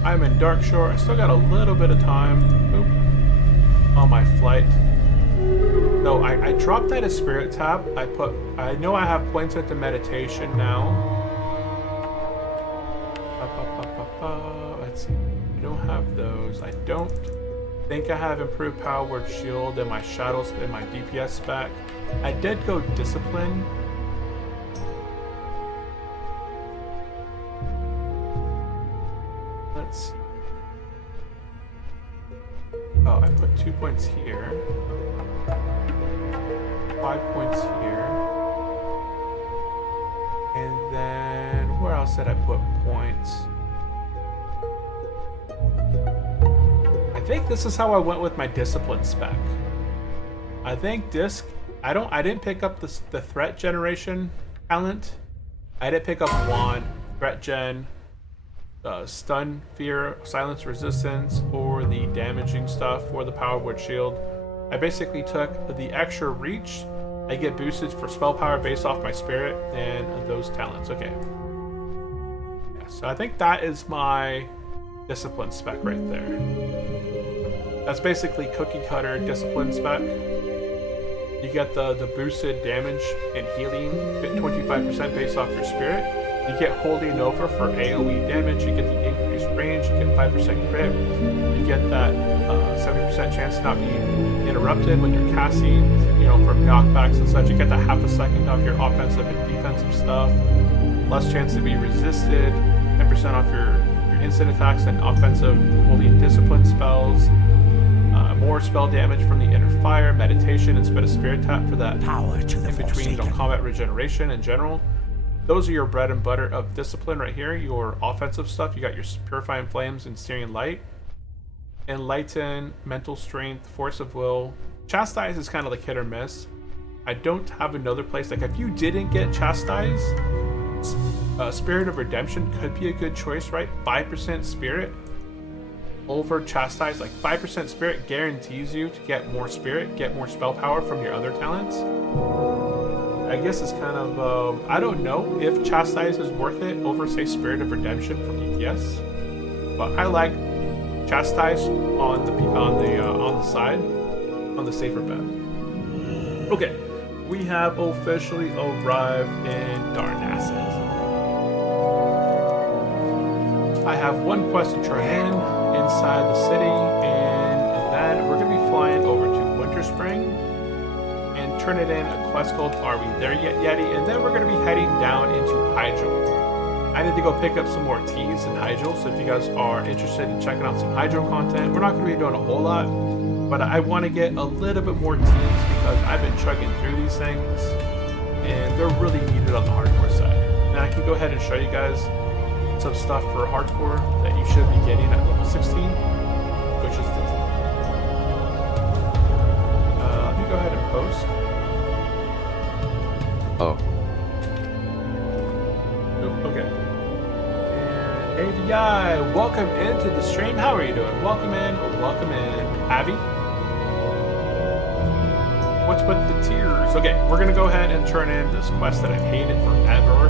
I'm in Darkshore. I still got a little bit of time on my flight. No, I dropped that as Spirit Tap. I know I have points into Meditation now. Let's see. I don't have those. I don't think I have Improved Power Word Shield and my Shadows and my DPS spec. I did go Discipline. Let's see. Oh, I put 2 points here. 5 points here. And then where else did I put points? I think this is how I went with my Discipline spec. I think Disc, I didn't pick up the threat generation talent. I didn't pick up Wand, threat gen, stun, fear, silence resistance, or the damaging stuff, or the Power Word Shield. I basically took the extra reach. I get boosted for spell power based off my spirit and those talents. Okay. Yeah, so I think that is my Discipline spec right there. That's basically cookie cutter Discipline spec. You get the boosted damage and healing, 25% based off your spirit. You get Holy Nova for AoE damage. You get the increased range. You get 5% crit. You get that 70% chance to not be interrupted when you're casting, you know, from knockbacks and such. You get that half a second off your offensive and defensive stuff. Less chance to be resisted. 10% off your instant attacks and offensive holy and discipline spells. More spell damage from the inner fire, meditation, and spit a spirit tap for that Power to the in between combat regeneration in general. Those are your bread and butter of discipline right here. Your offensive stuff, you got your purifying flames and searing light, enlighten, mental strength, force of will. Chastise is kind of like hit or miss. I don't have another place. Like if you didn't get chastise, Spirit of Redemption could be a good choice, right? 5% spirit over chastise. Like 5% spirit guarantees you to get more spirit, get more spell power from your other talents. I guess it's kind of I don't know if chastise is worth it over, say, Spirit of Redemption from DPS, but I like chastise on the side, on the safer bet. Okay, we have officially arrived in Darnassus. I have one quest to turn in inside the city, and then we're gonna be flying over to Winter Spring and turn it in a quest called Are We There Yet Yeti, and then we're gonna be heading down into Hydro. I need to go pick up some more teas in Hydro, so if you guys are interested in checking out some Hydro content, we're not gonna be doing a whole lot, but I want to get a little bit more teas because I've been chugging through these things, and they're really needed on the hardcore side. And I can go ahead and show you guys some stuff for hardcore that you should be getting at level 16, which is the let me go ahead and post. Oh. Nope, okay. And ADI, welcome into the stream. How are you doing? Welcome in, welcome in. Abby? What's with the tears? Okay, we're gonna go ahead and turn in this quest that I've hated forever.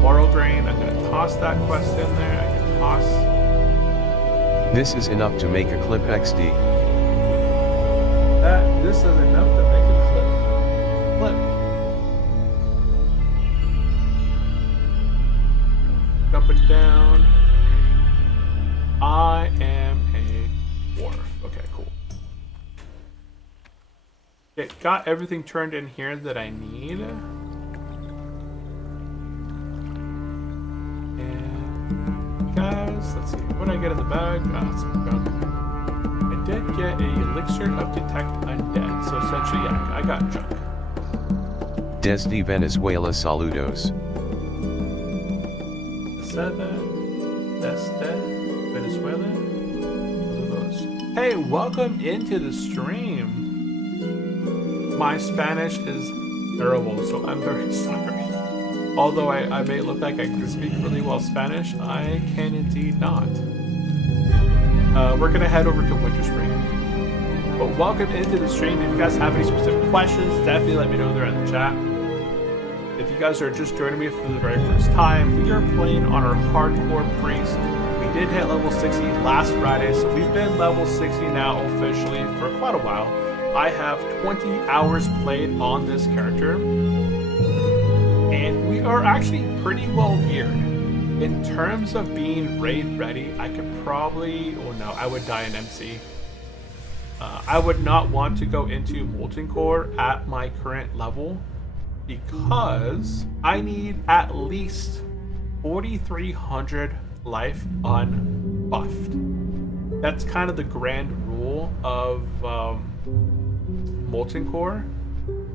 Moral Drain. I'm gonna toss that quest in there. I can toss. This is enough to make a clip XD. This is enough to make a clip. Up and down. I am a dwarf. Okay, cool. Okay, got everything turned in here that I need. Guys, let's see. What did I get in the bag? Oh, some gunk. I did get a elixir of detect undead. So essentially, yeah, I got junk. Desde Venezuela saludos. Venezuela. Hey, welcome into the stream. My Spanish is terrible, so I'm very sorry. Although I may look like I can speak really well Spanish, I can indeed not. We're gonna head over to Winter Spring. But welcome into the stream. If you guys have any specific questions, definitely let me know there in the chat. If you guys are just joining me for the very first time, we are playing on our Hardcore Priest. We did hit level 60 last Friday, so we've been level 60 now officially for quite a while. I have 20 hours played on this character. And we are actually pretty well geared. In terms of being raid ready, I could probably, oh no, I would die in MC. I would not want to go into Molten Core at my current level because I need at least 4,300 life unbuffed. That's kind of the grand rule of Molten Core.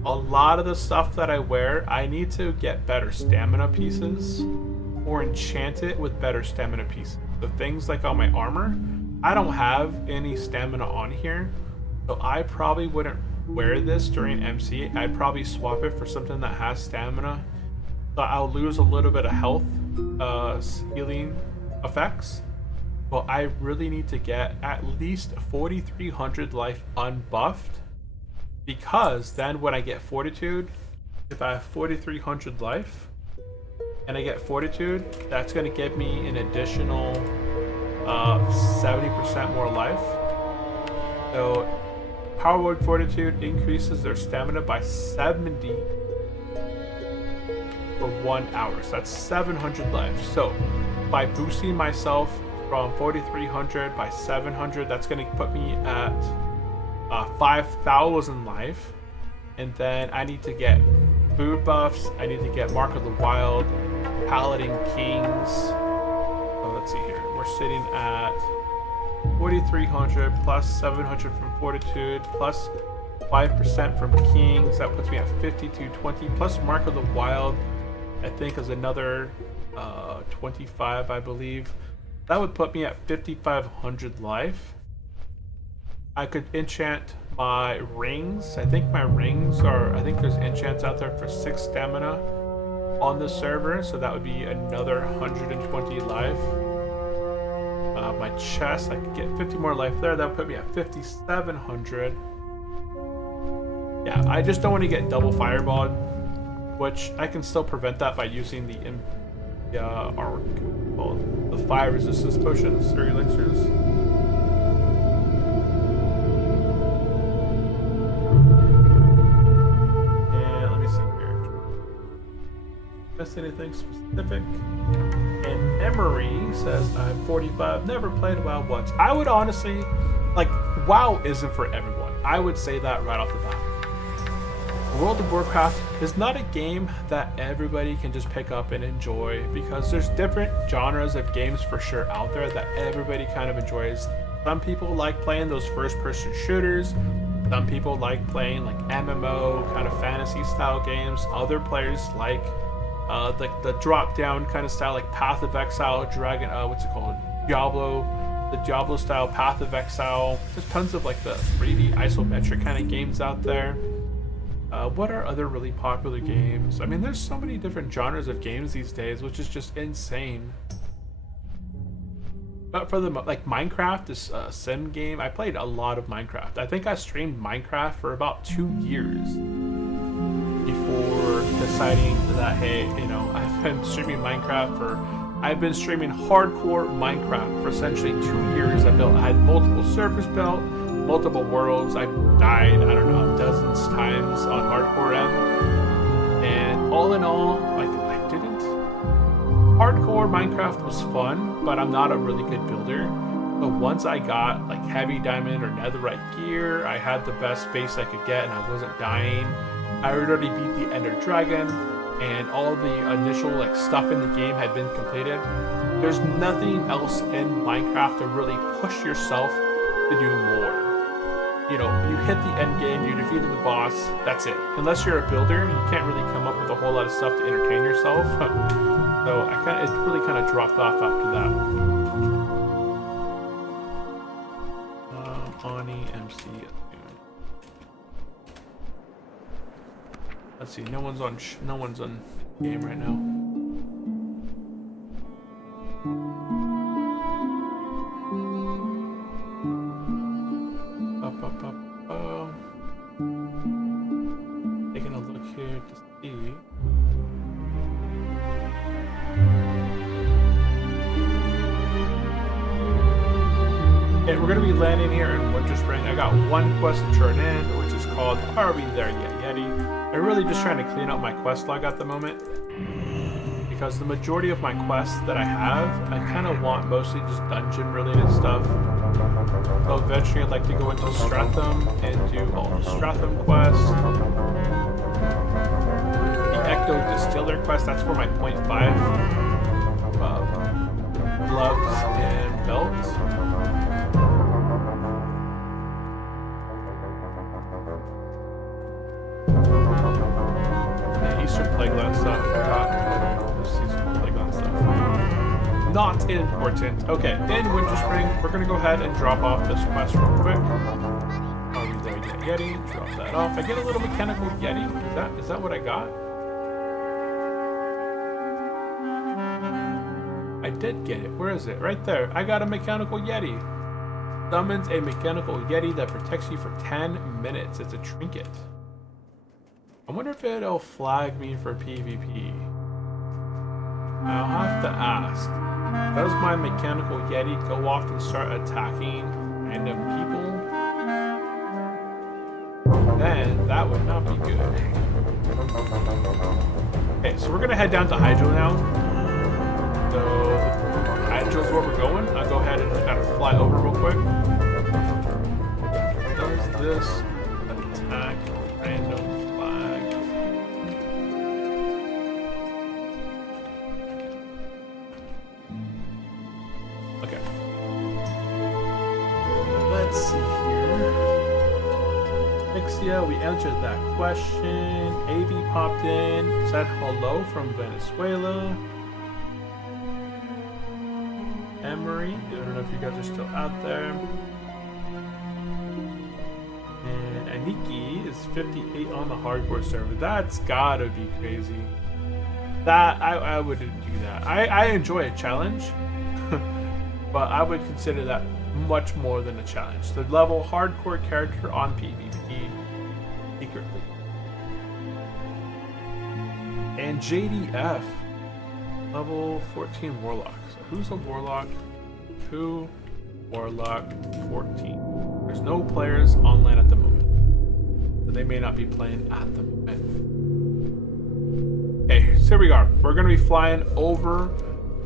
A lot of the stuff that I wear, I need to get better stamina pieces or enchant it with better stamina pieces. The things like on my armor, I don't have any stamina on here, so I probably wouldn't wear this during MC. I'd probably swap it for something that has stamina, so I'll lose a little bit of health healing effects, but I really need to get at least 4,300 life unbuffed. Because then when I get Fortitude, if I have 4,300 life and I get Fortitude, that's going to give me an additional 70% more life. So Power Word Fortitude increases their stamina by 70 for 1 hour. So that's 700 life. So by boosting myself from 4,300 by 700, that's going to put me at 5,000 life. And then I need to get food buffs. I need to get Mark of the Wild, Paladin Kings. So let's see here. We're sitting at 4,300 plus 700 from Fortitude plus 5% from Kings. That puts me at 5,220 plus Mark of the Wild. I think is another 25, I believe. That would put me at 5,500 life. I could enchant my rings. I think my rings are, I think there's enchants out there for 6 stamina on the server, so that would be another 120 life. My chest, I could get 50 more life there. That would put me at 5,700. Yeah, I just don't want to get double fireballed, which I can still prevent that by using the fire resistance potions or elixirs. And let me see here. Miss anything specific? And Emery says, I'm 45, never played WoW once. I would honestly, like, WoW isn't for everyone. I would say that right off the bat. World of Warcraft is not a game that everybody can just pick up and enjoy, because there's different genres of games for sure out there that everybody kind of enjoys. Some people like playing those first-person shooters. Some people like playing like MMO kind of fantasy style games. Other players like the drop-down kind of style, like Path of Exile, Diablo, the Diablo style Path of Exile. There's tons of like the 3D isometric kind of games out there. What are other really popular games? I mean, there's so many different genres of games these days, which is just insane. But for the like Minecraft, this sim game, I played a lot of Minecraft. I think I streamed Minecraft for about 2 years before deciding that, hey, you know, I've been streaming hardcore Minecraft for essentially 2 years. I had multiple servers built, multiple worlds. I've died, I don't know, dozens times on hardcore M. And all in all, like, hardcore Minecraft was fun, but I'm not a really good builder. But once I got like heavy diamond or netherite gear, I had the best base I could get and I wasn't dying. I already beat the Ender Dragon, and all the initial like stuff in the game had been completed. There's nothing else in Minecraft to really push yourself to do more. You know, you hit the end game, you defeated the boss, that's it. Unless you're a builder, you can't really come up with a whole lot of stuff to entertain yourself. So it really kind of dropped off after that. Ani MC. Let's see. No one's on game right now. Taking a look here to see. Okay, we're going to be landing here in Winter Spring. I got one quest to turn in, which is called Are We There Yet, Yeti? I'm really just trying to clean up my quest log at the moment, because the majority of my quests that I have, I kind of want mostly just dungeon related stuff. So eventually I'd like to go into Stratham and do all the Stratham quests. The Ecto Distiller quest, that's for my 0.5 gloves and belt. Playground stuff. Playground stuff. Not important. Okay, in Winter Spring, we're gonna go ahead and drop off this quest real quick. Are we there yet, Yeti? Drop that off. I get a little mechanical Yeti. Is that what I got? I did get it. Where is it? Right there. I got a mechanical Yeti. Summons a mechanical Yeti that protects you for 10 minutes. It's a trinket. I wonder if it'll flag me for PvP. I'll have to ask. Does my mechanical Yeti go off and start attacking random people? then that would not be good. Okay, so we're gonna head down to Hydro now. So Hydro's where we're going. I'll go ahead and just kind of fly over real quick. Does this attack random flag? Okay. Let's see here. Mixia, we answered that question. AV popped in, said hello from Venezuela. Emery, I don't know if you guys are still out there. And Aniki is 58 on the hardcore server. That's gotta be crazy. That I wouldn't do that. I enjoy a challenge, but I would consider that much more than a challenge. The level hardcore character on PvP secretly. And JDF, level 14 warlock. So who's a warlock? Who? Warlock 14. There's no players online at the moment, so they may not be playing at the moment. Okay, so here we are. We're going to be flying over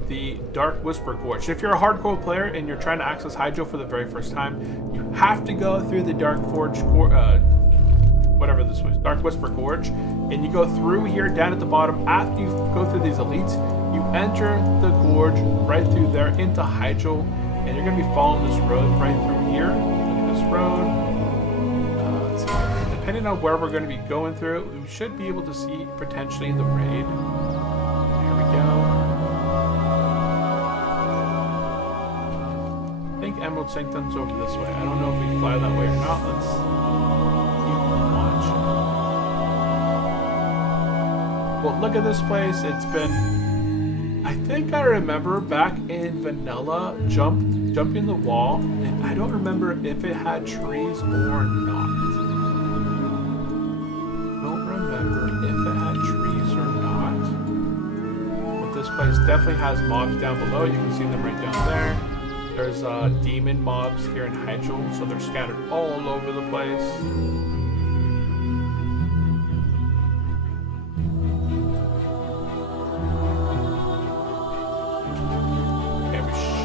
the Dark Whisper Gorge. If you're a hardcore player and you're trying to access Hydro for the very first time, you have to go through the Dark whatever this was, Dark Whisper Gorge, and you go through here down at the bottom. After you go through these elites, you enter the gorge right through there into Hydro, and you're going to be following this road right through here. Look at this road. Let's see. Depending on where we're going to be going through, we should be able to see potentially the raid. Here we go. I think Emerald Sanctum's over this way. I don't know if we fly that way or not. Let's keep watching. Well, look at this place. It's been, I think I remember back in vanilla jumping the wall, and I don't remember if it had trees or not. Don't remember if it had trees or not. But this place definitely has mobs down below. You can see them right down there. There's demon mobs here in Hydro, so they're scattered all over the place.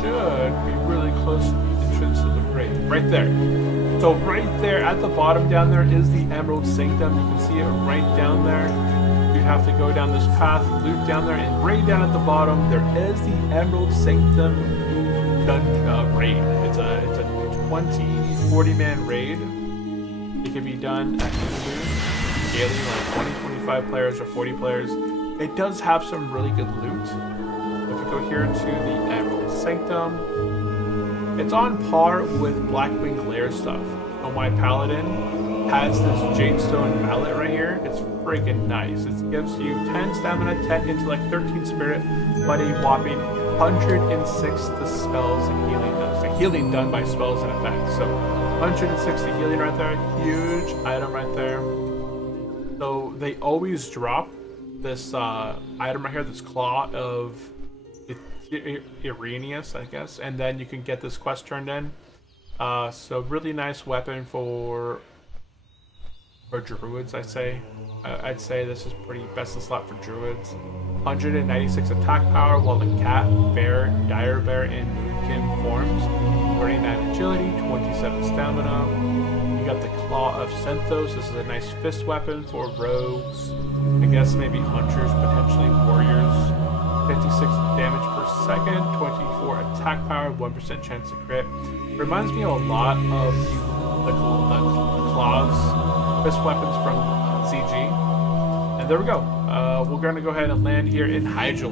Should be really close to the entrance to the raid. Right there. So right there at the bottom down there is the Emerald Sanctum. You can see it right down there. You have to go down this path, loop down there, and right down at the bottom there is the Emerald Sanctum raid. It's a 40 man raid. It can be done at daily, like 25 players or 40 players. It does have some really good loot. If we go here to the Emerald Sanctum, it's on par with Blackwing Glare stuff. So my Paladin has this Jadestone Mallet right here. It's freaking nice. It gives you 10 stamina, 10 intellect, 13 spirit, but a whopping 106 the spells and healing does. The healing done by spells and effects. So 160 healing right there. Huge item right there. So they always drop this item right here, this Claw of Irenaeus, I guess, and then you can get this quest turned in. So really nice weapon for druids, I'd say. I'd say this is pretty best in slot for druids. 196 attack power, while the cat, bear, dire bear, and moonkin forms. 39 agility, 27 stamina. You got the Claw of Senthos. This is a nice fist weapon for rogues. I guess maybe hunters, potentially warriors. 56 damage per second, 24 attack power, 1% chance to crit. Reminds me a lot of the claws, fist weapons from CG. And there we go. We're going to go ahead and land here in Hydro.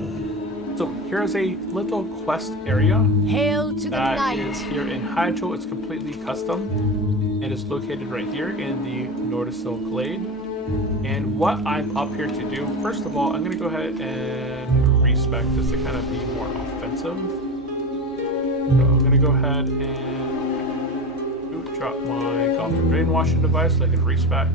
So here's a little quest area. Hail to the that light. is here in Hydro. It's completely custom. It is located right here in the Nordisil Glade. And what I'm up here to do, first of all, I'm going to go ahead and respec just to kind of be more offensive. So I'm going to go ahead and drop my Goblin Brainwashing device so I can respec.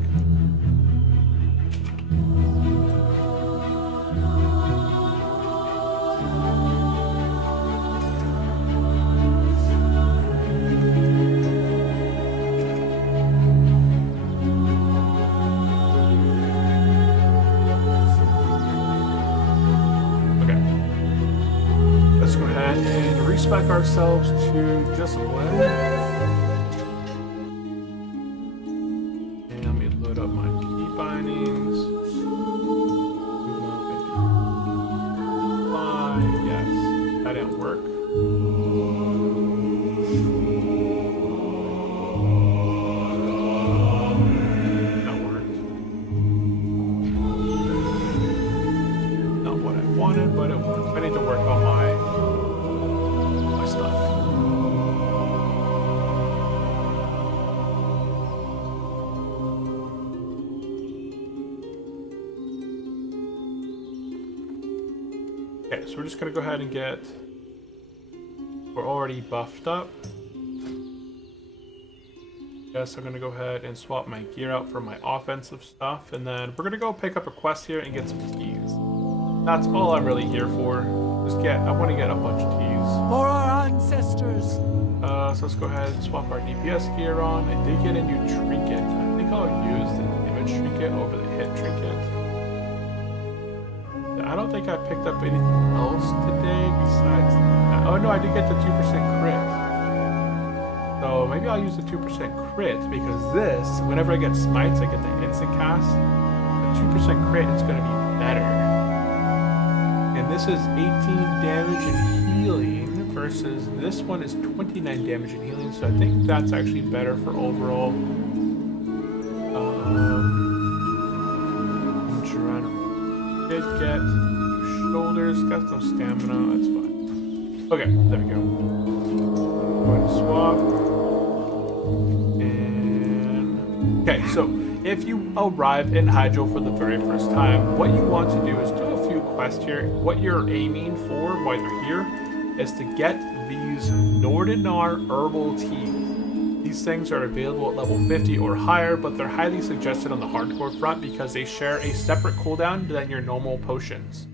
respec ourselves to discipline. And let me load up my key bindings. Yes, that didn't work. That worked. Not what I wanted, but it worked. I need to work on my stuff. Okay, so we're just gonna go ahead and get. We're already buffed up. Yes, I'm gonna go ahead and swap my gear out for my offensive stuff, and then we're gonna go pick up a quest here and get some keys. That's all I'm really here for. I want to get a bunch of keys. For our ancestors. So let's go ahead and swap our DPS gear on. I did get a new trinket. I think I'll use the image trinket over the hit trinket. I don't think I picked up anything else today besides that. Oh no, I did get the 2% crit. So maybe I'll use the 2% crit because this, whenever I get smites, I get the instant cast. The 2% crit is going to be better. And this is 18 damage and healing versus this one is 29 damage and healing. So I think that's actually better for overall. Did get shoulders, got some stamina, that's fine. Okay, there we go. Go ahead and swap. And okay, so if you arrive in Hydro for the very first time, what you want to do is do a few quests here. What you're aiming for while you're here is to get these Nordinar herbal teas. These things are available at level 50 or higher, but they're highly suggested on the hardcore front because they share a separate cooldown than your normal potions.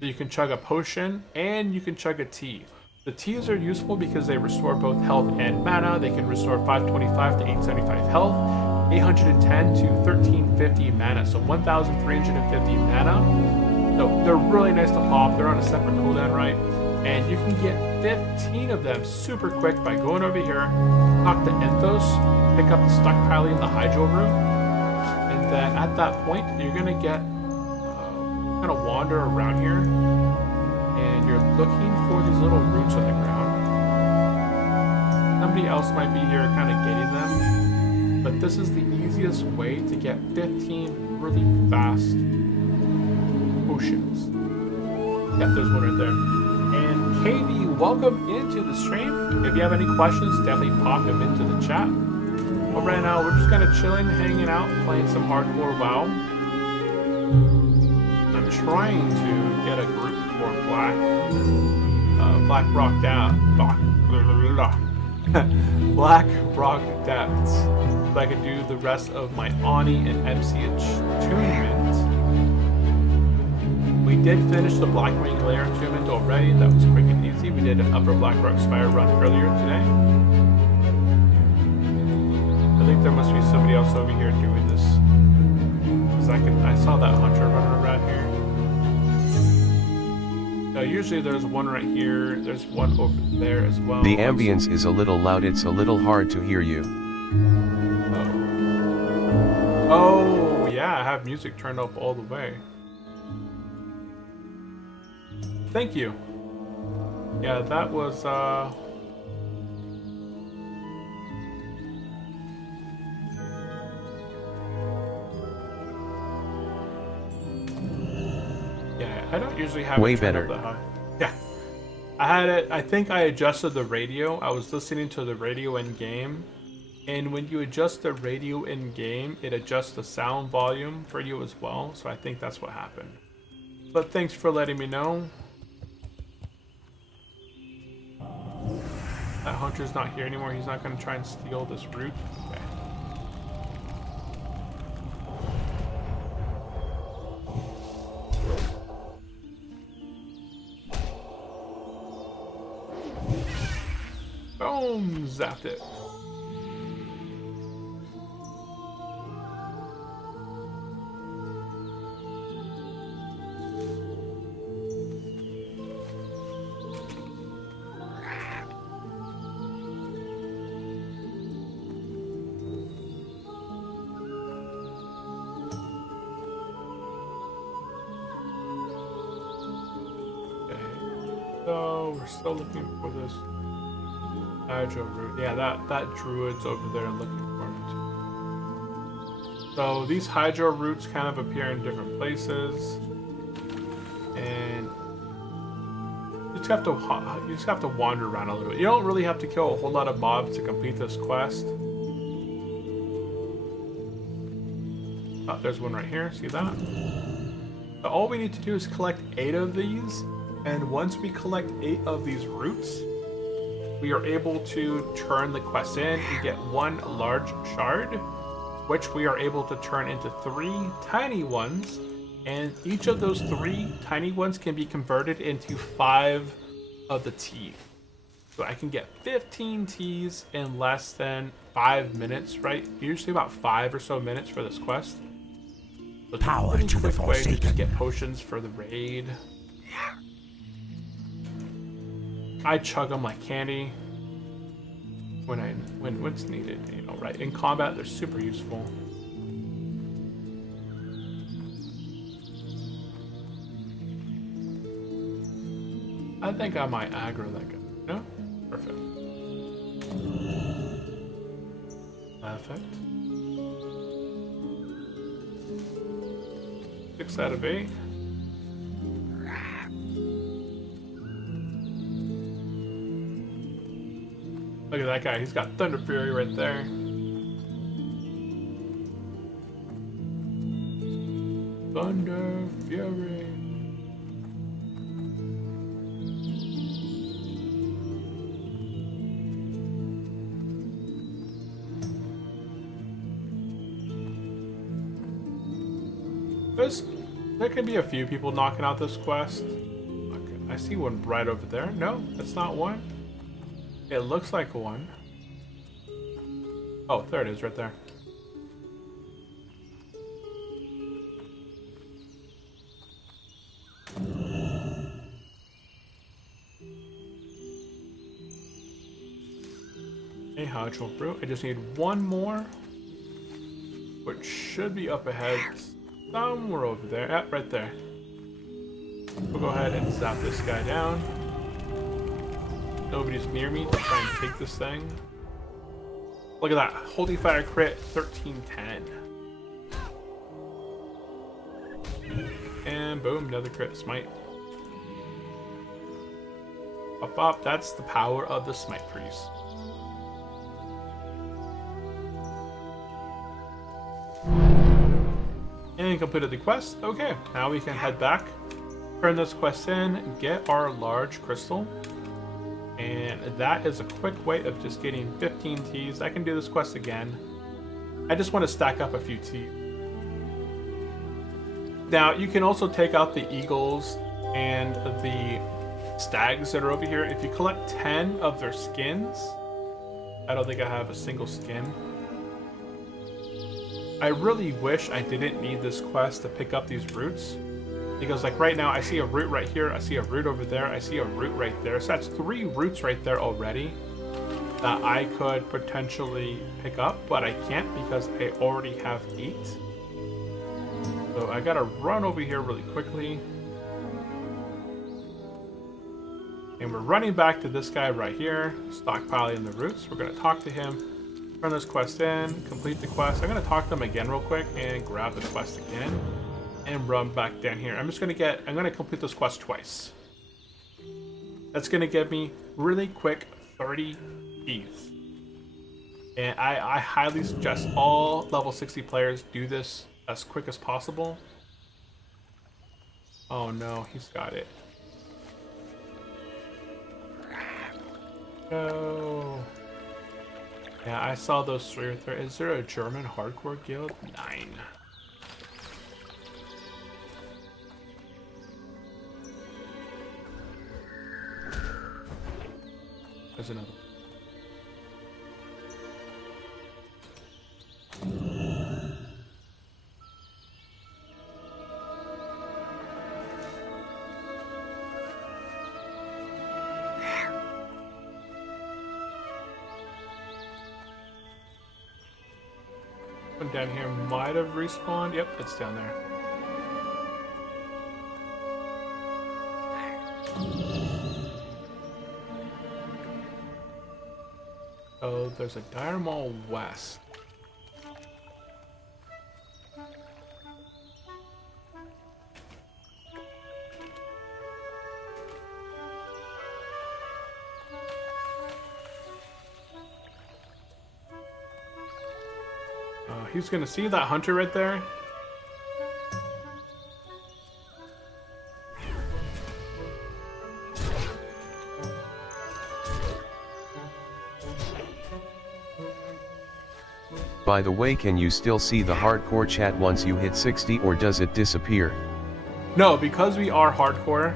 So you can chug a potion and you can chug a tea. The teas are useful because they restore both health and mana. They can restore 525 to 875 health, 810 to 1350 mana, so 1350 mana. So they're really nice to pop. They're on a separate cooldown, right? And you can get 15 of them super quick by going over here, talk to Enthos, pick up the stockpile in the Hydro room, and then at that point, you're gonna get kind of wander around here, and you're looking for these little roots on the ground. Somebody else might be here kind of getting them, but this is the easiest way to get 15 really fast potions. Yep, there's one right there. And KB, welcome into the stream. If you have any questions, definitely pop them into the chat. But right now, we're just kind of chilling, hanging out, playing some hardcore WoW. I'm trying to get a group for Black Rock Depths, so I can do the rest of my Ani and MCH attunement. We did finish the Blackwing Lair attunement already. That was quick and easy. We did an Upper Blackrock Spire run earlier today. I think there must be somebody else over here doing this. I saw that hunter running around here. Now, usually there's one right here. There's one over there as well. The ambience is a little loud. It's a little hard to hear you. Oh, yeah. I have music turned up all the way. Thank you. Yeah, that was, yeah, I don't usually have way it turned better. up that high. Yeah. I had it, I think I adjusted the radio. I was listening to the radio in game. And when you adjust the radio in game, it adjusts the sound volume for you as well. So I think that's what happened. But thanks for letting me know. That hunter's not here anymore. He's not going to try and steal this root. Okay. Boom! Zapped it. So we're still looking for this Hydro root. Yeah, that druid's over there looking for me too. So these Hydro roots kind of appear in different places, and you just have to wander around a little bit. You don't really have to kill a whole lot of mobs to complete this quest. Oh, there's one right here. See that? So all we need to do is collect 8 of these, and once we collect 8 of these roots, we are able to turn the quest in and get 1 large shard, which we are able to turn into 3 tiny ones, and each of those 3 tiny ones can be converted into 5 of the teeth. So I can get 15 teas in less than 5 minutes, right? Usually about 5 or so minutes for this quest. So it's Power a pretty to the quick way to just Forsaken. get potions for the raid. I chug them like candy when it's needed, you know, right? In combat, they're super useful. I think I might aggro that guy. No? Perfect. Perfect. 6 out of 8. Look at that guy. He's got Thunder Fury right there. Thunder Fury. There can be a few people knocking out this quest. Okay, I see one right over there. No, that's not one. It looks like one. Oh, there it is right there. A Hydro Brew. I just need one more, which should be up ahead somewhere over there. Yeah, right there. We'll go ahead and zap this guy down. Nobody's near me to try and take this thing. Look at that. Holy Fire crit, 1310. And boom, another crit smite. Up. That's the power of the Smite Priest. And completed the quest. Okay, now we can head back, turn this quest in, get our large crystal. And that is a quick way of just getting 15 teas. I can do this quest again. I just want to stack up a few teas. Now, you can also take out the eagles and the stags that are over here. If you collect 10 of their skins, I don't think I have a single skin. I really wish I didn't need this quest to pick up these roots. Because like right now, I see a root right here, I see a root over there, I see a root right there. So that's 3 roots right there already that I could potentially pick up, but I can't because I already have 8. So I gotta run over here really quickly. And we're running back to this guy right here, stockpiling the roots. We're gonna talk to him, turn this quest in, complete the quest. I'm gonna talk to him again real quick and grab the quest again. And run back down here. I'm gonna complete this quest twice. That's gonna give me really quick 30 keys. And I highly suggest all level 60 players do this as quick as possible. Oh no, he's got it. Oh. Yeah, I saw those 3 right there. Is there a German hardcore guild? 9. There's another. One down here might have respawned. Yep, it's down there. Oh, there's a Dire Maul West. He's gonna see that hunter right there. By the way, can you still see the hardcore chat once you hit 60, or does it disappear? No, because we are hardcore.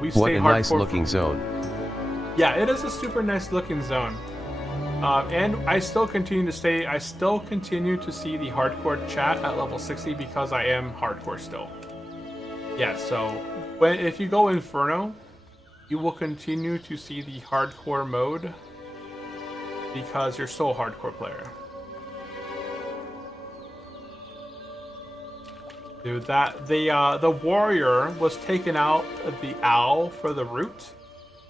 We stay What a hardcore. nice looking zone. Yeah, it is a super nice looking zone. And I still continue to see the hardcore chat at level 60 because I am hardcore still. Yeah, so if you go Inferno, you will continue to see the hardcore mode because you're still a hardcore player. Dude, the warrior was taking out the owl for the root,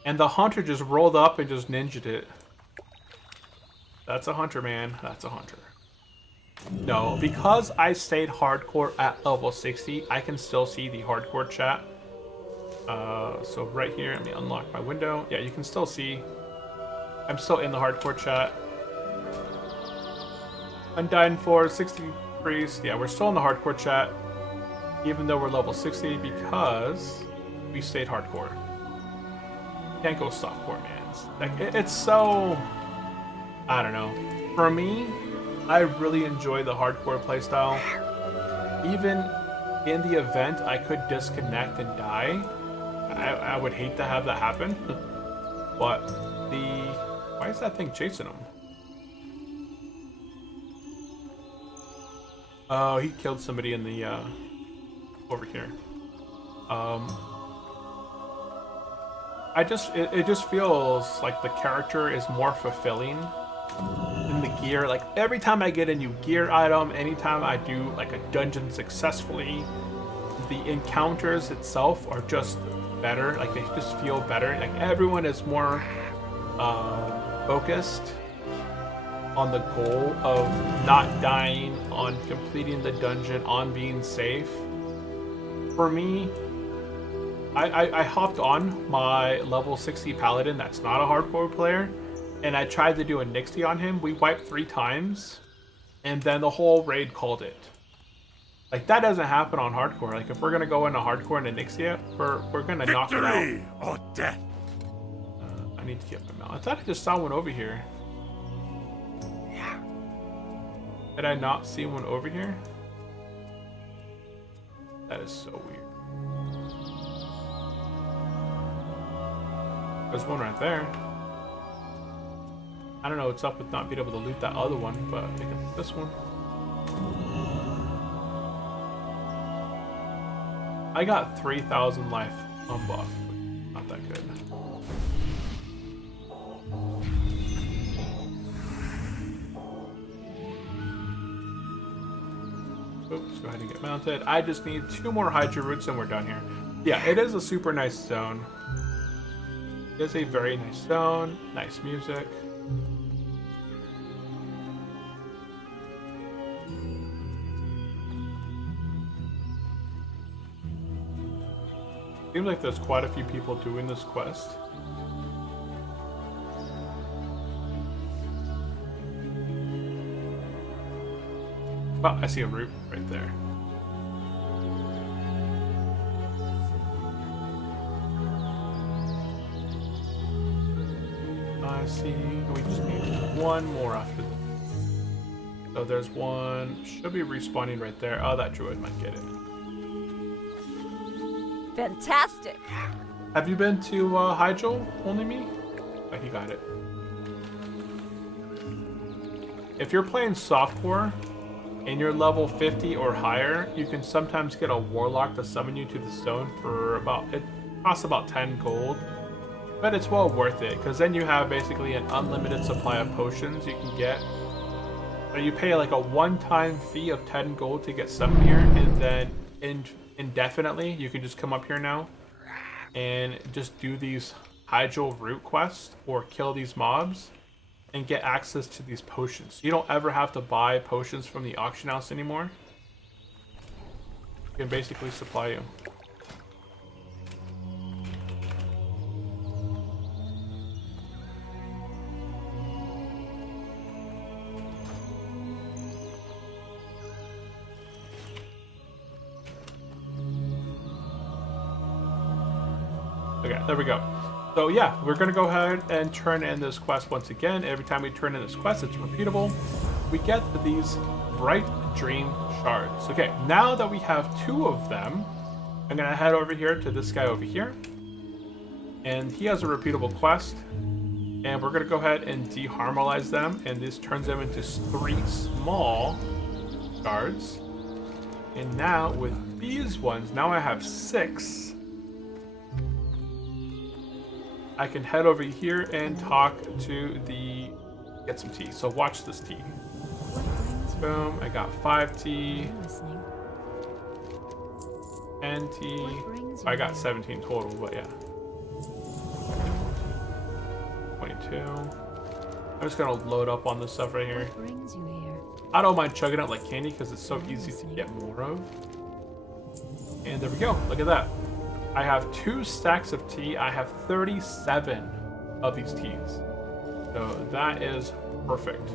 and the hunter just rolled up and just ninja'd it. That's a hunter, man. That's a hunter. No, because I stayed hardcore at level 60, I can still see the hardcore chat. So right here, let me unlock my window. Yeah, you can still see. I'm still in the hardcore chat. Undying for 60 priest. Yeah, we're still in the hardcore chat, even though we're level 60 because we stayed hardcore. Can't go softcore, man. It's so... I don't know. For me, I really enjoy the hardcore playstyle. Even in the event I could disconnect and die, I would hate to have that happen. But why is that thing chasing him? Oh, he killed somebody in the over here. It just feels like the character is more fulfilling in the gear. Like every time I get a new gear item, anytime I do like a dungeon successfully, the encounters itself are just better. Like they just feel better. Like everyone is more focused on the goal of not dying, on completing the dungeon, on being safe. For me, I hopped on my level 60 paladin that's not a hardcore player, and I tried to do a Nixie on him. We wiped 3 times, and then the whole raid called it. Like, that doesn't happen on hardcore. Like, if we're gonna go into hardcore and a Nixie, we're gonna knock it out. Or death. I need to get my mount. I thought I just saw one over here. Did I not see one over here? That is so weird. There's one right there. I don't know what's up with not being able to loot that other one, but I think it's this one. I got 3,000 life unbuffed. Not that good. Oops, go ahead and get mounted. I just need 2 more Hydra roots and we're done here. Yeah, it is a super nice zone. It is a very nice zone. Nice music. Seems like there's quite a few people doing this quest. Oh, I see a root right there. I see. We just need 1 more after this. So there's one. Should be respawning right there. Oh, that druid might get it. Fantastic. Have you been to Hygel? Only me? Oh, he got it. If you're playing softcore and you're level 50 or higher, you can sometimes get a warlock to summon you to the zone for it costs about 10 gold. But it's well worth it, because then you have basically an unlimited supply of potions you can get. You pay like a one-time fee of 10 gold to get summoned here, and then indefinitely you can just come up here now and just do these Hygel root quests or kill these mobs, and get access to these potions. You don't ever have to buy potions from the auction house anymore. It can basically supply you. Okay, there we go. So yeah, we're gonna go ahead and turn in this quest once again. Every time we turn in this quest, it's repeatable. We get these bright dream shards. Okay, now that we have 2 of them, I'm gonna head over here to this guy over here. And he has a repeatable quest. And we're gonna go ahead and deharmonize them. And this turns them into 3 small shards. And now with these ones, now I have 6. I can head over here and talk to get some tea. So watch this tea. Boom, I got 5 tea. 10 tea. I got 17 total, but yeah. 22. I'm just gonna load up on this stuff right here. I don't mind chugging it like candy because it's so easy to get more of. And there we go, look at that. I have 2 stacks of tea. I have 37 of these teas. So that is perfect.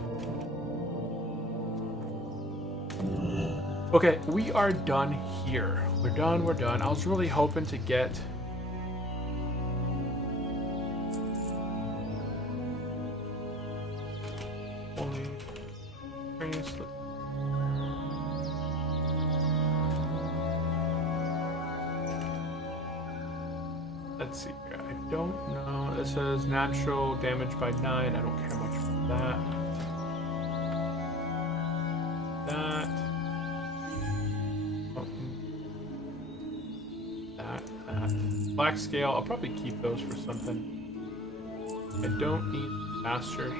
Okay, we are done here. We're done. I was really hoping to get... Let's see here. I don't know. This says natural damage by 9. I don't care much for that. That. Black scale. I'll probably keep those for something. I don't need master.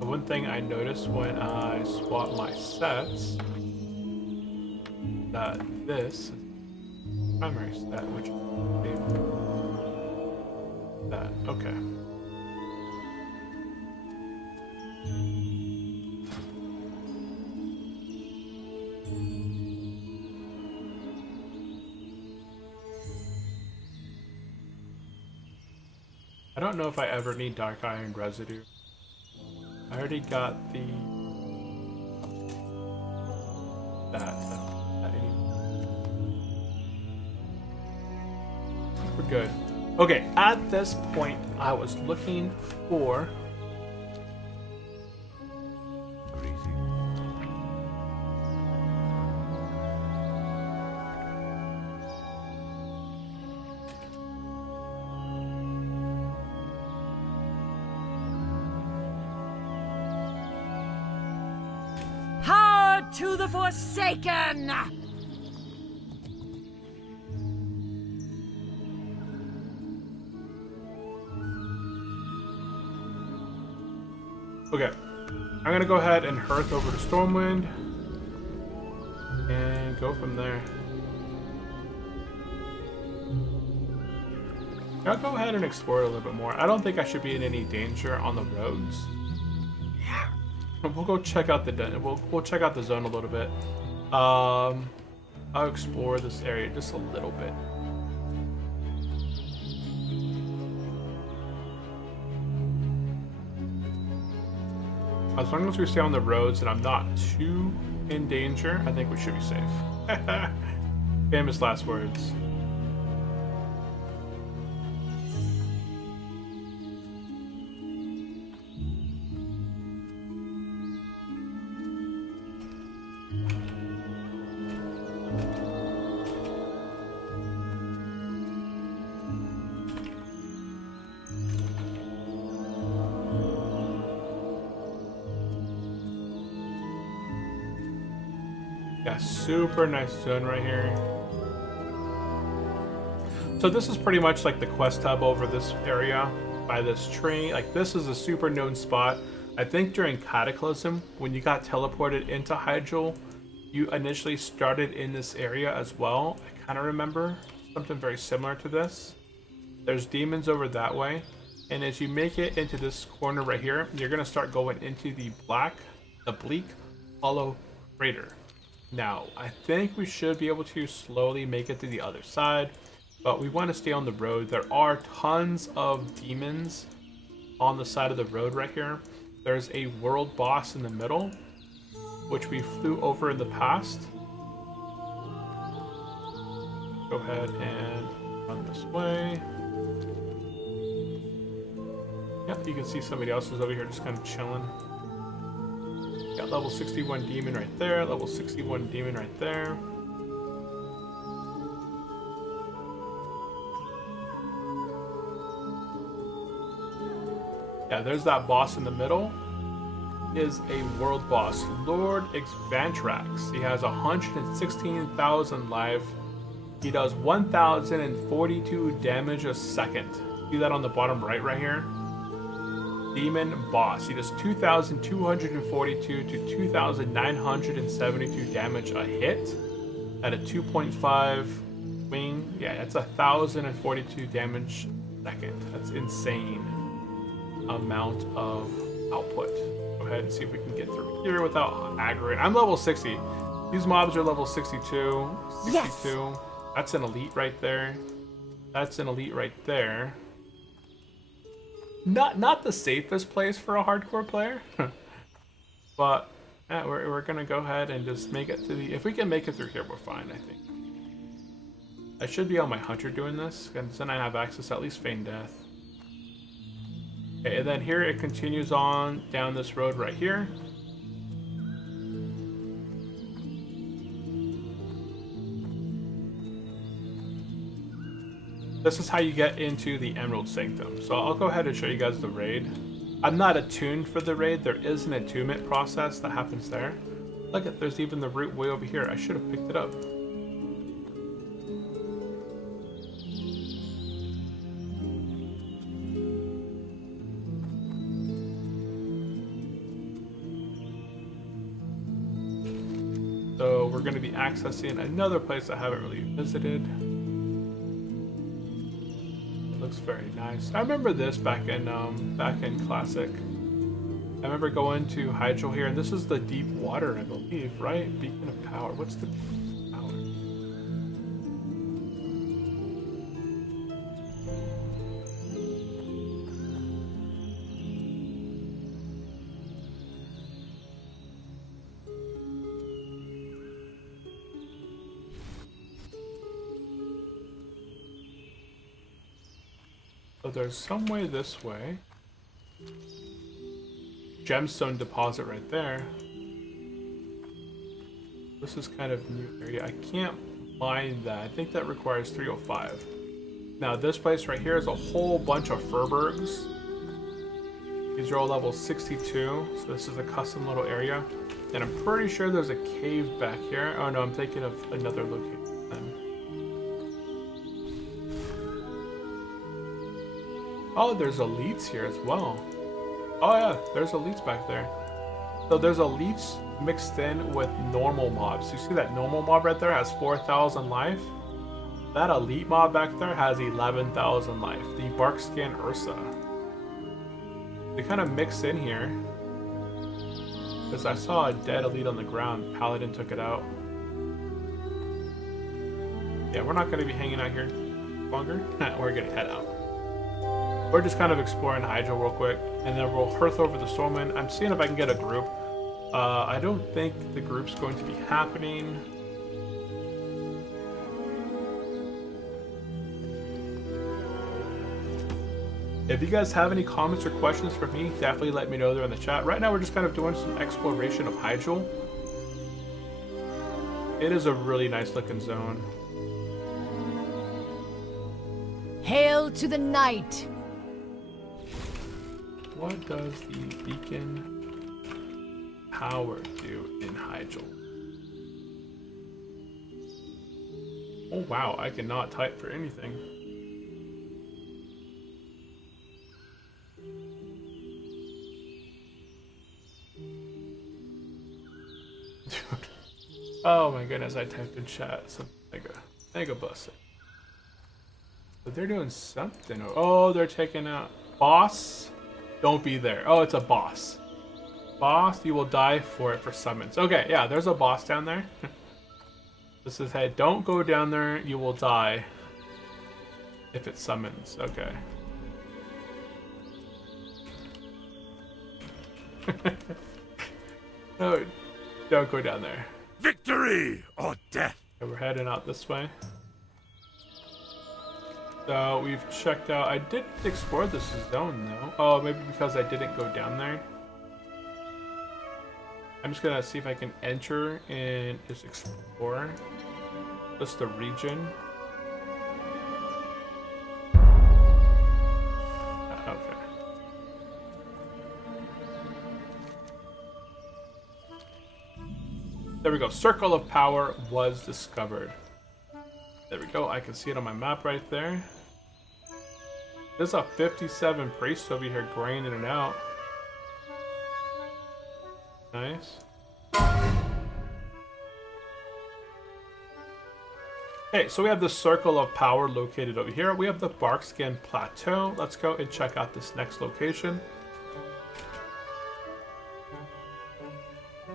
One thing I noticed when I swap my sets, that this is primary set, which is that. Okay. I don't know if I ever need dark iron residue. I already got the that we're good. Okay, at this point I was looking for to the Forsaken! Okay, I'm gonna go ahead and hearth over to Stormwind and go from there. I'll go ahead and explore a little bit more. I don't think I should be in any danger on the roads. We'll go check out the we'll check out the zone a little bit. I'll explore this area just a little bit. As long as we stay on the roads and I'm not too in danger, I think we should be safe. Famous last words. Yeah, super nice zone right here. So this is pretty much like the quest hub over this area by this tree. Like this is a super known spot. I think during Cataclysm, when you got teleported into Hyjal, you initially started in this area as well. I kind of remember something very similar to this. There's demons over that way, and as you make it into this corner right here, you're gonna start going into the bleak hollow crater. Now, I think we should be able to slowly make it to the other side, but we want to stay on the road. There are tons of demons on the side of the road right here. There's a world boss in the middle, which we flew over in the past. Go ahead and run this way. Yep, you can see somebody else is over here just kind of chilling. Got level 61 demon right there, level 61 demon right there. Yeah, there's that boss in the middle. Is a world boss, Lord Xvantrax. He has 116,000 life. He does 1,042 damage a second. See that on the bottom right here? Demon boss. He does 2,242 to 2,972 damage a hit at a 2.5 wing. Yeah, that's 1,042 damage a second. That's insane amount of output. Go ahead and see if we can get through here without aggroing. I'm level 60. These mobs are level 62. 62. Yes. That's an elite right there. That's an elite right there. Not the safest place for a hardcore player, but yeah, we're gonna go ahead and just make it to the. If we can make it through here, we're fine. I think. I should be on my hunter doing this, and then I have access to at least feign death. Okay, and then here it continues on down this road right here. This is how you get into the Emerald Sanctum. So I'll go ahead and show you guys the raid. I'm not attuned for the raid. There is an attunement process that happens there. Look at, there's even the root way over here. I should have picked it up. So we're going to be accessing another place I haven't really visited. Looks very nice. I remember this back in Classic. I remember going to Hydro here, and this is the deep water, I believe, right? Beacon of Power. What's the power? So there's some way this way. Gemstone deposit right there. This is kind of new area. I can't mine that. I think that requires 305. Now this place right here is a whole bunch of Furbergs. These are all level 62, so this is a custom little area. And I'm pretty sure there's a cave back here. Oh no, I'm thinking of another location then. Oh, there's elites here as well. Oh yeah, there's elites back there. So there's elites mixed in with normal mobs. You see that normal mob right there has 4,000 life? That elite mob back there has 11,000 life. The Barkskin Ursa. They kind of mix in here. Because I saw a dead elite on the ground. Paladin took it out. Yeah, we're not going to be hanging out here longer. We're going to head out. We're just kind of exploring Hydro real quick, and then we'll hearth over the Stormwind. I'm seeing if I can get a group. I don't think the group's going to be happening. If you guys have any comments or questions for me, definitely let me know there in the chat. Right now we're just kind of doing some exploration of Hydro. It is a really nice looking zone. Hail to the night! What does the beacon power do in Hydro? Oh wow, I cannot type for anything. Oh my goodness, I typed in chat some mega busted. But they're doing something. Oh, they're taking out boss. Don't be there. Oh, it's a boss. Boss, you will die for it for summons. Okay, yeah, there's a boss down there. This is, hey, don't go down there. You will die if it summons. Okay. No, don't go down there. Victory or death. Okay, we're heading out this way. So we've checked out. I didn't explore this zone though. Oh, maybe because I didn't go down there. I'm just gonna see if I can enter and just explore just the region. Okay. There we go. Circle of Power was discovered. There we go. I can see it on my map right there. There's a 57 priest over here grinding it out. Nice. Okay, so we have the Circle of Power located over here. We have the Barkskin Plateau. Let's go and check out this next location.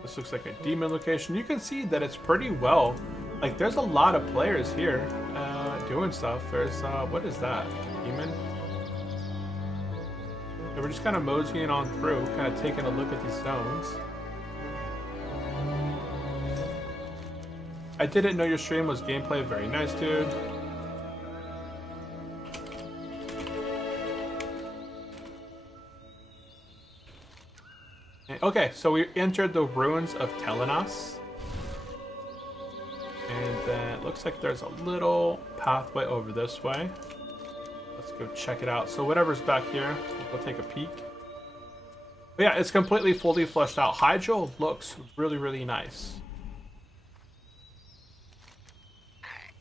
This looks like a demon location. You can see that it's pretty well. Like, there's a lot of players here doing stuff. There's, what is that? Demon? So we're just kind of moseying on through, kind of taking a look at these zones. I didn't know your stream was gameplay. Very nice, dude. Okay, so we entered the ruins of Telenas. And then it looks like there's a little pathway over this way. Let's go check it out. So whatever's back here, we'll go take a peek. But yeah, it's completely fully fleshed out. Hydro looks really, really nice.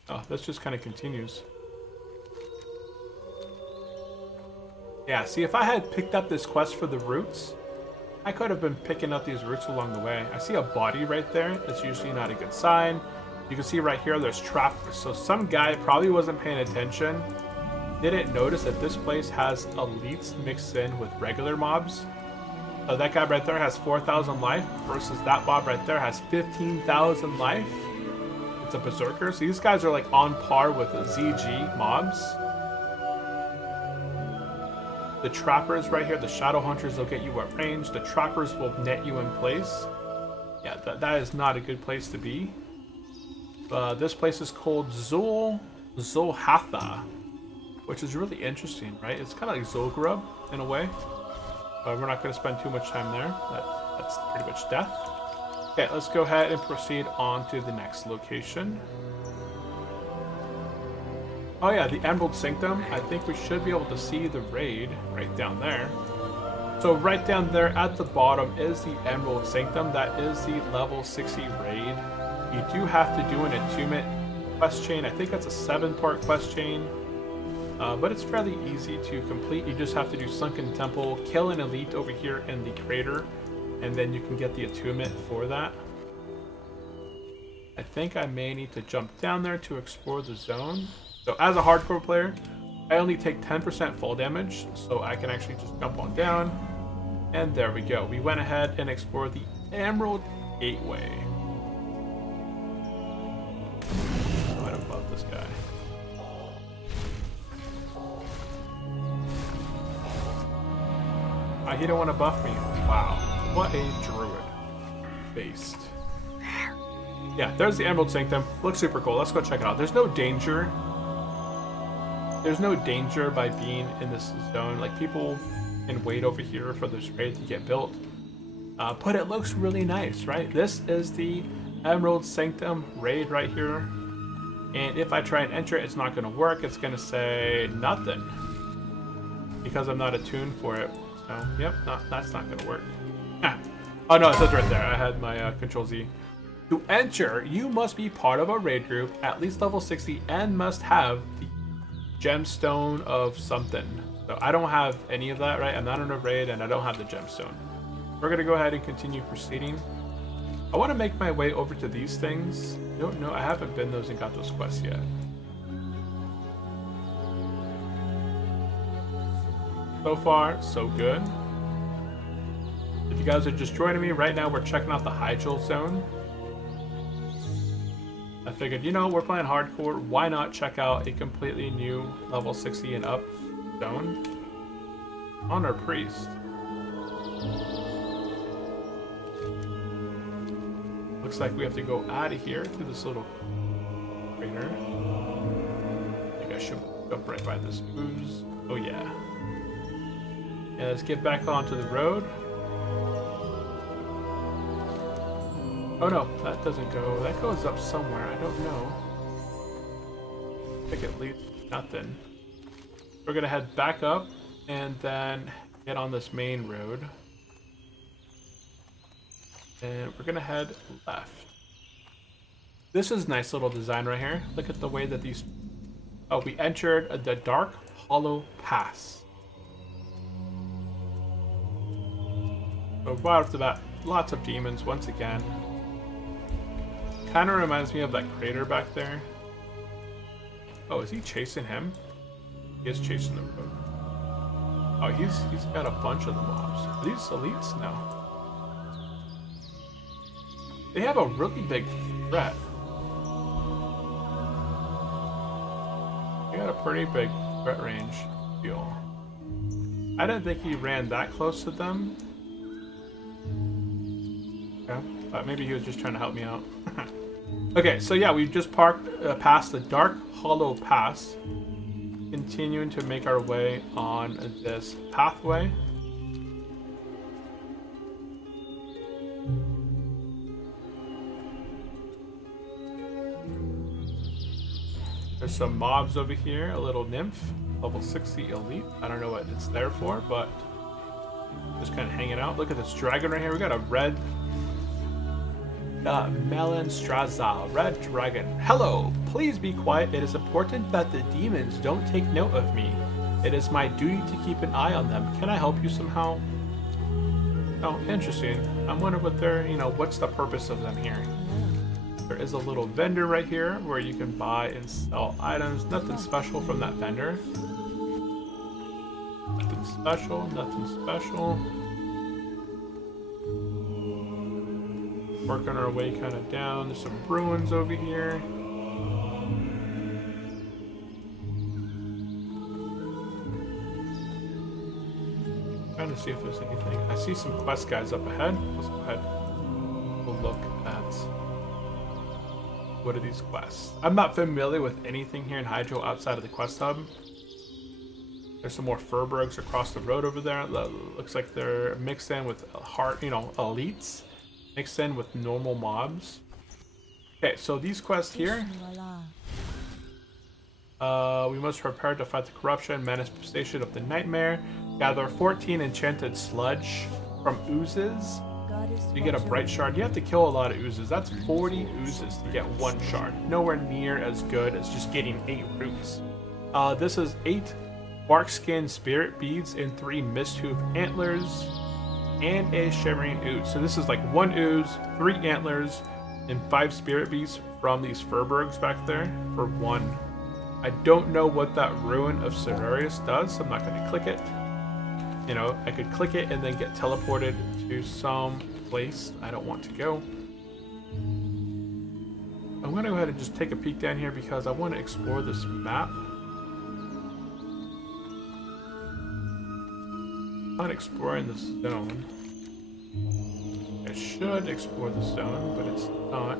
Oh, this just kind of continues. Yeah, see, if I had picked up this quest for the roots, I could have been picking up these roots along the way. I see a body right there. That's usually not a good sign. You can see right here, there's trappers. So some guy probably wasn't paying attention. Didn't notice that this place has elites mixed in with regular mobs. So that guy right there has 4,000 life versus that mob right there has 15,000 life. It's a berserker. So these guys are like on par with the ZG mobs. The trappers right here, the shadow hunters, will get you at range. The trappers will net you in place. Yeah, that is not a good place to be. This place is called Zulhatha, which is really interesting, right? It's kind of like Zulgrub in a way. But we're not going to spend too much time there. That's pretty much death. Okay, let's go ahead and proceed on to the next location. Oh yeah, the Emerald Sanctum. I think we should be able to see the raid right down there. So right down there at the bottom is the Emerald Sanctum. That is the level 60 raid. You do have to do an attunement quest chain. I think that's a 7-part quest chain. But it's fairly easy to complete. You just have to do Sunken Temple, kill an elite over here in the crater, and then you can get the attunement for that. I think I may need to jump down there to explore the zone. So as a hardcore player, I only take 10% fall damage, so I can actually just jump on down. And there we go. We went ahead and explored the Emerald Gateway. Right above this guy. He didn't want to buff me. Wow. What a druid. Based. Yeah, there's the Emerald Sanctum. Looks super cool. Let's go check it out. There's no danger. There's no danger by being in this zone. Like, people can wait over here for this raid to get built. But it looks really nice, right? This is the Emerald Sanctum raid right here. And if I try and enter it, it's not going to work. It's going to say nothing. Because I'm not attuned for it. So, yep, that's not going to work. Ah. Oh no, it says right there. I had my Control Z. To enter, you must be part of a raid group, at least level 60, and must have the gemstone of something. So I don't have any of that, right? I'm not in a raid, and I don't have the gemstone. We're going to go ahead and continue proceeding. I want to make my way over to these things. No, I haven't been those and got those quests yet. So far, so good. If you guys are just joining me, right now we're checking out the Hyjal zone. I figured, you know, we're playing hardcore, why not check out a completely new level 60 and up zone on our priest. Looks like we have to go out of here through this little crater. I think I should jump right by this ooze. Oh yeah. And let's get back onto the road. Oh no, that doesn't go. That goes up somewhere. I don't know. I think it leads to nothing. We're gonna head back up and then get on this main road. And we're gonna head left. This is nice little design right here. Look at the way that these... Oh, we entered the Dark Hollow Pass. So right off the bat, lots of demons once again. Kind of reminds me of that crater back there. Oh, is he chasing him? He is chasing the road. Oh, he's got a bunch of the mobs. Are these elites? No. They have a really big threat. They got a pretty big threat range deal. I didn't think he ran that close to them. Yeah, but maybe he was just trying to help me out. Okay, so yeah, we just passed the Dark Hollow Pass, continuing to make our way on this pathway. There's some mobs over here, a little nymph, level 60 elite. I don't know what it's there for, but just kind of hanging out. Look at this dragon right here. We got a red Melanstraza, red dragon. Hello, please be quiet. It is important that the demons don't take note of me. It is my duty to keep an eye on them. Can I help you somehow? Oh, interesting. I'm wondering what they're, you know, what's the purpose of them here? There is a little vendor right here where you can buy and sell items. Nothing special from that vendor. Nothing special, nothing special. Working our way kind of down. There's some ruins over here. Trying to see if there's anything. I see some quest guys up ahead. Let's go ahead. We'll look at what are these quests. I'm not familiar with anything here in Hyjal outside of the quest hub. There's some more Furbergs across the road over there. Looks like they're mixed in with elites. Mixed in with normal mobs. Okay, so these quests here. We must prepare to fight the corruption, manifestation of the nightmare. Gather 14 enchanted sludge from oozes. You get a bright shard. You have to kill a lot of oozes. That's 40 oozes to get one shard. Nowhere near as good as just getting 8 roots. This is 8 barkskin spirit beads and 3 misthoof antlers. And a shimmering ooze. So this is like 1 ooze, 3 antlers, and 5 spirit beasts from these Furbergs back there for 1. I don't know what that Ruin of Cerarius does, so I'm not going to click it. You know, I could click it and then get teleported to some place I don't want to go. I'm going to go ahead and just take a peek down here because I want to explore this map. Not exploring the zone. I should explore the zone, but it's not.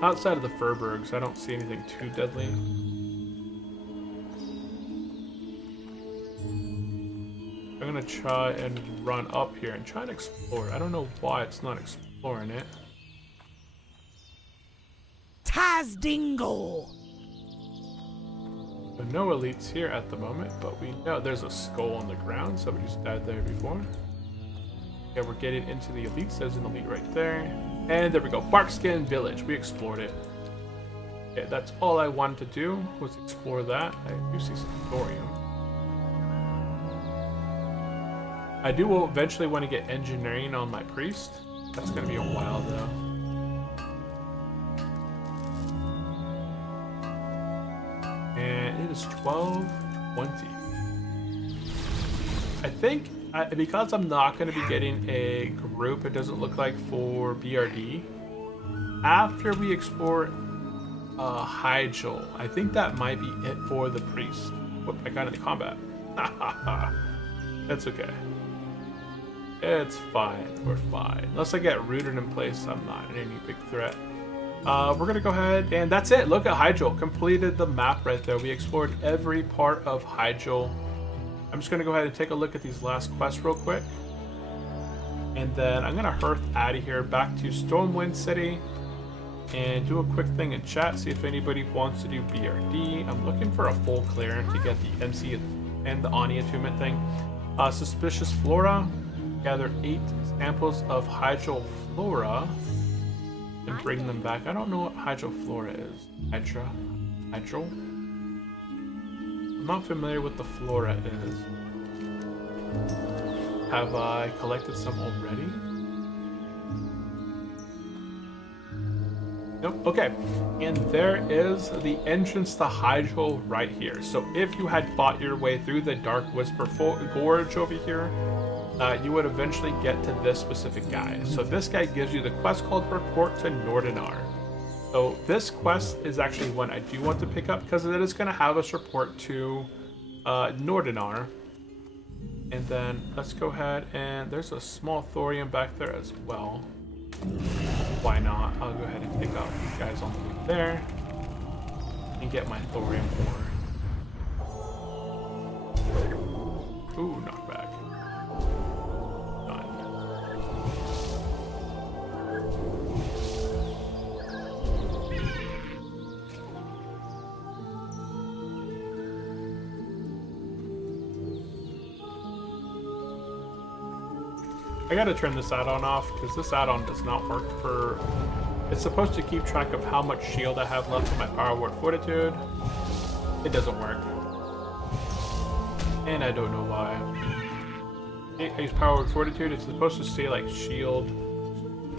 Outside of the Furbergs, I don't see anything too deadly. I'm gonna try and run up here and try and explore. I don't know why it's not exploring it. Tazdingle! So no elites here at the moment, but we know there's a skull on the ground. Somebody's died there before. Yeah, we're getting into the elites. There's an elite right there. And there we go. Barkskin Village. We explored it. Yeah, that's all I wanted to do was explore that. I do see some thorium. I do eventually want to get engineering on my priest. That's going to be a while though. is 1220. I think because I'm not going to be getting a group, it doesn't look like for BRD. After we explore Hyjal, I think that might be it for the priest. Whoop, I got into combat. That's okay. It's fine. We're fine. Unless I get rooted in place, I'm not any big threat. We're going to go ahead, and that's it. Look at Hyjal. Completed the map right there. We explored every part of Hyjal. I'm just going to go ahead and take a look at these last quests real quick. And then I'm going to hearth out of here back to Stormwind City and do a quick thing in chat, see if anybody wants to do BRD. I'm looking for a full clear to get the MC and the Ani attunement thing. Suspicious Flora. Gather 8 samples of Hyjal Flora and bring them back. I don't know what Hyjal Flora is. Hyjal? I'm not familiar with the flora is. Have I collected some already? Nope. Okay. And there is the entrance to Hyjal right here. So if you had fought your way through the Dark Whisper Gorge over here, you would eventually get to this specific guy. So this guy gives you the quest called Report to Nordinar. So this quest is actually one I do want to pick up because it is going to have us report to Nordinar. And then let's go ahead, and there's a small thorium back there as well. Why not? I'll go ahead and pick up these guys on the way there and get my thorium ore. Ooh, knockback. I gotta turn this add-on off because this add-on does not work for... It's supposed to keep track of how much shield I have left in my Power Word Fortitude. It doesn't work. And I don't know why. I use Power Word Fortitude, it's supposed to say like shield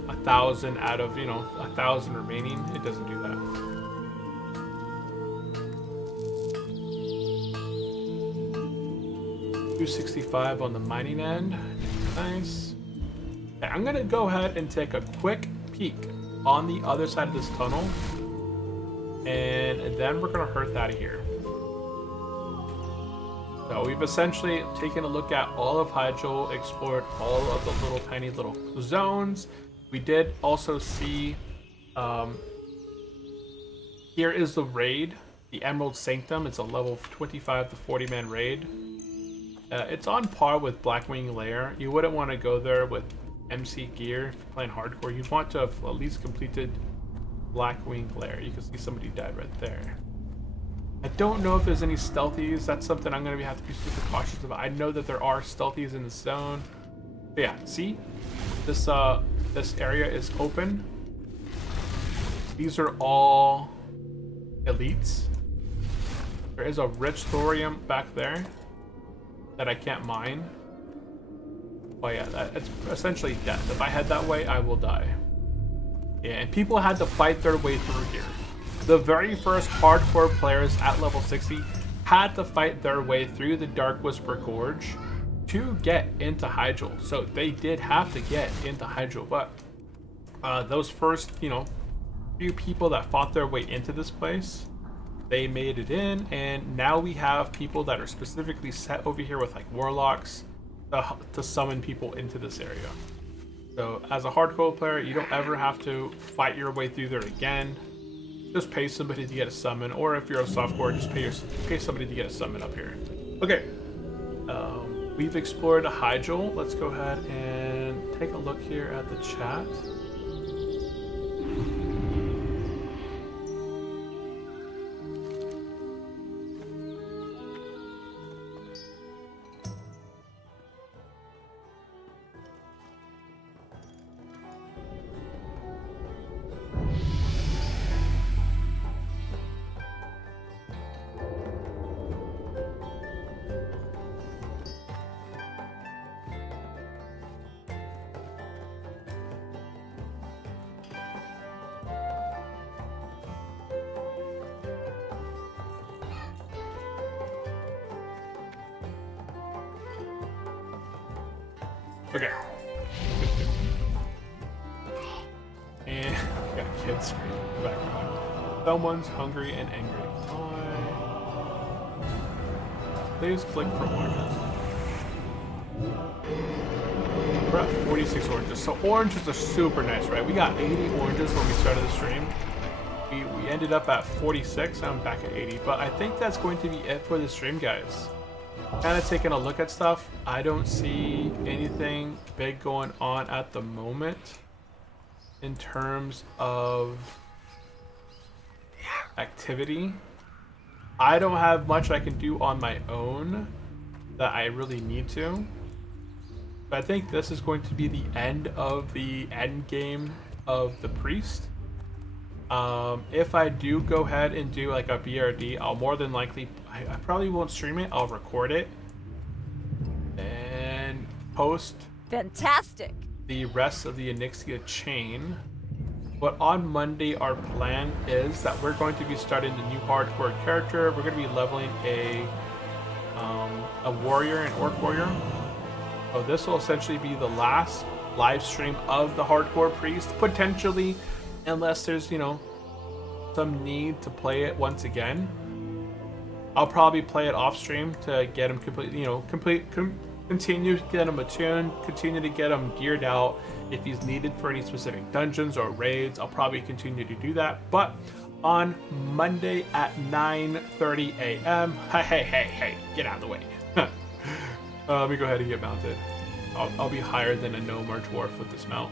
1,000 out of, 1,000 remaining. It doesn't do that. $265 on the mining end. Nice. Okay, I'm gonna go ahead and take a quick peek on the other side of this tunnel, and then we're gonna hearth out of here. So we've essentially taken a look at all of Hyjal, explored all of the tiny little zones. We did also see, here is the raid, the Emerald Sanctum. It's a level 25 to 40 man raid. It's on par with Blackwing Lair. You wouldn't want to go there with MC gear if you're playing hardcore. You'd want to have at least completed Blackwing Lair. You can see somebody died right there. I don't know if there's any stealthies. That's something I'm going to have to be super cautious about. I know that there are stealthies in the zone. But yeah, see? This area is open. These are all elites. There is a rich thorium back there that I can't mine. Oh yeah, it's essentially death. If I head that way, I will die. Yeah, and people had to fight their way through here. The very first hardcore players at level 60 had to fight their way through the Dark Whisper Gorge to get into Hyjal. So they did have to get into Hyjal, but those first, few people that fought their way into this place, they made it in, and now we have people that are specifically set over here with like warlocks to summon people into this area. So as a hardcore player, you don't ever have to fight your way through there again. Just pay somebody to get a summon, or if you're a softcore, just pay somebody to get a summon up here. Okay, we've explored Hyjal. Let's go ahead and take a look here at the chat. Okay. And we got a kid screaming in the background. Someone's hungry and angry. Please click for oranges. We're at 46 oranges. So oranges are super nice, right? We got 80 oranges when we started the stream. We ended up at 46. I'm back at 80. But I think that's going to be it for the stream, guys. Kind of taking a look at stuff. I don't see anything big going on at the moment in terms of activity. I don't have much I can do on my own that I really need to. But I think this is going to be the end of the end game of the priest. If I do go ahead and do like a BRD, I'll more than likely, I probably won't stream it, I'll record it and post Fantastic. the rest of the Onyxia chain. But on Monday, our plan is that we're going to be starting the new hardcore character. We're going to be leveling a warrior, an orc warrior. So this will essentially be the last live stream of the hardcore priest, potentially, unless there's, you know, some need to play it once again. I'll probably play it off stream to get him completely, you know, continue to get him attuned, continue to get him geared out. If he's needed for any specific dungeons or raids, I'll probably continue to do that. But on Monday at 9:30 a.m. Hey, get out of the way. Let me go ahead and get mounted. I'll be higher than a gnome or dwarf with this mount.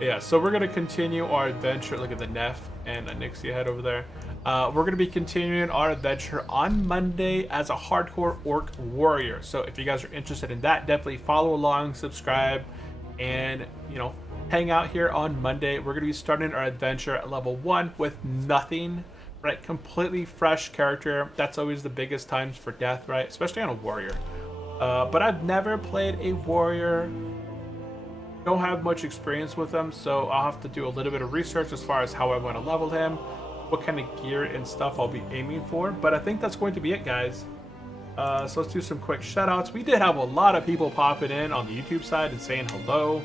Yeah, so we're going to continue our adventure. Look at the Neff and Onyxia head over there. We're going to be continuing our adventure on Monday as a hardcore orc warrior. So if you guys are interested in that, definitely follow along, subscribe, and, you know, hang out here on Monday. We're going to be starting our adventure at level 1 with nothing, right? Completely fresh character. That's always the biggest times for death, right? Especially on a warrior. But I've never played a warrior. Don't have much experience with them, so I'll have to do a little bit of research as far as how I want to level him, what kind of gear and stuff I'll be aiming for. But I think that's going to be it, guys. So let's do some quick shoutouts. We did have a lot of people popping in on the YouTube side and saying hello.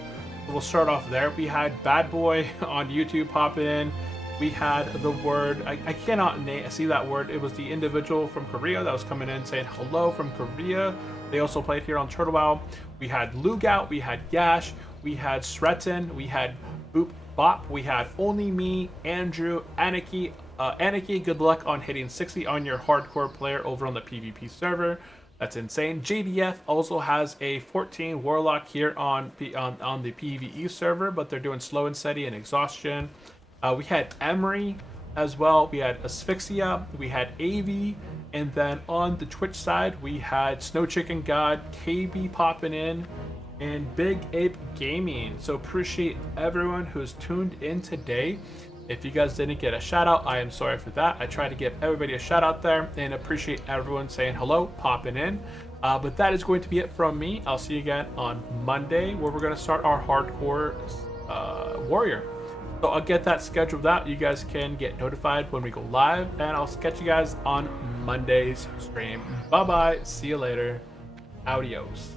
We'll start off there. We had Bad Boy on YouTube pop in. We had the word, I cannot see that word. It was the individual from Korea that was coming in saying hello from Korea. They also played here on Turtle WoW. We had Lugout, we had Gash, we had Sretin, we had Boop Bop, we had Only Me, Andrew, Aniki. Aniki, good luck on hitting 60 on your hardcore player over on the PvP server. That's insane. JDF also has a 14 Warlock here on the PvE server, but they're doing slow and steady and exhaustion. We had Emery as well. We had Asphyxia. We had AV. And then on the Twitch side, we had Snow Chicken God, KB popping in, and Big Ape Gaming. So appreciate everyone who's tuned in today. If you guys didn't get a shout out, I am sorry for that. I try to give everybody a shout out there and appreciate everyone saying hello, popping in. But that is going to be it from me. I'll see you again on Monday where we're going to start our hardcore warrior. So I'll get that scheduled out. You guys can get notified when we go live, and I'll catch you guys on Monday's stream. Bye-bye. See you later. Adios.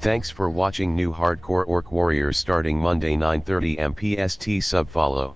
Thanks for watching new Hardcore Orc Warriors starting Monday 9:30 MPST. Subfollow.